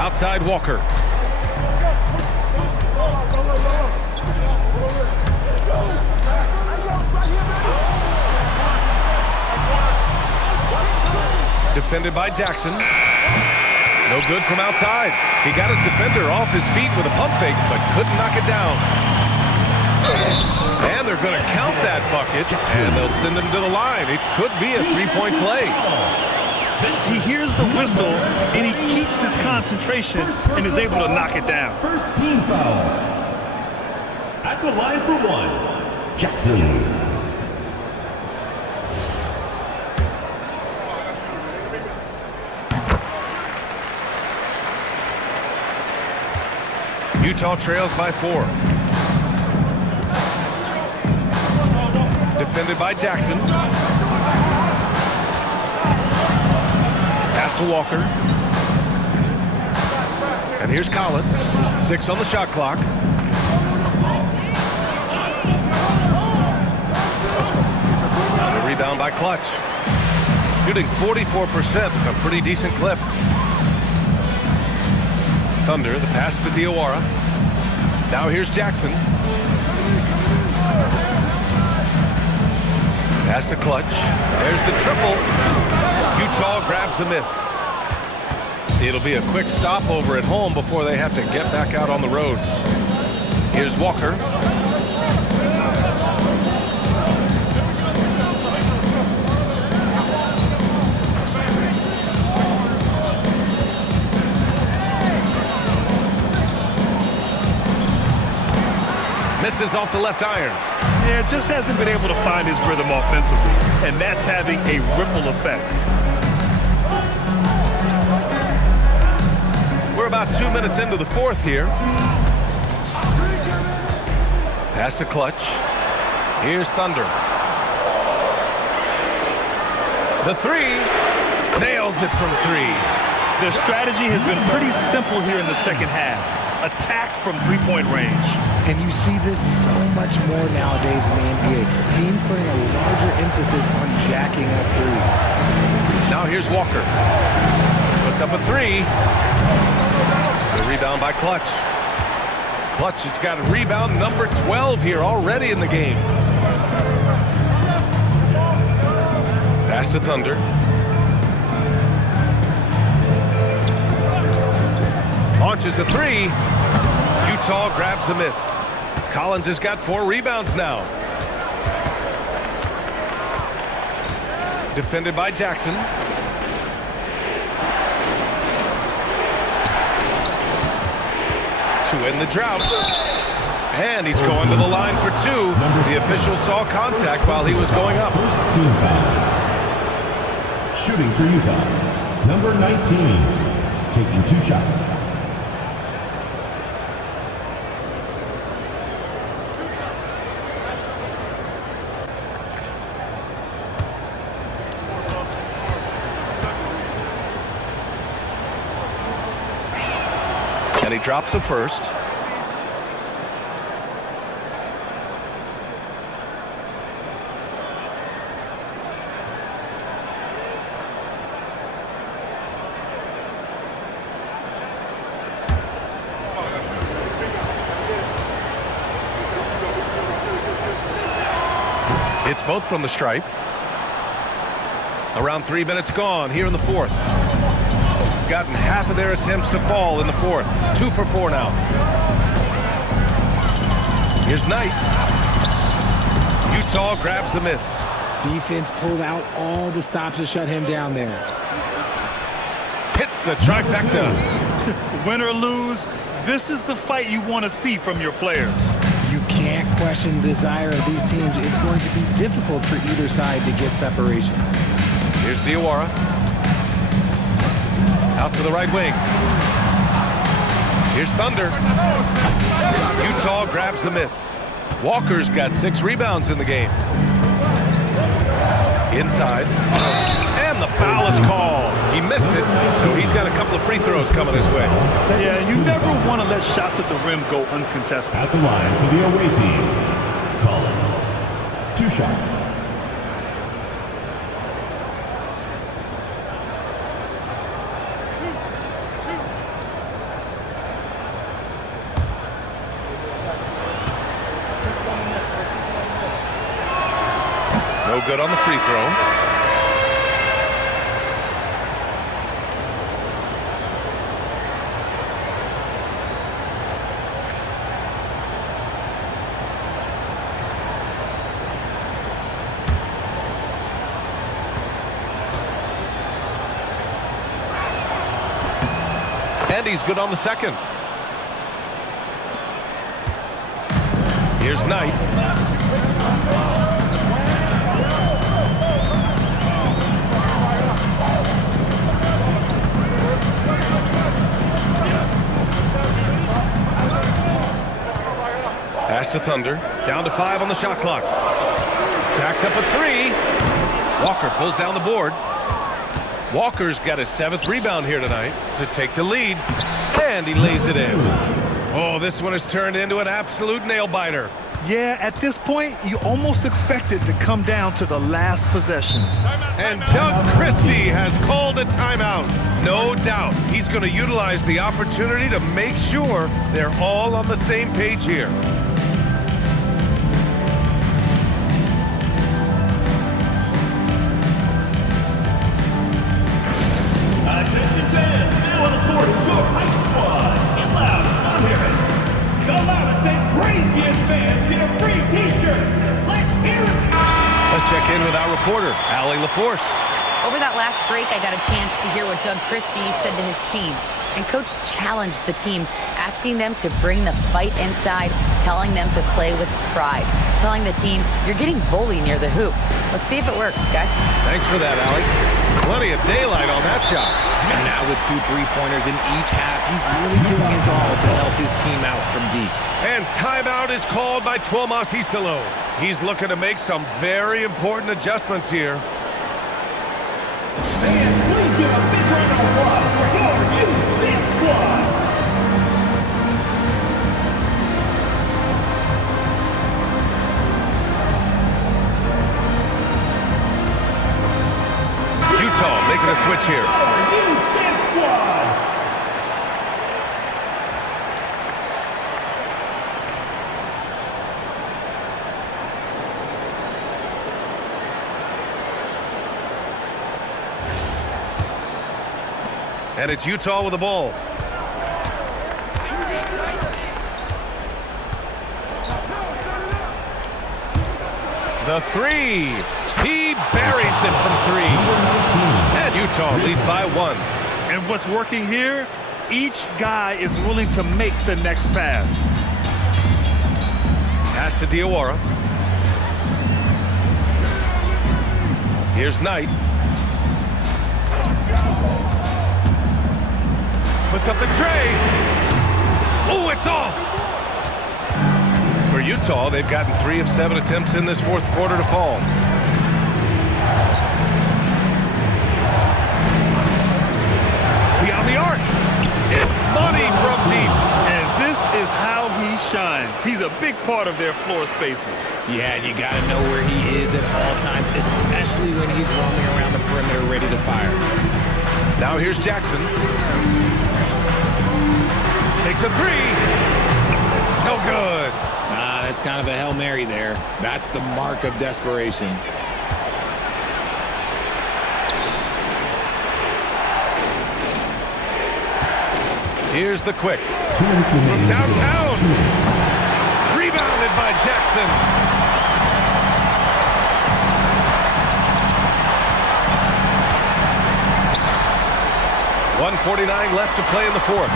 Outside Walker. Defended by Jackson. No good from outside. He got his defender off his feet with a pump fake, but couldn't knock it down. And they're going to count that bucket, and they'll send him to the line. It could be a three-point play. He hears the whistle, and he keeps his concentration and is able to knock it down. First team foul. At the line for 1, Jackson. Utah trails by 4. Defended by Jackson. Pass to Walker. And here's Collins. 6 on the shot clock. The rebound by Clutch. Shooting 44%, a pretty decent clip. Thunder, the pass to Diawara. Now here's Jackson. Pass to Clutch. There's the triple. Utah grabs the miss. It'll be a quick stopover at home before they have to get back out on the road. Here's Walker. Misses off the left iron. Yeah, just hasn't been able to find his rhythm offensively, and that's having a ripple effect. We're about 2 minutes into the fourth here. Pass to Clutch. Here's Thunder. The three. Nails it from 3. Their strategy has been pretty simple here in the second half. Attack from three-point range. And you see this so much more nowadays in the NBA. Teams putting a larger emphasis on jacking up threes. Now here's Walker. Puts up a 3. The rebound by Clutch. Clutch has got a rebound number 12 here already in the game. Pass to Thunder. Launches a 3. Utah grabs the miss. Collins has got 4 rebounds now. Defended by Jackson. to end the drought. And he's going to the line for two. The official saw contact while he was going up. First team foul. Shooting for Utah, number 19, taking 2 shots. And he drops the first. It's both from the stripe. Around 3 minutes gone here in the fourth. Gotten half of their attempts to fall in the fourth. 2 for 4 now. Here's Knight. Utah grabs the miss. Defense pulled out all the stops to shut him down there. Hits the trifecta. Win or lose, this is the fight you want to see from your players. You can't question the desire of these teams. It's going to be difficult for either side to get separation. Here's Diawara. Out to the right wing. Here's Thunder. Utah grabs the miss. Walker's got 6 rebounds in the game. Inside. And the foul is called. He missed it, so he's got a couple of free throws coming his way. Yeah, you never want to let shots at the rim go uncontested. At the line for the away team, Collins. 2 shots. No good on the free throw. And he's good on the second. Here's Knight. Pass to Thunder. Down to 5 on the shot clock. Jacks up a 3. Walker pulls down the board. Walker's got his 7th rebound here tonight to take the lead. And he lays it in. Oh, this one has turned into an absolute nail-biter. Yeah, at this point, you almost expect it to come down to the last possession. And Doug Christie has called a timeout. No doubt he's going to utilize the opportunity to make sure they're all on the same page here. Attention fans, now on the court is your hype squad. Get loud, let 'em hear it. The loudest and craziest fans get a free t-shirt. Let's hear it. Let's check in with our reporter, Allie LaForce. Over that last break, I got a chance to hear what Doug Christie said to his team. And Coach challenged the team, asking them to bring the fight inside, telling them to play with pride, telling the team, you're getting bullied near the hoop. Let's see if it works, guys. Thanks for that, Allie. Plenty of daylight on that shot. And now with 2 3-pointers in each half, he's really doing his all to help his team out from deep. And timeout is called by Tuomas Hisalo. He's looking to make some very important adjustments here. Fans, please give a big round of applause for your youth squad. Utah making a switch here. And it's Utah with the ball. The 3. He buries it from 3. And Utah leads by 1. And what's working here? Each guy is willing to make the next pass. Pass to Diawara. Here's Knight. Puts up the tray. Oh, it's off. For Utah, they've gotten 3 of 7 attempts in this fourth quarter to fall. Beyond the arc. It's money from deep. And this is how he shines. He's a big part of their floor spacing. Yeah, and you got to know where he is at all times, especially when he's roaming around the perimeter ready to fire. Now here's Jackson. Takes a 3. No good. That's kind of a Hail Mary there. That's the mark of desperation. Here's the quick. From downtown. Rebounded by Jackson. .149 left to play in the fourth.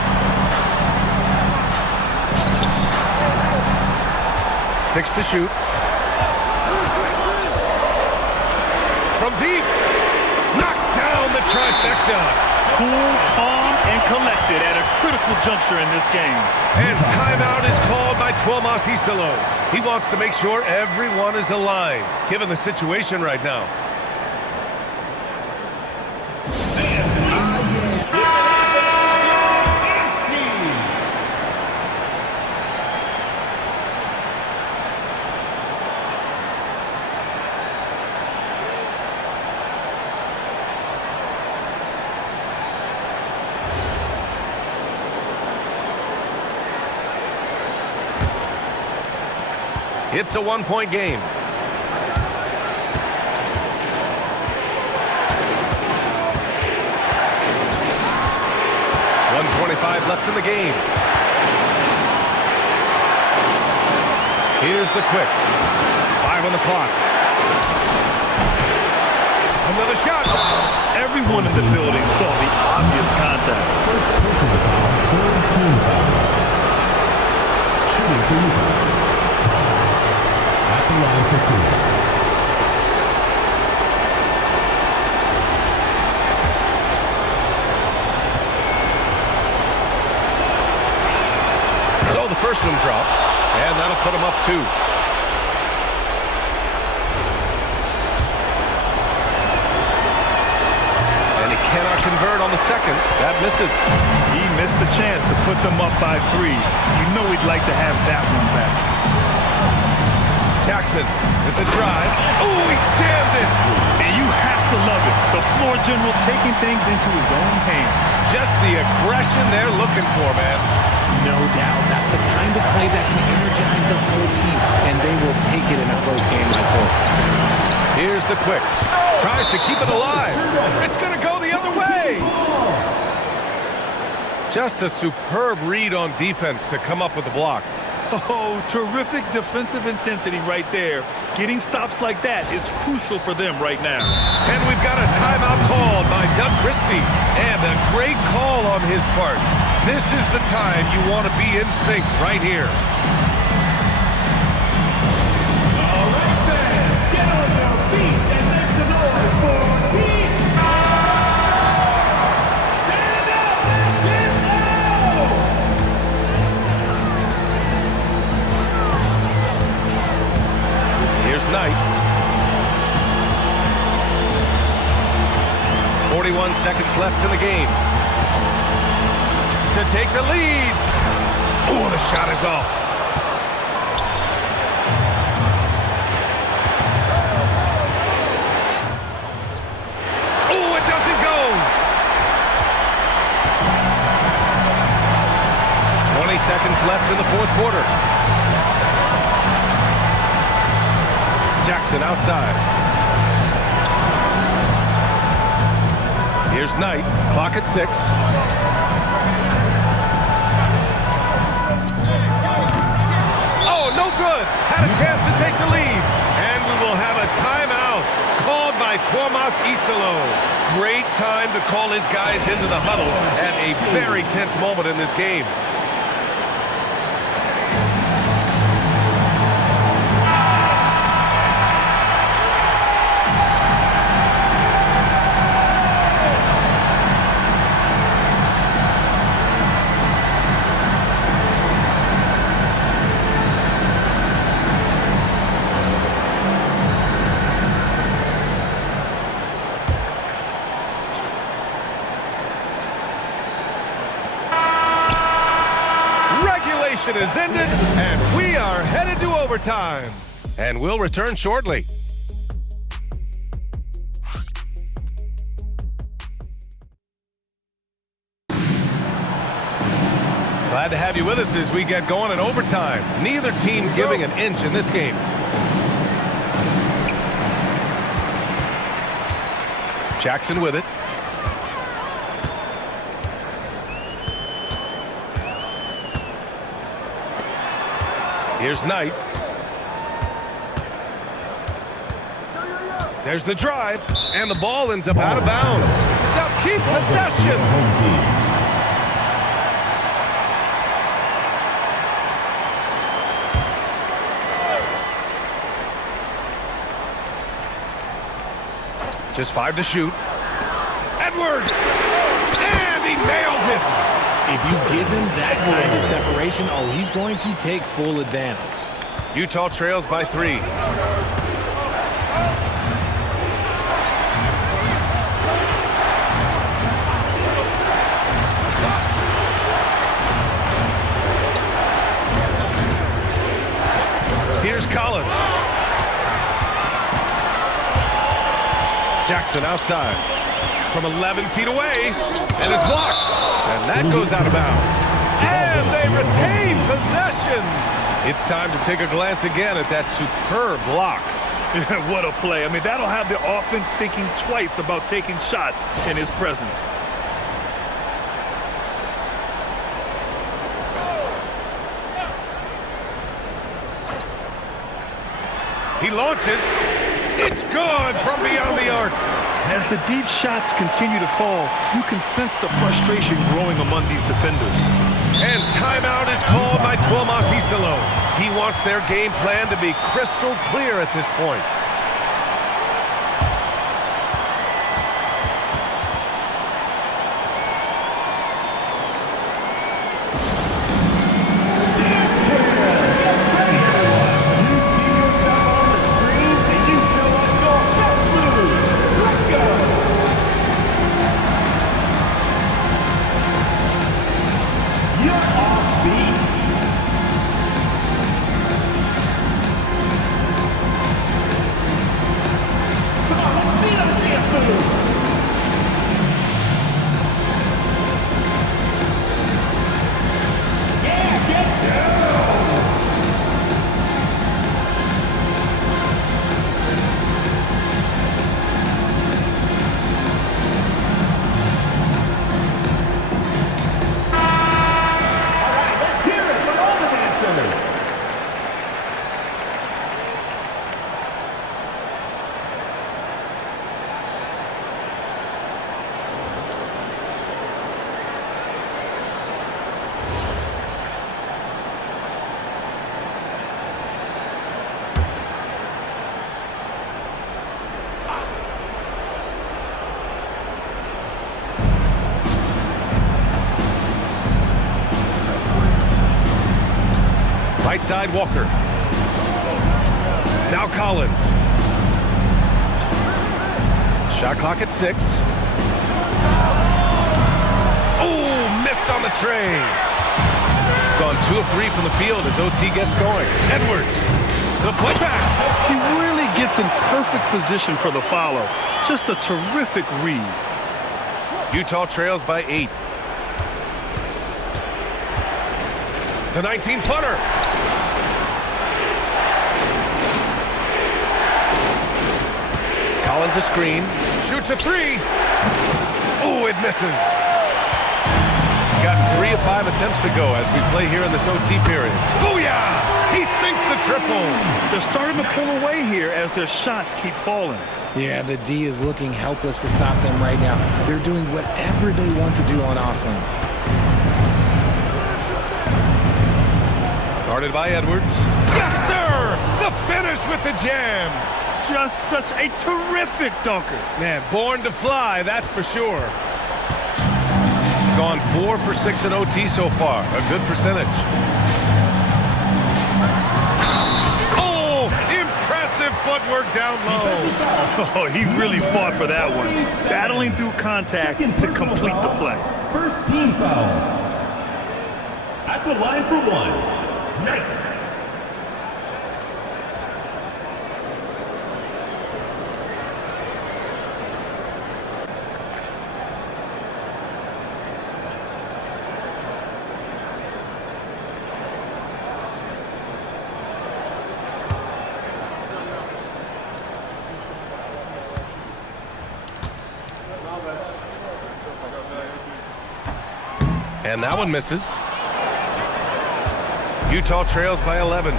6 to shoot. From deep. Knocks down the trifecta. Cool, calm, and collected at a critical juncture in this game. And timeout is called by Tuomas Hisalo. He wants to make sure everyone is aligned, given the situation right now. It's a 1-point game. .125 left in the game. Here's the quick. 5 on the clock. Another shot. Everyone in the building saw the obvious contact. First personal foul, third team foul. Shooting for Utah. At the line for 2. So the first one drops, and that'll put him up 2. And he cannot convert on the second. That misses. He missed a chance to put them up by 3. You know he'd like to have that one back. Jackson with the drive. Oh, he jammed it. And you have to love it. The floor general taking things into his own hands. Just the aggression they're looking for, man. No doubt. That's the kind of play that can energize the whole team, and they will take it in a close game like this. Here's the quick. Tries to keep it alive. It's going to go the other way. Just a superb read on defense to come up with the block. Oh, terrific defensive intensity right there. Getting stops like that is crucial for them right now. And we've got a timeout called by Doug Christie. And a great call on his part. This is the time you want to be in sync right here. All right, fans, get on your feet and make some noise for Team Stand up and get low! Here's Knight. 41 seconds left in the game. To take the lead. Oh, the shot is off. Oh, it doesn't go. 20 seconds left in the fourth quarter. Jackson outside. Here's Knight. Clock at 6. Oh, no good. Had a chance to take the lead. And we will have a timeout called by Tuomas Isalo. Great time to call his guys into the huddle at a very tense moment in this game. Is ended, and we are headed to overtime. And we'll return shortly. Glad to have you with us as we get going in overtime. Neither team giving an inch in this game. Jackson with it. Here's Knight. There's the drive, and the ball ends up out of bounds. Now keep possession. Just 5 to shoot. Edwards! And he nails it! If you give him that kind of separation, oh, he's going to take full advantage. Utah trails by 3. Here's Collins. Jackson outside from 11 feet away, and is blocked. And that goes out of bounds. And they retain possession. It's time to take a glance again at that superb block. What a play. I mean, that'll have the offense thinking twice about taking shots in his presence. He launches. It's good from beyond the arc. As the deep shots continue to fall, you can sense the frustration growing among these defenders. And timeout is called by Tuomas Isalo. He wants their game plan to be crystal clear at this point. Right side, Walker. Now Collins. Shot clock at 6. Oh, missed on the tray. Gone 2 of 3 from the field as OT gets going. Edwards, the putback. He really gets in perfect position for the follow. Just a terrific read. Utah trails by 8. The 19-footer. Collins a screen. Shoots a 3. Oh, it misses. Got 3 of 5 attempts to go as we play here in this OT period. Booyah! He sinks the triple. They're starting to pull away here as their shots keep falling. Yeah, the D is looking helpless to stop them right now. They're doing whatever they want to do on offense. Guarded by Edwards. Yes, sir! The finish with the jam. Just such a terrific dunker. Man, born to fly, that's for sure. Gone 4 for 6 in OT so far. A good percentage. Oh, impressive footwork down low. Oh, he really fought for that one. Battling through contact to complete the play. First team foul. At the line for 1. Knight. And that one misses. Utah trails by 11.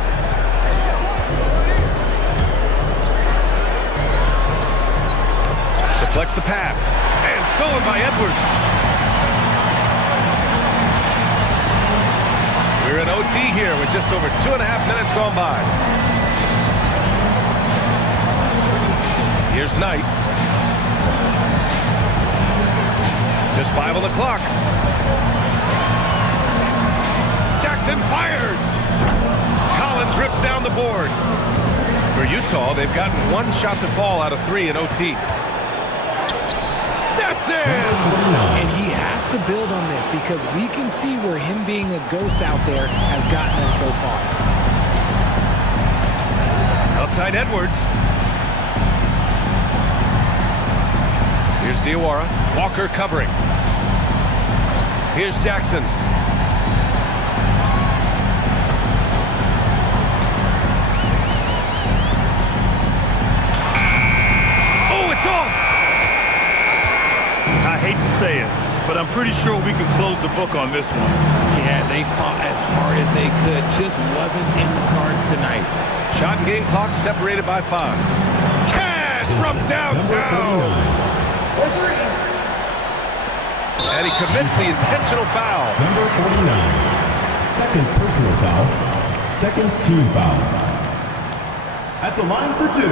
Deflects the pass. And stolen by Edwards. We're in OT here with just over 2.5 minutes gone by. Here's Knight. Just 5 on the clock. Jackson fires. Collins rips down the board. For Utah, they've gotten 1 shot to fall out of 3 in OT. That's it! And he has to build on this because we can see where him being a ghost out there has gotten him so far. Outside Edwards. Here's Diawara. Walker covering. Here's Jackson. I hate to say it, but I'm pretty sure we can close the book on this one. Yeah, they fought as hard as they could. Just wasn't in the cards tonight. Shot and game clock separated by 5. Cash from downtown. And he commits the intentional foul. Number 49. Second personal foul. Second team foul. At the line for 2.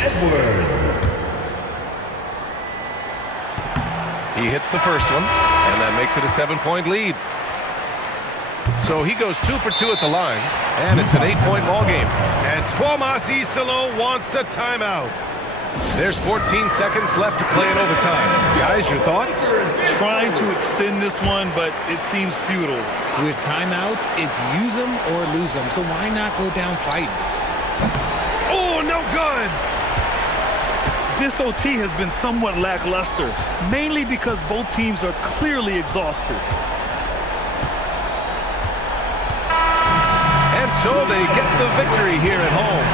Edwards. He hits the first one, and that makes it a 7-point lead. So he goes 2 for 2 at the line, and it's an 8-point ball game. And Tuomas Isalo wants a timeout. There's 14 seconds left to play in overtime. Guys, your thoughts? Trying to extend this one, but it seems futile. With timeouts, it's use them or lose them. So why not go down fighting? Oh, no good! This OT has been somewhat lackluster, mainly because both teams are clearly exhausted. And so they get the victory here at home.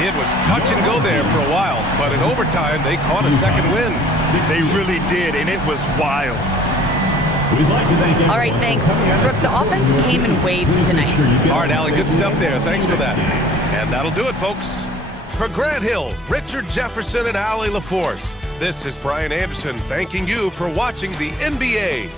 It was touch and go there for a while, but in overtime, they caught a second win. They really did, and it was wild. We'd like to thank All right, thanks. Brooke, the offense came in waves tonight. All right, Allie, good stuff there. Thanks for that. And that'll do it, folks. For Grant Hill, Richard Jefferson, and Allie LaForce, this is Brian Anderson thanking you for watching the NBA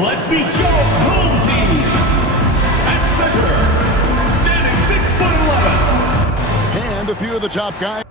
Let's meet your home team. At center, standing 6'11". And a few of the top guys.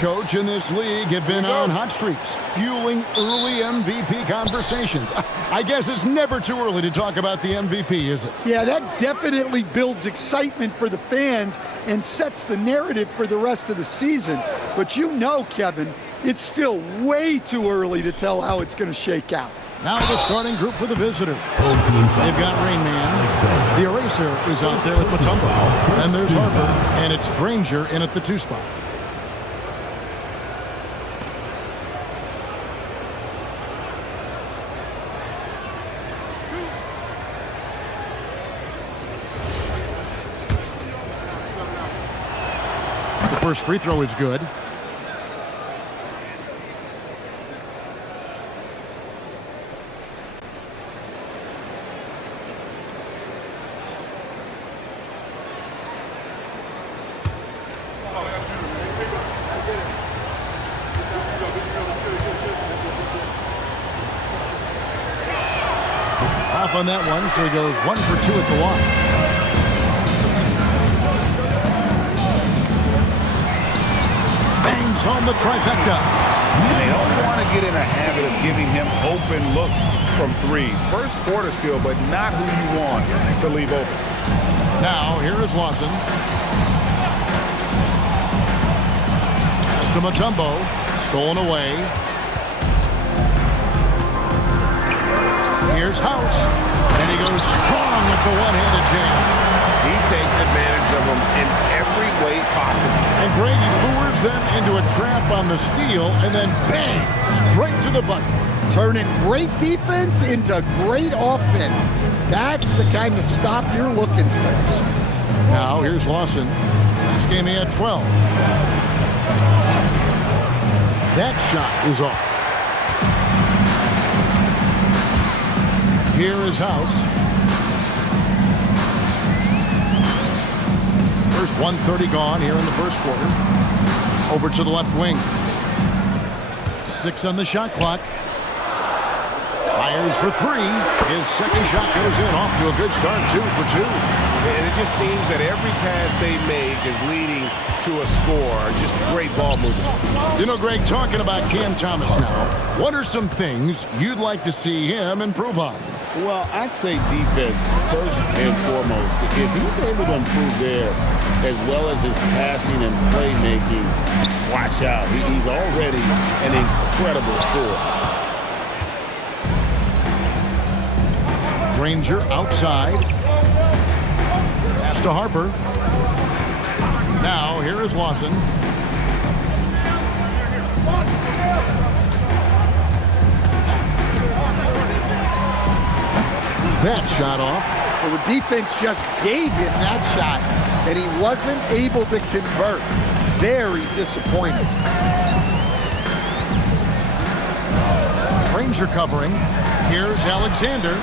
Coach in this league have been on hot streaks, fueling early MVP conversations. I guess it's never too early to talk about the MVP, is it? Yeah, that definitely builds excitement for the fans and sets the narrative for the rest of the season. But you know, Kevin, it's still way too early to tell how it's going to shake out. Now the starting group for the visitors. They've got Rain Man. The Eraser is out there at the tumble. And there's Harper, and it's Granger in at the 2 spot. First free throw is good. Off on that one, so he goes 1 for 2 at the line. On the trifecta. They don't want to get in a habit of giving him open looks from 3. First quarter still, but not who you want to leave open. Now, here is Lawson. Pass to Mutombo. Stolen away. Here's House. And he goes strong with the one-handed jam. He takes advantage of them in every way possible. And Grady lures them into a trap on the steal, and then bang, straight to the bucket. Turning great defense into great offense. That's the kind of stop you're looking for. Now, here's Lawson. Last game he had 12. That shot is off. Here is House. First 1:30 gone here in the first quarter. Over to the left wing. 6 on the shot clock. Fires for 3. His second shot goes in. Off to a good start. 2 for 2. And it just seems that every pass they make is leading to a score. Just great ball movement. You know, Greg, talking about Cam Thomas now, what are some things you'd like to see him improve on? Well, I'd say defense first and foremost. If he's able to improve there, as well as his passing and playmaking, watch out. He's already an incredible scorer. Granger outside. Pass to Harper. Now, here is Lawson. That shot off. Well, the defense just gave him that shot, and he wasn't able to convert. Very disappointed. Granger covering. Here's Alexander.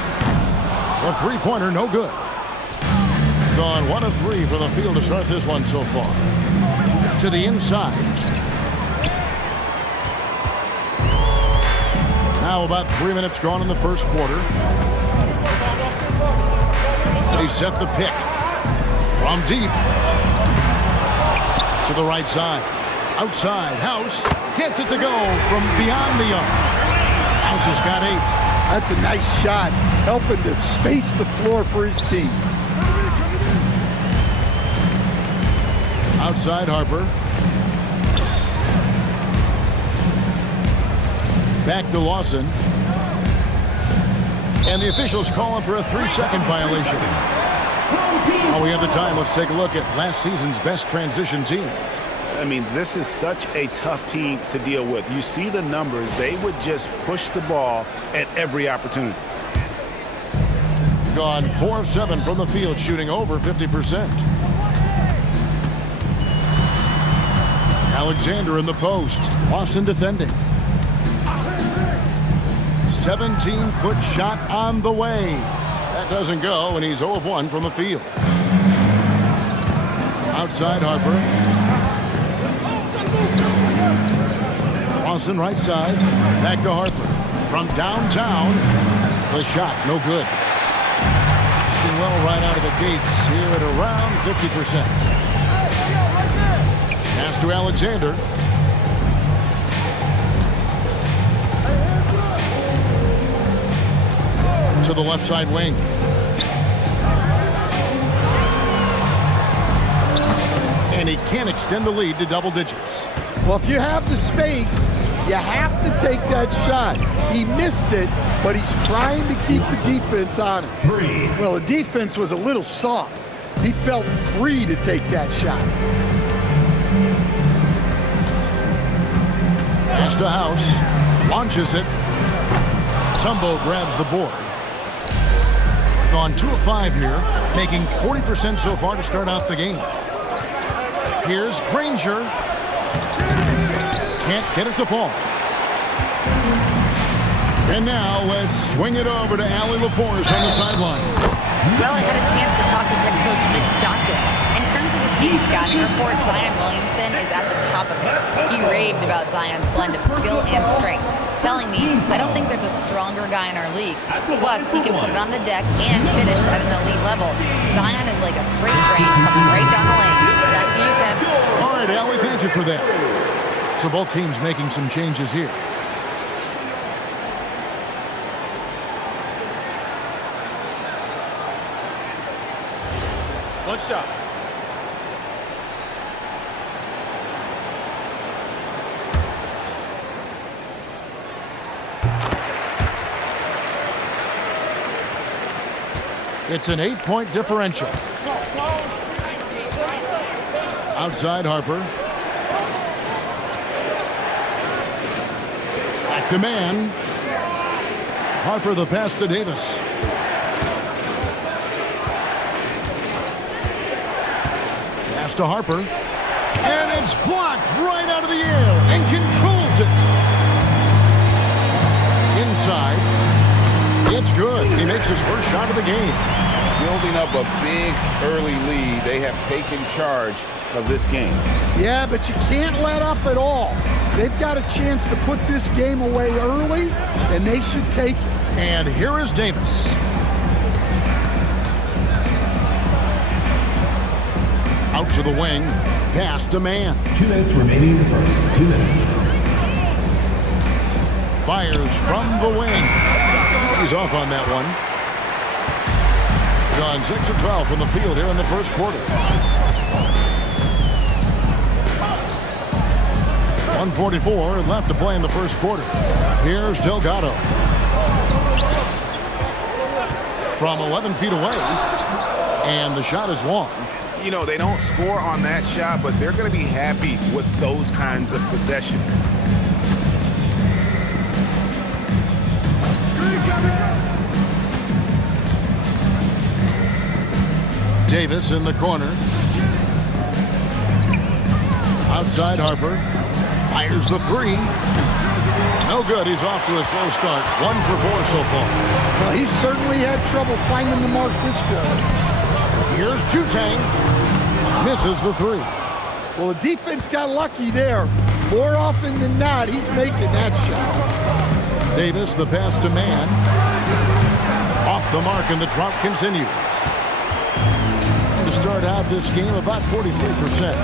The three-pointer, no good. Gone 1 of 3 for the field to start this one so far. To the inside. Now about 3 minutes gone in the first quarter. They set the pick. From deep. To the right side. Outside. House gets it to go from beyond the arc. House has got 8. That's a nice shot, helping to space the floor for his team. Outside Harper. Back to Lawson. And the officials calling for a 3-second violation. While we have the time, let's take a look at last season's best transition teams. I mean, this is such a tough team to deal with. You see the numbers. They would just push the ball at every opportunity. Gone 4 of 7 from the field, shooting over 50%. Alexander in the post. Lawson defending. 17-foot shot on the way. That doesn't go, and he's 0 of 1 from the field. Outside Harper. Lawson right side. Back to Harper. From downtown. The shot, no good. Shooting well right out of the gates here at around 50%. Pass to Alexander. To the left side wing. And he can't extend the lead to double digits. Well, if you have the space, you have to take that shot. He missed it, but he's trying to keep the defense honest. Well, the defense was a little soft. He felt free to take that shot. Pass to House. Launches it. Tumbo grabs the board. Gone 2 of 5 here, making 40% so far to start out the game. Here's Granger. Can't get it to fall. And now let's swing it over to Allie LaForce on the sideline. Well, I had a chance to talk with head coach Mitch Johnson. In terms of his team scouting report, Zion Williamson is at the top of it. He raved about Zion's blend of skill and strength, telling me, I don't think there's a stronger guy in our league. Plus, he can put it on the deck and finish at an elite level. Zion is like a freight train coming right down the lane. Back to you, Kev. All right, Allie, thank you for that. So both teams making some changes here. One shot. It's an 8-point differential. Outside Harper. Back to man. Harper the pass to Davis. Pass to Harper. And it's blocked right out of the air and controls it. Inside. It's good. He makes his first shot of the game. Building up a big early lead. They have taken charge of this game. Yeah, but you can't let up at all. They've got a chance to put this game away early, and they should take it. And here is Davis. Out to the wing. Pass to man. 2 minutes remaining in the first. 2 minutes. Fires from the wing. He's off on that one. Gone 6 of 12 from the field here in the first quarter. 1:44 left to play in the first quarter. Here's Delgado. From 11 feet away. And the shot is long. You know, they don't score on that shot, but they're going to be happy with those kinds of possessions. Davis in the corner. Outside Harper. Fires the 3. No good. He's off to a slow start. 1 for 4 so far. Well, he certainly had trouble finding the mark this quarter. Here's Chutang. Misses the 3. Well, the defense got lucky there. More often than not, he's making that shot. Davis, the pass to man. Off the mark, and the drought continues. To start out this game, about 43%.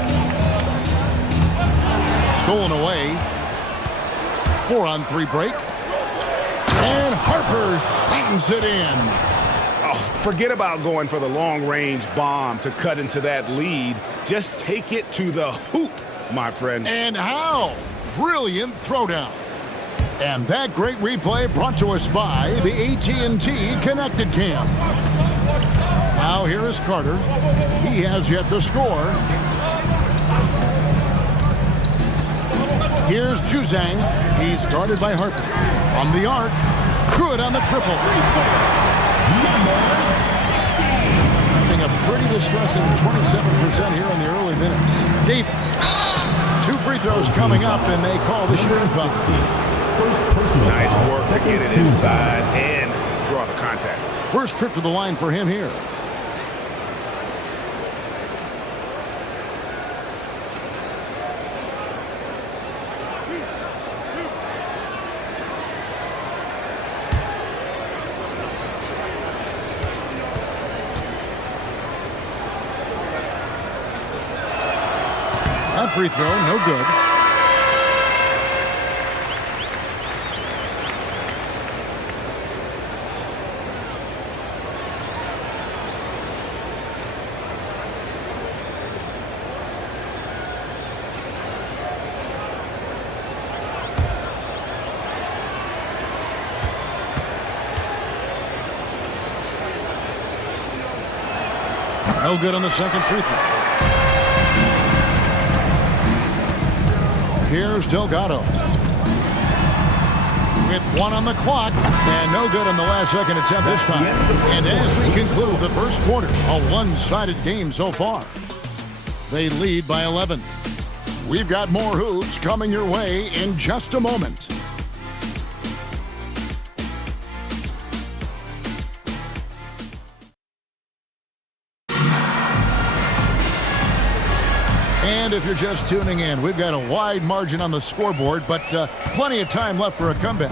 Stolen away. 4-on-3 break. And Harper slams it in. Oh, forget about going for the long-range bomb to cut into that lead. Just take it to the hoop, my friend. And how? Brilliant throwdown. And that great replay brought to us by the AT&T Connected Cam. Now here is Carter. He has yet to score. Here's Juzang. He's guarded by Harper. From the arc. Good on the triple. Number shooting a pretty distressing 27% here in the early minutes. Davis. 2 free throws coming up, and they call the shooting foul. Nice work to get it inside and draw the contact. First trip to the line for him here. That free throw, no good. No good on the second free throw. Here's Delgado. With 1 on the clock, and no good on the last second attempt this time. And as we conclude the first quarter, a one-sided game so far. They lead by 11. We've got more hoops coming your way in just a moment. And if you're just tuning in, we've got a wide margin on the scoreboard, but plenty of time left for a comeback.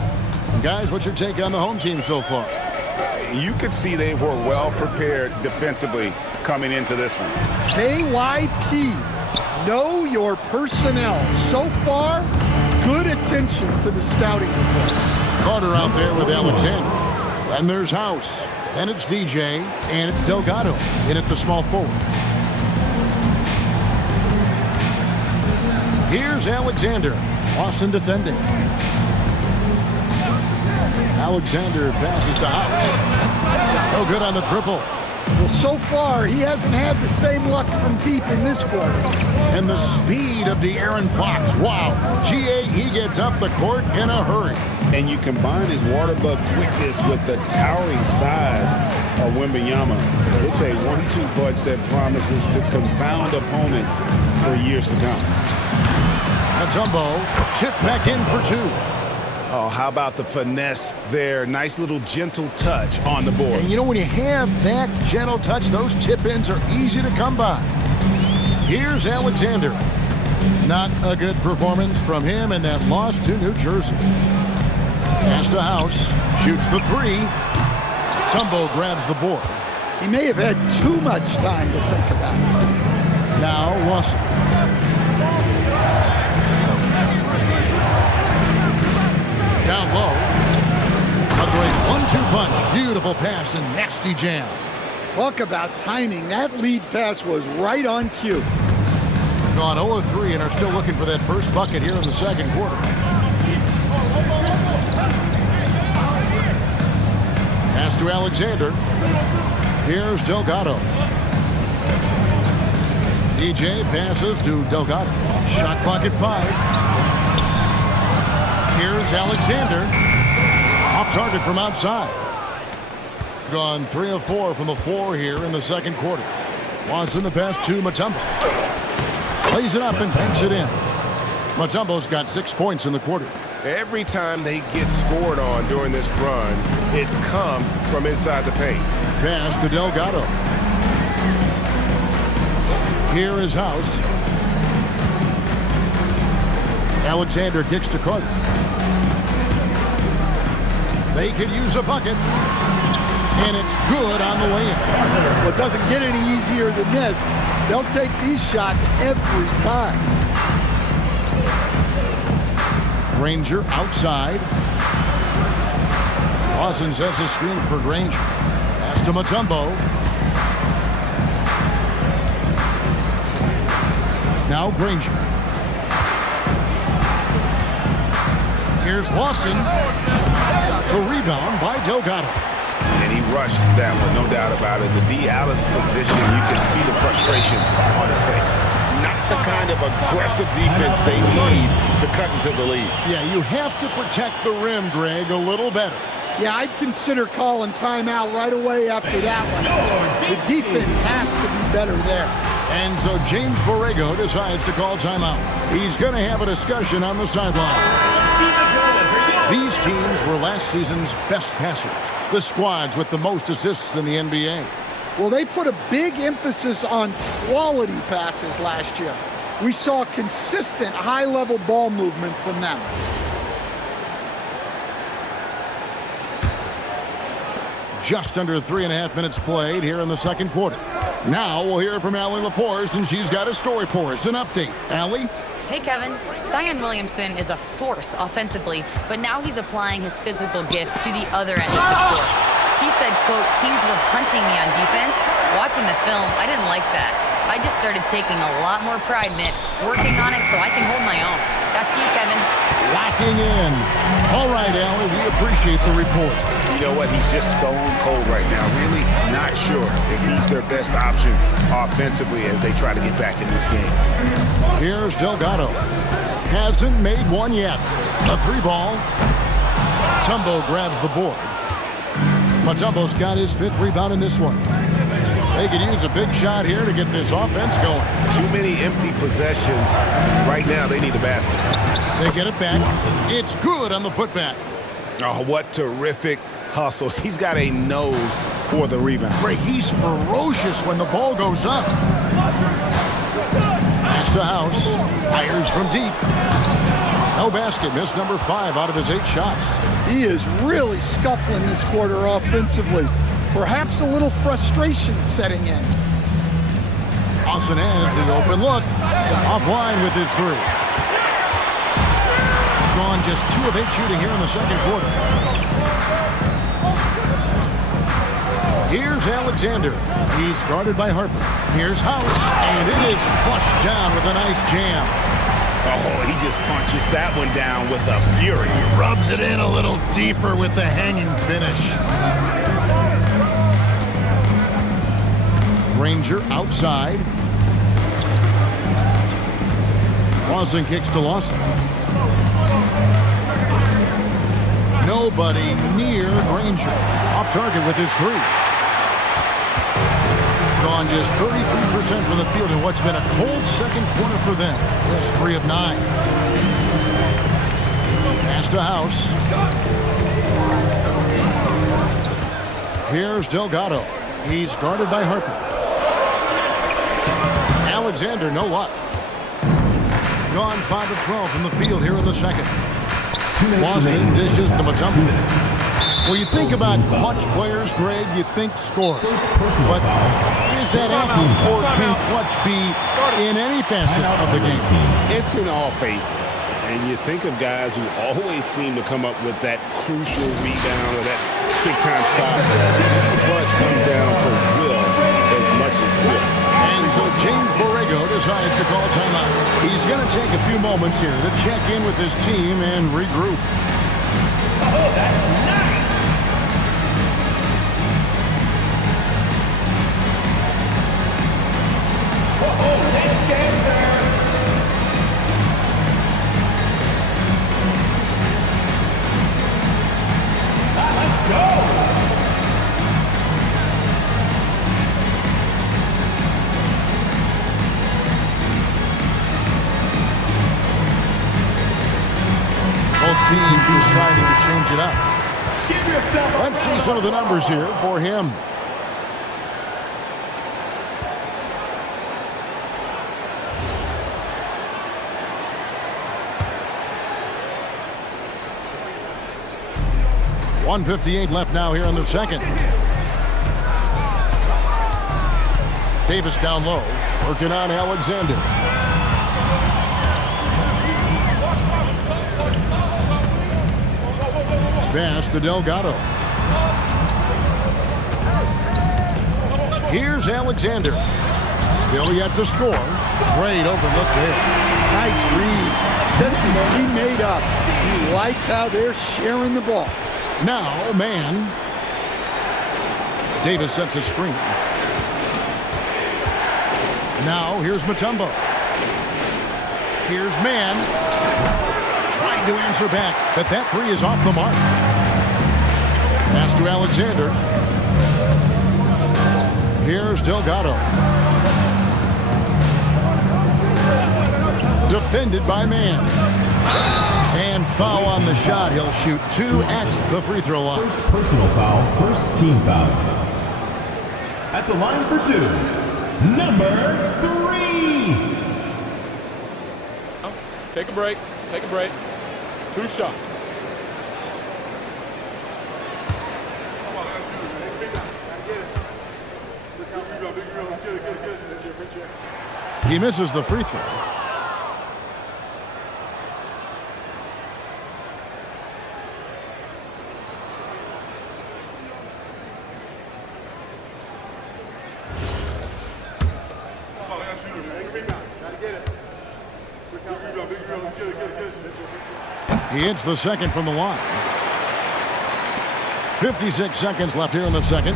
Guys, what's your take on the home team so far? You could see they were well prepared defensively coming into this one. KYP, know your personnel. So far, good attention to the scouting report. Carter out there with Alexander. And there's House. And it's DJ. And it's Delgado in at the small forward. Here's Alexander. Lawson defending. Alexander passes to House. No good on the triple. Well, so far, he hasn't had the same luck from deep in this quarter. And the speed of De'Aaron Fox. Wow. GA, he gets up the court in a hurry. And you combine his water bug quickness with the towering size of Wembanyama. It's a 1-2 punch that promises to confound opponents for years to come. Mutombo tipped back in for 2. Oh, how about the finesse there? Nice little gentle touch on the board. And you know, when you have that gentle touch, those tip-ins are easy to come by. Here's Alexander. Not a good performance from him in that loss to New Jersey. Pass to House. Shoots the 3. Mutombo grabs the board. He may have had too much time to think about it. Now Lawson. Down low. A great 1-2 punch. Beautiful pass and nasty jam. Talk about timing. That lead pass was right on cue. Gone 0-3 and are still looking for that first bucket here in the second quarter. Pass to Alexander. Here's Delgado. DJ passes to Delgado. Shot clock at 5. Here's Alexander. Off target from outside. Gone 3 of 4 from the floor here in the second quarter. Lawson the pass to Mutombo. Plays it up and banks it in. Mutombo's got 6 points in the quarter. Every time they get scored on during this run, it's come from inside the paint. Pass to Delgado. Here is House. Alexander kicks to Carter. They could use a bucket. And it's good on the way in. Well, it doesn't get any easier than this. They'll take these shots every time. Granger outside. Lawson sets a screen for Granger. Pass to Mutombo. Now Granger. Here's Lawson. The rebound by Delgado. And he rushed that one, no doubt about it. The D. Alice position, you can see the frustration on his face. Not the kind of aggressive defense they need to cut into the lead. Yeah, you have to protect the rim, Greg, a little better. Yeah, I'd consider calling timeout right away after that one. The defense has to be better there. And so James Borrego decides to call timeout. He's going to have a discussion on the sideline. These teams were last season's best passers, the squads with the most assists in the NBA. Well, they put a big emphasis on quality passes last year. We saw consistent high-level ball movement from them. Just under 3.5 minutes played here in the second quarter. Now we'll hear from Allie LaForce, and she's got a story for us. An update. Allie? Hey, Kevin. Zion Williamson is a force offensively, but now he's applying his physical gifts to the other end of the court. He said, quote, teams were hunting me on defense. Watching the film, I didn't like that. I just started taking a lot more pride in it, working on it so I can hold my own. Back to you, Kevin. Locking in. All right, Allie, we appreciate the report. You know what? He's just stone cold right now. Really not sure if he's their best option offensively as they try to get back in this game. Here's Delgado. Hasn't made one yet. A 3-ball. Mutombo grabs the board. Mutombo's got his 5th rebound in this one. They could use a big shot here to get this offense going. Too many empty possessions. Right now, they need a basket. They get it back. It's good on the putback. Oh, what terrific hustle. He's got a nose for the rebound. Ray, he's ferocious when the ball goes up. Pass to House. Fires from deep. No basket. Missed number 5 out of his 8 shots. He is really scuffling this quarter offensively. Perhaps a little frustration setting in. Austin has the open look. Offline with his 3. Gone just 2 of 8 shooting here in the second quarter. Here's Alexander. He's guarded by Harper. Here's House, and it is flushed down with a nice jam. Oh, he just punches that one down with a fury. He rubs it in a little deeper with the hanging finish. Granger outside. Lawson kicks to Lawson. Nobody near Granger. Off target with his 3. Gone just 33% from the field in what's been a cold second quarter for them. Just 3 of 9. Pass to House. Here's Delgado. He's guarded by Harper. Alexander, no luck. Gone 5 of 12 from the field here in the second. Lawson dishes to Mutombo. When you think about clutch players, Greg, you think score. But is that answer, or can clutch be in any facet of the game? It's in all phases. And you think of guys who always seem to come up with that crucial rebound or that big-time stop. Clutch comes down to will as much as skill. And so James Borrego decides to call timeout. He's going to take a few moments here to check in with his team and regroup. Oh, that's nice! Oh, next dancer! Let's go! Both teams deciding to change it up. Let's see some of the numbers here for him. .158 left now here in the second. Davis down low, working on Alexander. Pass to Delgado. Here's Alexander. Still yet to score. Great overlook there. Nice read. Sets his teammate up. You like how they're sharing the ball. Now, man. Davis sets a screen. Now, here's Mutombo. Here's man. Trying to answer back, but that 3 is off the mark. Pass to Alexander. Here's Delgado. Defended by Mann. And foul on the shot. He'll shoot 2 at the free throw line. First personal foul, first team foul. At the line for 2, number 3. Take a break. Take a break. 2 shots. He misses the free throw. He hits the second from the line. 56 seconds left here in the second.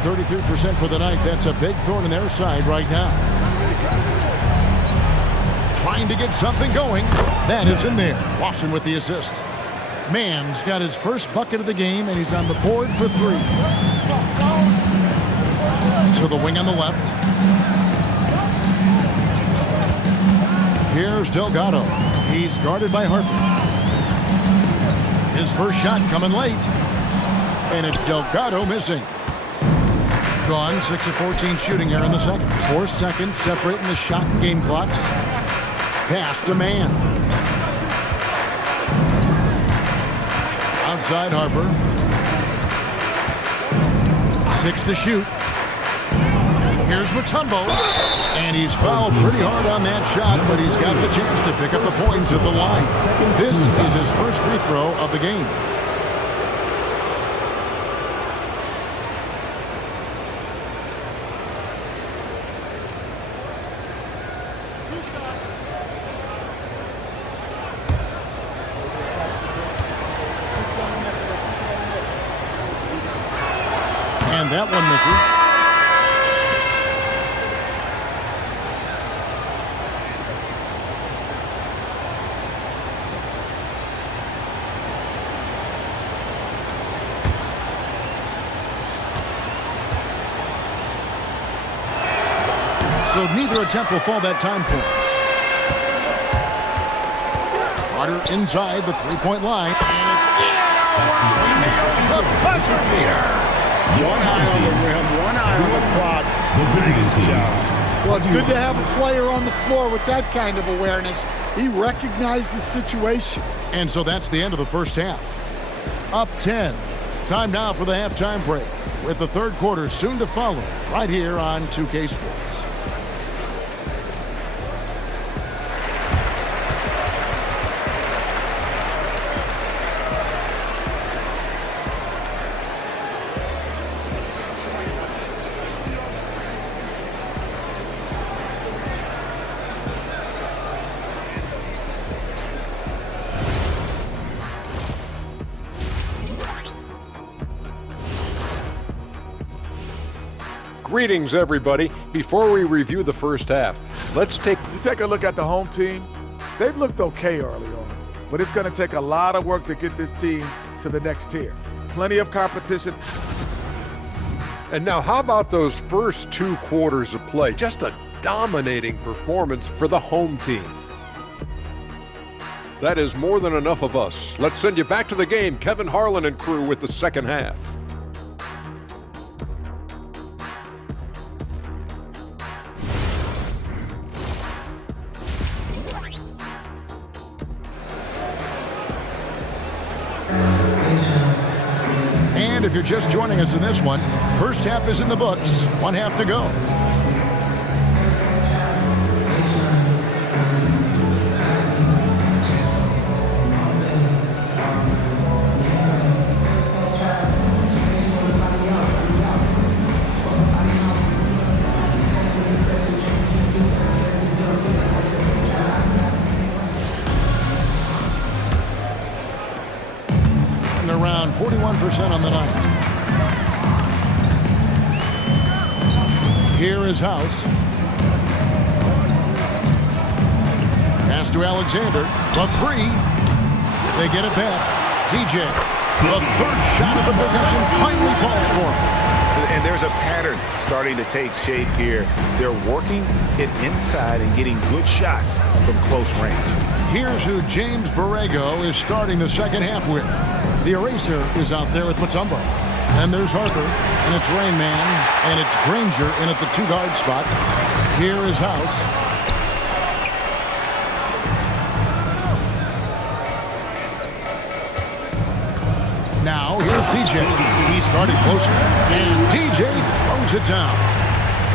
33% for the night. That's a big thorn in their side right now. Trying to get something going. That is in there. Lawson with the assist. Mann's got his first bucket of the game, and he's on the board for 3. To the wing on the left. Here's Delgado. He's guarded by Harper. His first shot coming late. And it's Delgado missing. Gone 6 of 14 shooting here in the second. 4 seconds separating the shot and game clocks. Pass to Mann. Outside Harper. 6 to shoot. Here's Mutombo. And he's fouled pretty hard on that shot, but he's got the chance to pick up the points at the line. This is his first free throw of the game. And that one misses. So neither attempt will fall that time point. Carter inside the three-point line. And it's the buzzer beater. One eye on the rim, one eye on the clock. Nice job. Well, it's good to have a player on the floor with that kind of awareness. He recognized the situation. And so that's the end of the first half. Up 10. Time now for the halftime break, with the third quarter soon to follow, right here on 2K Sports. Greetings, everybody. Before we review the first half, let's take a look at the home team. They've looked okay early on, but it's going to take a lot of work to get this team to the next tier. Plenty of competition. And now, how about those first 2 quarters of play? Just a dominating performance for the home team. That is more than enough of us. Let's send you back to the game. Kevin Harlan and crew with the second half. And if you're just joining us in this one, first half is in the books. 1 half to go. Around 41% on the night. Here is House. Pass to Alexander. The three. They get it back. DJ. The third shot of the possession finally falls for him. And there's a pattern starting to take shape here. They're working it inside and getting good shots from close range. Here's who James Borrego is starting the second half with. The eraser is out there with Mutombo. And there's Harper, and it's Rain Man, and it's Granger in at the 2-guard spot. Here is House. Now, here's DJ. He's guarded closer, and DJ throws it down.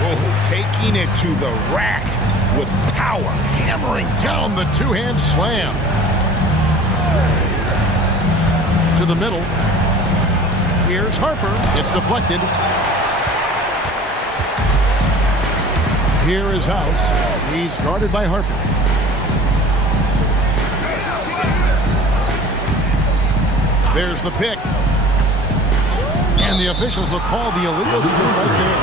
Oh, taking it to the rack with power. Hammering down the two-hand slam. To the middle. Here's Harper. It's deflected. Here is House. He's guarded by Harper. There's the pick. And the officials will call the illegal screen right there.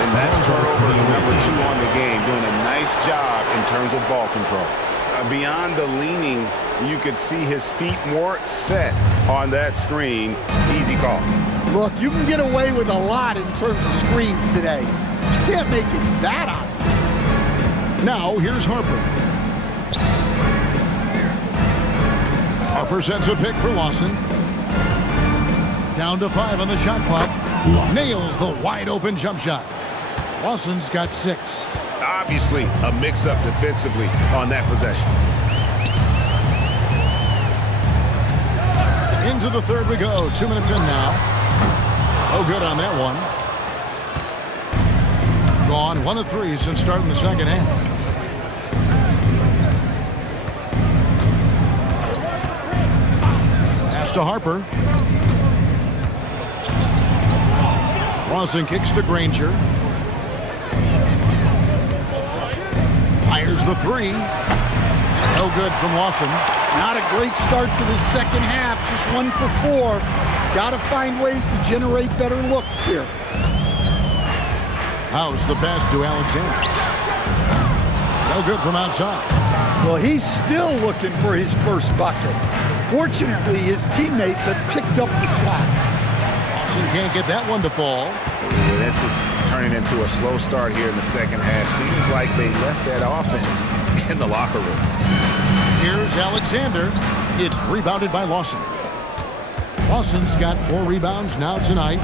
And that's turnover number 2 on the game, doing a nice job in terms of ball control. Beyond the leaning, you could see his feet more set on that screen. Easy call. Look, you can get away with a lot in terms of screens today. You can't make it that obvious. Now, here's Harper. Harper sets a pick for Lawson. Down to 5 on the shot clock. Nails the wide-open jump shot. Lawson's got 6. Obviously, a mix-up defensively on that possession. Into the third we go. 2 minutes in now. Oh, good on that one. Gone 1 of 3 since starting the second half. Pass to Harper. Lawson kicks to Granger. Fires the 3. No good from Lawson. Not a great start to the second half. Just 1 for 4. Got to find ways to generate better looks here. House the pass to Alexander. No good from outside. Well, he's still looking for his first bucket. Fortunately, his teammates have picked up the slack. Lawson can't get that one to fall. This is turning into a slow start here in the second half. Seems like they left that offense in the locker room. Here's Alexander. It's rebounded by Lawson. Lawson's got 4 rebounds now tonight.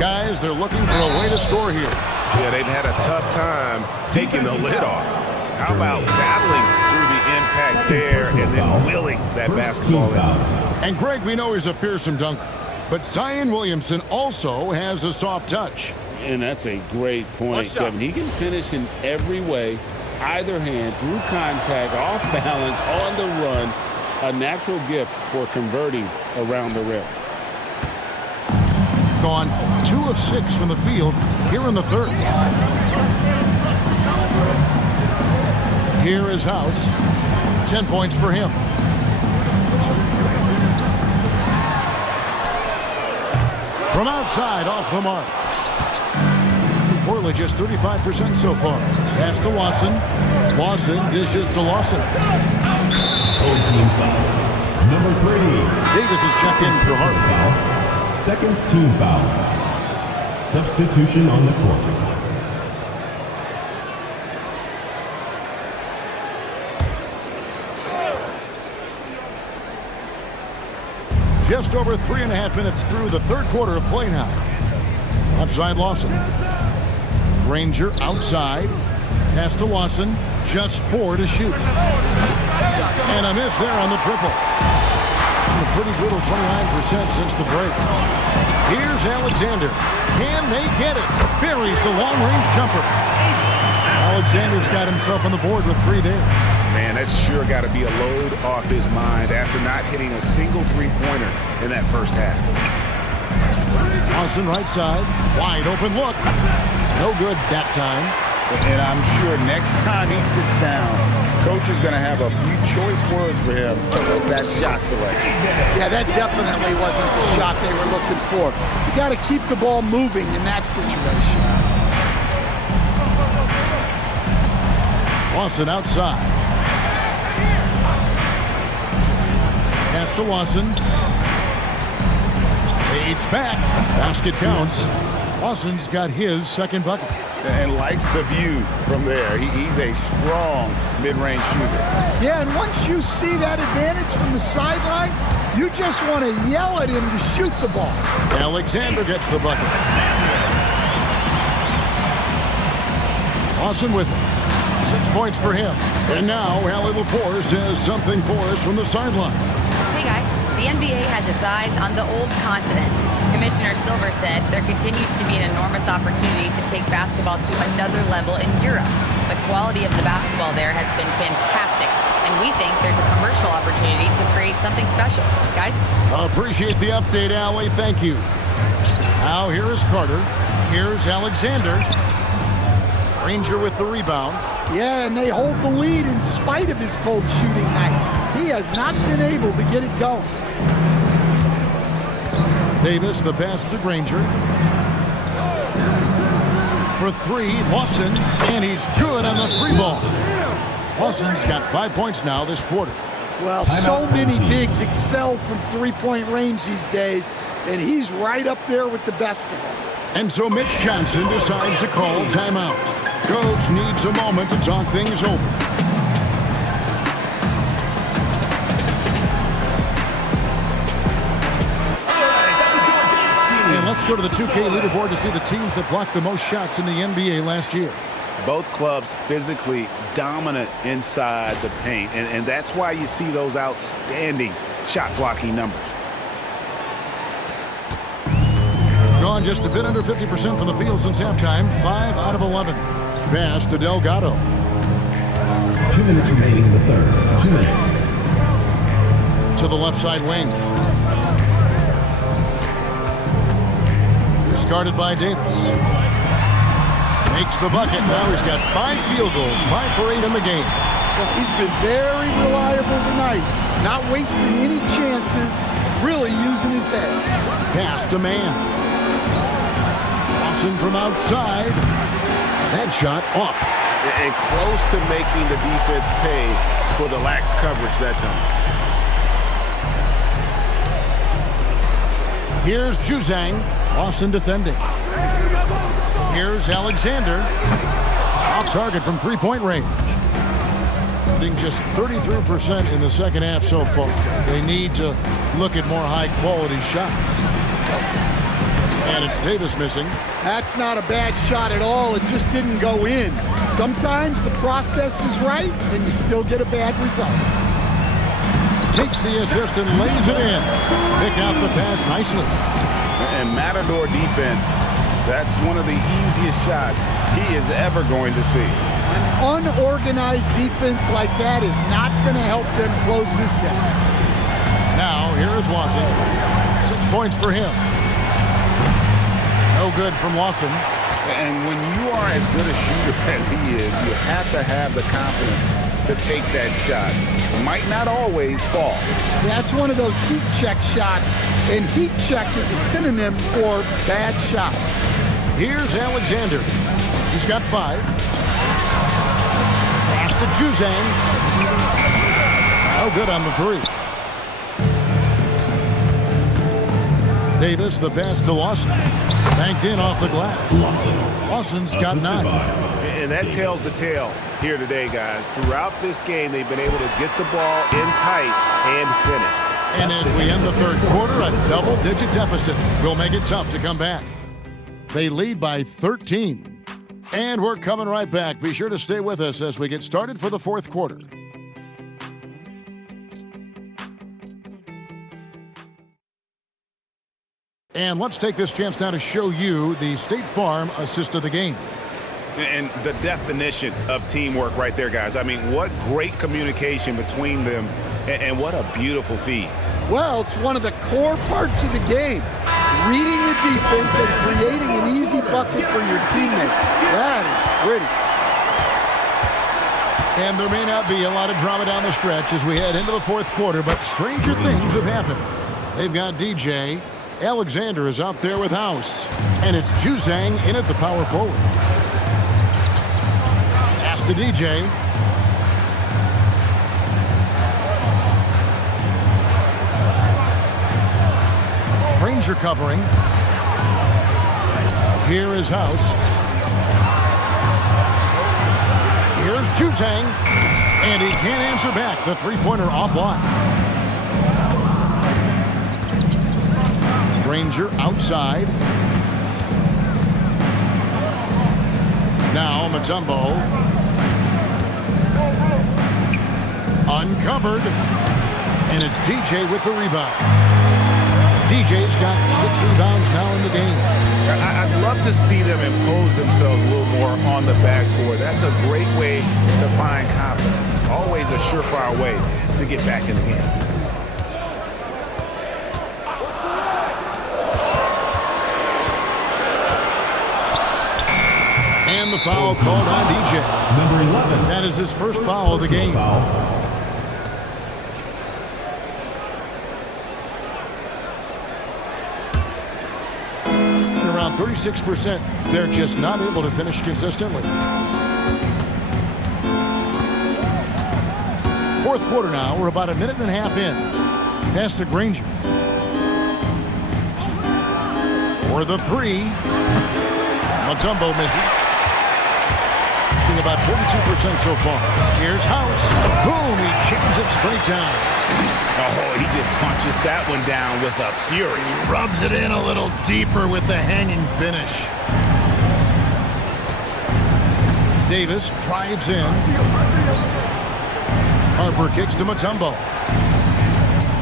Guys, they're looking for a way to score here. Yeah, they've had a tough time taking the lid off. How about battling through the impact there and then willing that basketball in? And Greg, we know he's a fearsome dunker, but Zion Williamson also has a soft touch. And that's a great point, Kevin. He can finish in every way, either hand, through contact, off balance, on the run. A natural gift for converting around the rim. Gone 2 of 6 from the field here in the third. Here is House. 10 points for him. From outside, off the mark. Portland just 35% so far. Pass to Lawson. Lawson dishes to Lawson. Team foul. Number 3. Davis is checked in for Harper. Second team foul. Substitution on the court. Just over 3.5 minutes through the third quarter of play now. Outside Lawson. Granger outside. Pass to Lawson. Just 4 to shoot. And a miss there on the triple. A pretty brutal 29% since the break. Here's Alexander. Can they get it? Buries the long-range jumper. Alexander's got himself on the board with 3 there. Man, that's sure got to be a load off his mind after not hitting a single three-pointer in that first half. Lawson right side. Wide open look. No good that time. And I'm sure next time he sits down, coach is going to have a few choice words for him about that shot selection. Yeah, that definitely wasn't the shot they were looking for. You got to keep the ball moving in that situation. Lawson outside. Pass to Lawson. Fades back. Basket counts. Lawson's got his second bucket. And likes the view from there. He's a strong mid-range shooter. Yeah, and once you see that advantage from the sideline, you just want to yell at him to shoot the ball. Alexander gets the bucket. Lawson with it. 6 points for him. And now Allie LaForce has something for us from the sideline. Hey guys, the NBA has its eyes on the old continent. Commissioner Silver said there continues to be an enormous opportunity to take basketball to another level in Europe. The quality of the basketball there has been fantastic, and we think there's a commercial opportunity to create something special. Guys? Appreciate the update, Allie. Thank you. Now here is Carter. Here's Alexander. Ranger with the rebound. Yeah, and they hold the lead in spite of his cold shooting night. He has not been able to get it going. Davis, the pass to Granger. For three, Lawson, and he's good on the free ball. Lawson's got 5 points now this quarter. Well, so many bigs excel from three-point range these days, and he's right up there with the best of them. And so Mitch Johnson decides to call timeout. Coach needs a moment to talk things over. And let's go to the 2K leaderboard to see the teams that blocked the most shots in the NBA last year. Both clubs physically dominant inside the paint, and that's why you see those outstanding shot blocking numbers. Gone just a bit under 50% from the field since halftime. 5 out of 11. Pass to Delgado. 2 minutes remaining in the third. 2 minutes. To the left side wing. Discarded by Davis. Makes the bucket. Now he's got 5 field goals. 5 for 8 in the game. Well, he's been very reliable tonight. Not wasting any chances. Really using his head. Pass to man. Lawson from outside. That shot off. And close to making the defense pay for the lax coverage that time. Here's Juzang. Lawson defending. Here's Alexander. Off target from three-point range. Shooting just 33% in the second half so far. They need to look at more high-quality shots. And it's Davis missing. That's not a bad shot at all. It just didn't go in. Sometimes the process is right, and you still get a bad result. Takes the assist and lays it in. Pick out the pass nicely. And Matador defense, that's one of the easiest shots he is ever going to see. An unorganized defense like that is not going to help them close this deficit. Now, here is Lawson. 6 points for him. No good from Lawson. And when you are as good a shooter as he is, you have to have the confidence to take that shot. It might not always fall. That's one of those heat check shots, and heat check is a synonym for bad shot. Here's Alexander. He's got 5. Pass to Juzang. No good on the 3. Davis, the pass to Lawson. Banked in off the glass. Lawson's got 9. And that tells the tale here today, guys. Throughout this game, they've been able to get the ball in tight and finish. And as we end the third quarter, a double-digit deficit will make it tough to come back. They lead by 13. And we're coming right back. Be sure to stay with us as we get started for the fourth quarter. And let's take this chance now to show you the State Farm assist of the game. And the definition of teamwork right there, guys. I mean, what great communication between them, and what a beautiful feed. Well, it's one of the core parts of the game. Reading the defense and creating an easy bucket for your teammates. That is pretty. And there may not be a lot of drama down the stretch as we head into the fourth quarter, but stranger things have happened. They've got DJ. Alexander is out there with House. And it's Juzang in at the power forward. Pass to DJ. Ranger Granger covering. Here is House. Here's Juzang. And he can't answer back. The three-pointer offline. Granger outside. Now Mutombo. Uncovered. And it's DJ with the rebound. DJ's got 6 rebounds now in the game. I'd love to see them impose themselves a little more on the backboard. That's a great way to find confidence. Always a surefire way to get back in the game. And the foul called on DJ. Number 11. That is his first foul of the game. Around 36%, they're just not able to finish consistently. Fourth quarter now, we're about a minute and a half in. Pass to Granger. For the three. Mutombo misses. About 42% so far. Here's House. Boom, he jams it straight down. Oh, he just punches that one down with a fury. He rubs it in a little deeper with the hanging finish. Davis drives in. Harper kicks to Mutombo.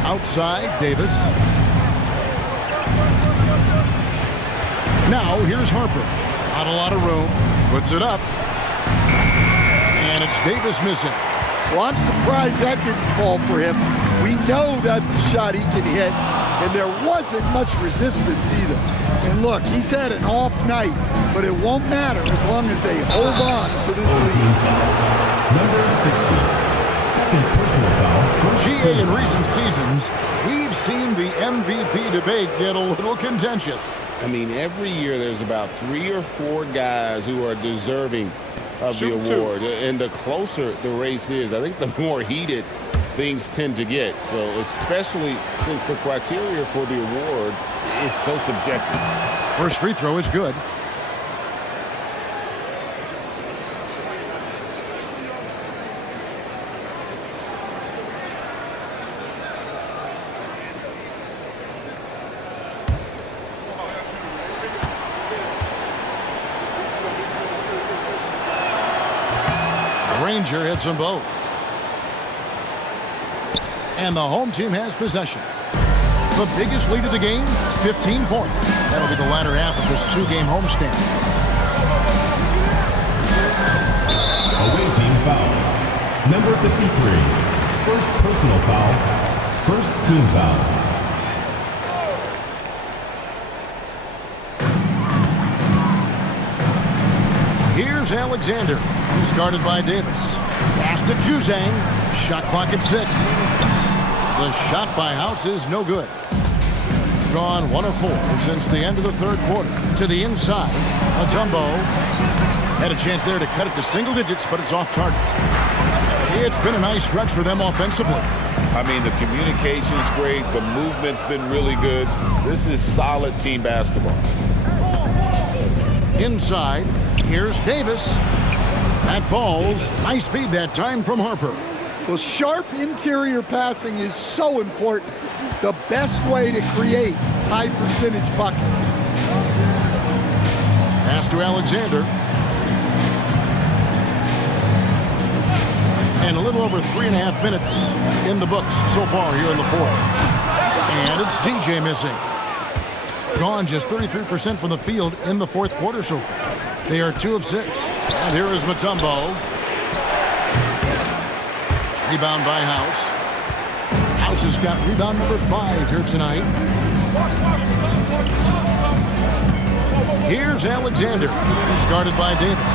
Outside, Davis. Now, here's Harper. Not a lot of room. Puts it up. And it's Davis missing. Well, I'm surprised that didn't fall for him. We know that's a shot he can hit, and there wasn't much resistance either. And look, he's had an off night, but it won't matter as long as they hold on to this lead. Number 60, second personal foul. GA, in recent seasons, we've seen the MVP debate get a little contentious. I mean, every year there's about 3 or 4 guys who are deserving of the award. And the closer the race is, I think the more heated things tend to get. So especially since the criteria for the award is so subjective. First free throw is good. Granger hits them both. And the home team has possession. The biggest lead of the game, 15 points. That'll be the latter half of this 2-game homestand. Away team foul. Number 53. First personal foul. First team foul. Here's Alexander. He's guarded by Davis. Pass to Juzang. Shot clock at 6. The shot by House is no good. Gone 1 of 4 since the end of the third quarter. To the inside. Mutombo had a chance there to cut it to single digits, but it's off target. It's been a nice stretch for them offensively. I mean, the communication's great. The movement's been really good. This is solid team basketball. Inside. Here's Davis. That falls. Nice feed that time from Harper. Well, sharp interior passing is so important. The best way to create high percentage buckets. Pass to Alexander. And a little over 3.5 minutes in the books so far here in the fourth. And it's DJ missing. Gone just 33% from the field in the fourth quarter so far. They are 2 of 6. And here is Mutombo. Rebound by House. House has got rebound number 5 here tonight. Here's Alexander. He's guarded by Davis.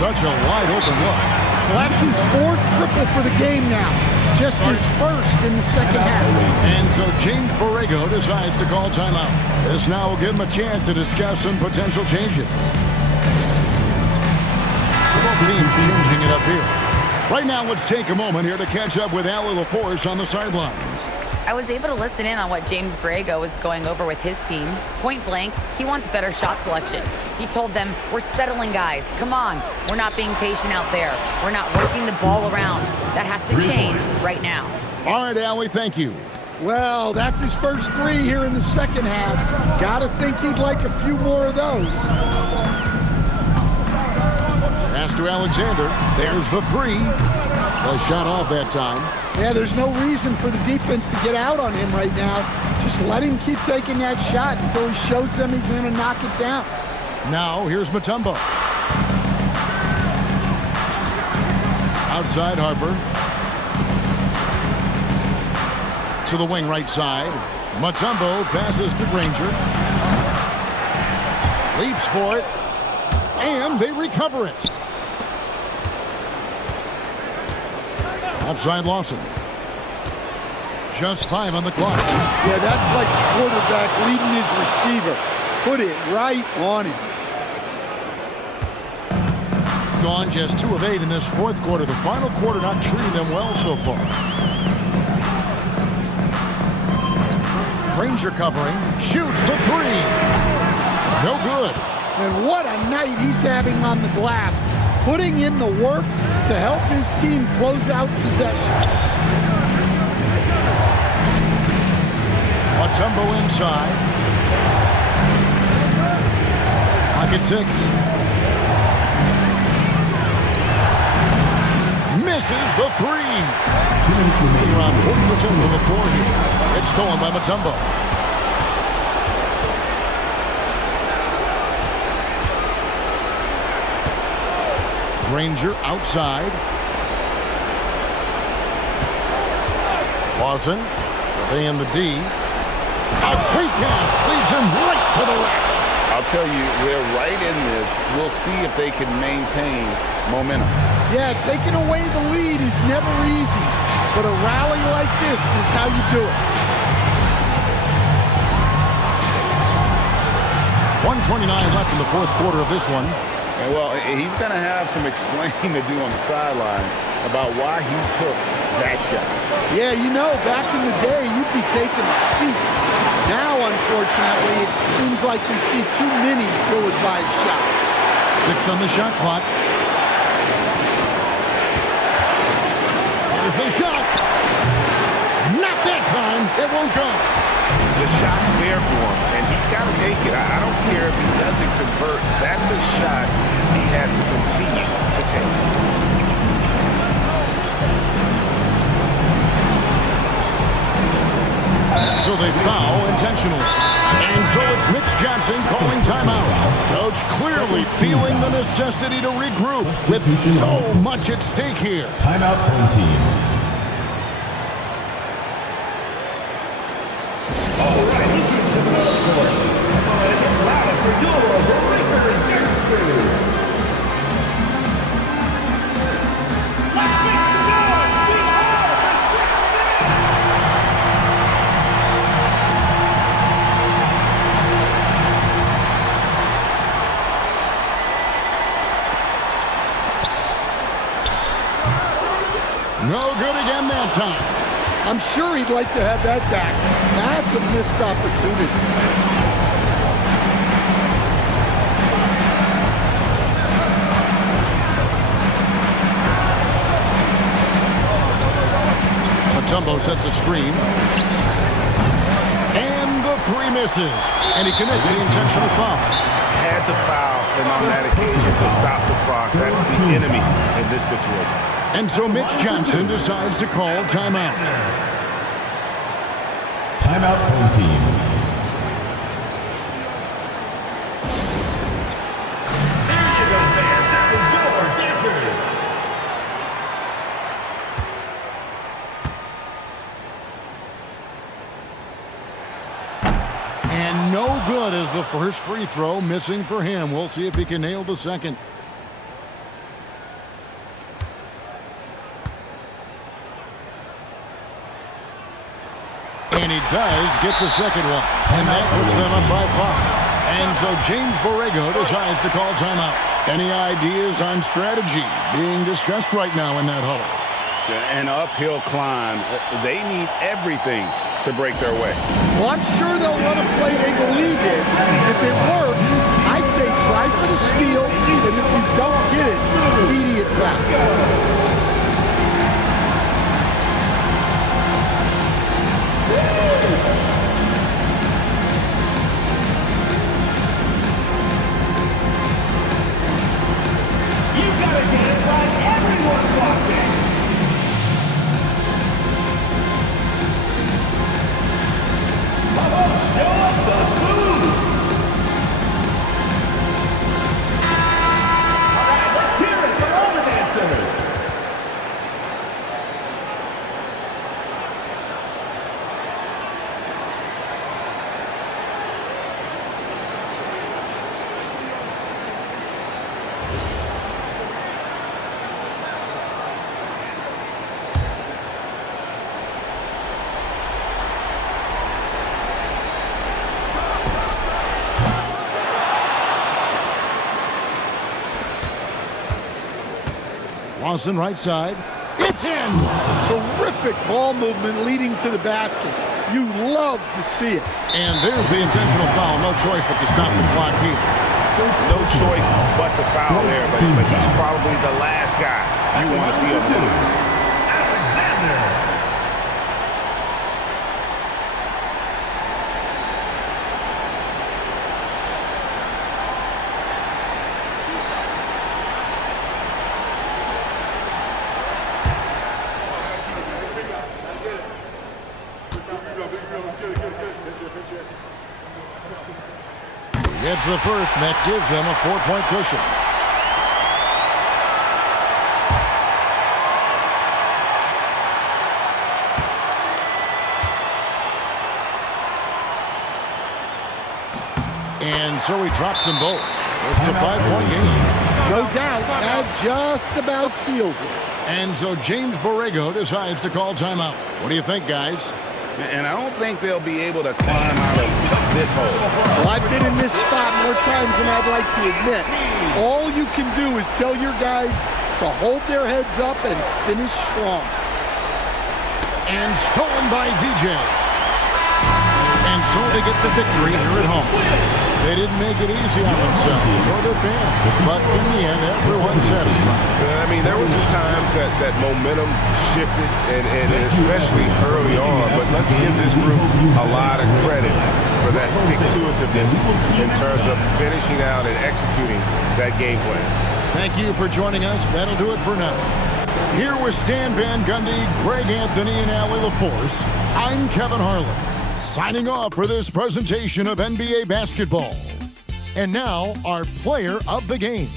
Such a wide open look. Well, that's his 4th triple for the game now. Just his first in the second half. And so James Borrego decides to call timeout. This now will give him a chance to discuss some potential changes. Both teams changing it up here. Right now, let's take a moment here to catch up with Allie LaForce on the sidelines. I was able to listen in on what James Borrego was going over with his team. Point blank, he wants better shot selection. He told them, we're settling guys. Come on. We're not being patient out there. We're not working the ball around. That has to change right now. All right, Allie, thank you. Well, that's his first 3 here in the second half. Gotta think he'd like a few more of those. Pass to Alexander. There's the 3. A shot off that time. Yeah, there's no reason for the defense to get out on him right now. Just let him keep taking that shot until he shows them he's going to knock it down. Now, here's Mutombo. Outside Harper. To the wing right side. Mutombo passes to Granger. Leaps for it. And they recover it. Offside Lawson. Just 5 on the clock. Yeah, that's like a quarterback leading his receiver. Put it right on him. Gone just 2 of 8 in this fourth quarter. The final quarter not treating them well so far. Granger covering. Shoots the 3. No good. And what a night he's having on the glass. Putting in the work to help his team close out possessions. Mutombo inside. Pocket 6. Misses the 3. 2 minutes remaining. Around 40% from the floor here. It's stolen by Mutombo. Granger outside. Lawson surveying the D. A quick pass leads him right to the rack. I'll tell you, they're right in this. We'll see if they can maintain momentum. Yeah, taking away the lead is never easy, but a rally like this is how you do it. 1:29 left in the fourth quarter of this one. And well, he's going to have some explaining to do on the sideline about why he took that shot. Yeah, you know, back in the day, you'd be taking a seat. Now, unfortunately, it seems like we see too many ill-advised shots. 6 on the shot clock. Here's the shot. Not that time. It won't go. The shot's there for him, and he's got to take it. I don't care if he doesn't convert. That's a shot he has to continue to take. So they foul intentionally. And so it's Mitch Johnson calling timeout. Coach clearly feeling the necessity to regroup with so much at stake here. Timeout home team. All right, this is the middle court. Come on, get loud for your Breakers next crew. Let's make some noise. We are the 6th man. No good again that time. I'm sure he'd like to have that back. That's a missed opportunity. Mutombo sets a screen. And the 3 misses. And he commits the intentional foul. Had to foul, and on that occasion to stop the clock. That's the enemy in this situation. And so Mitch Johnson decides to call timeout. Timeout home team. Here you go, fans. That was your dancers. And no good as the first free throw missing for him. We'll see if he can nail the second. And he does get the second one. And that puts them up by 5. And so James Borrego decides to call timeout. Any ideas on strategy being discussed right now in that huddle? An uphill climb. They need everything to break their way. Well, I'm sure they'll run a play they believe in. If it works, I say try for the steal, and if you don't get it, immediate foul. Dance like everyone's watching. Come on, show us the moves. All right, let's hear it for all the dancers. Lawson right side. It's in! Terrific ball movement leading to the basket. You love to see it. And there's the intentional foul. No choice but to stop the clock here. No choice but to foul there, but he's probably the last guy you want to see on the move. Alexander. Gets the first, and that gives them a 4-point cushion. And so he drops them both. It's a 5-point game. No doubt, that just about seals it. And so James Borrego decides to call timeout. What do you think, guys? And I don't think they'll be able to climb out of this hole. Well, I've been in this spot more times than I'd like to admit. All you can do is tell your guys to hold their heads up and finish strong. And stolen by DJ. And so they get the victory here at home. They didn't make it easy on themselves or their fans, but in the end, everyone's satisfied. I mean, there were some times that momentum shifted, and especially early on, but let's give this group a lot of credit for that stick-to-itiveness in terms of finishing out and executing that game plan. Thank you for joining us. That'll do it for now. Here with Stan Van Gundy, Greg Anthony, and Allie LaForce, I'm Kevin Harlan, signing off for this presentation of NBA basketball. And now, our player of the game.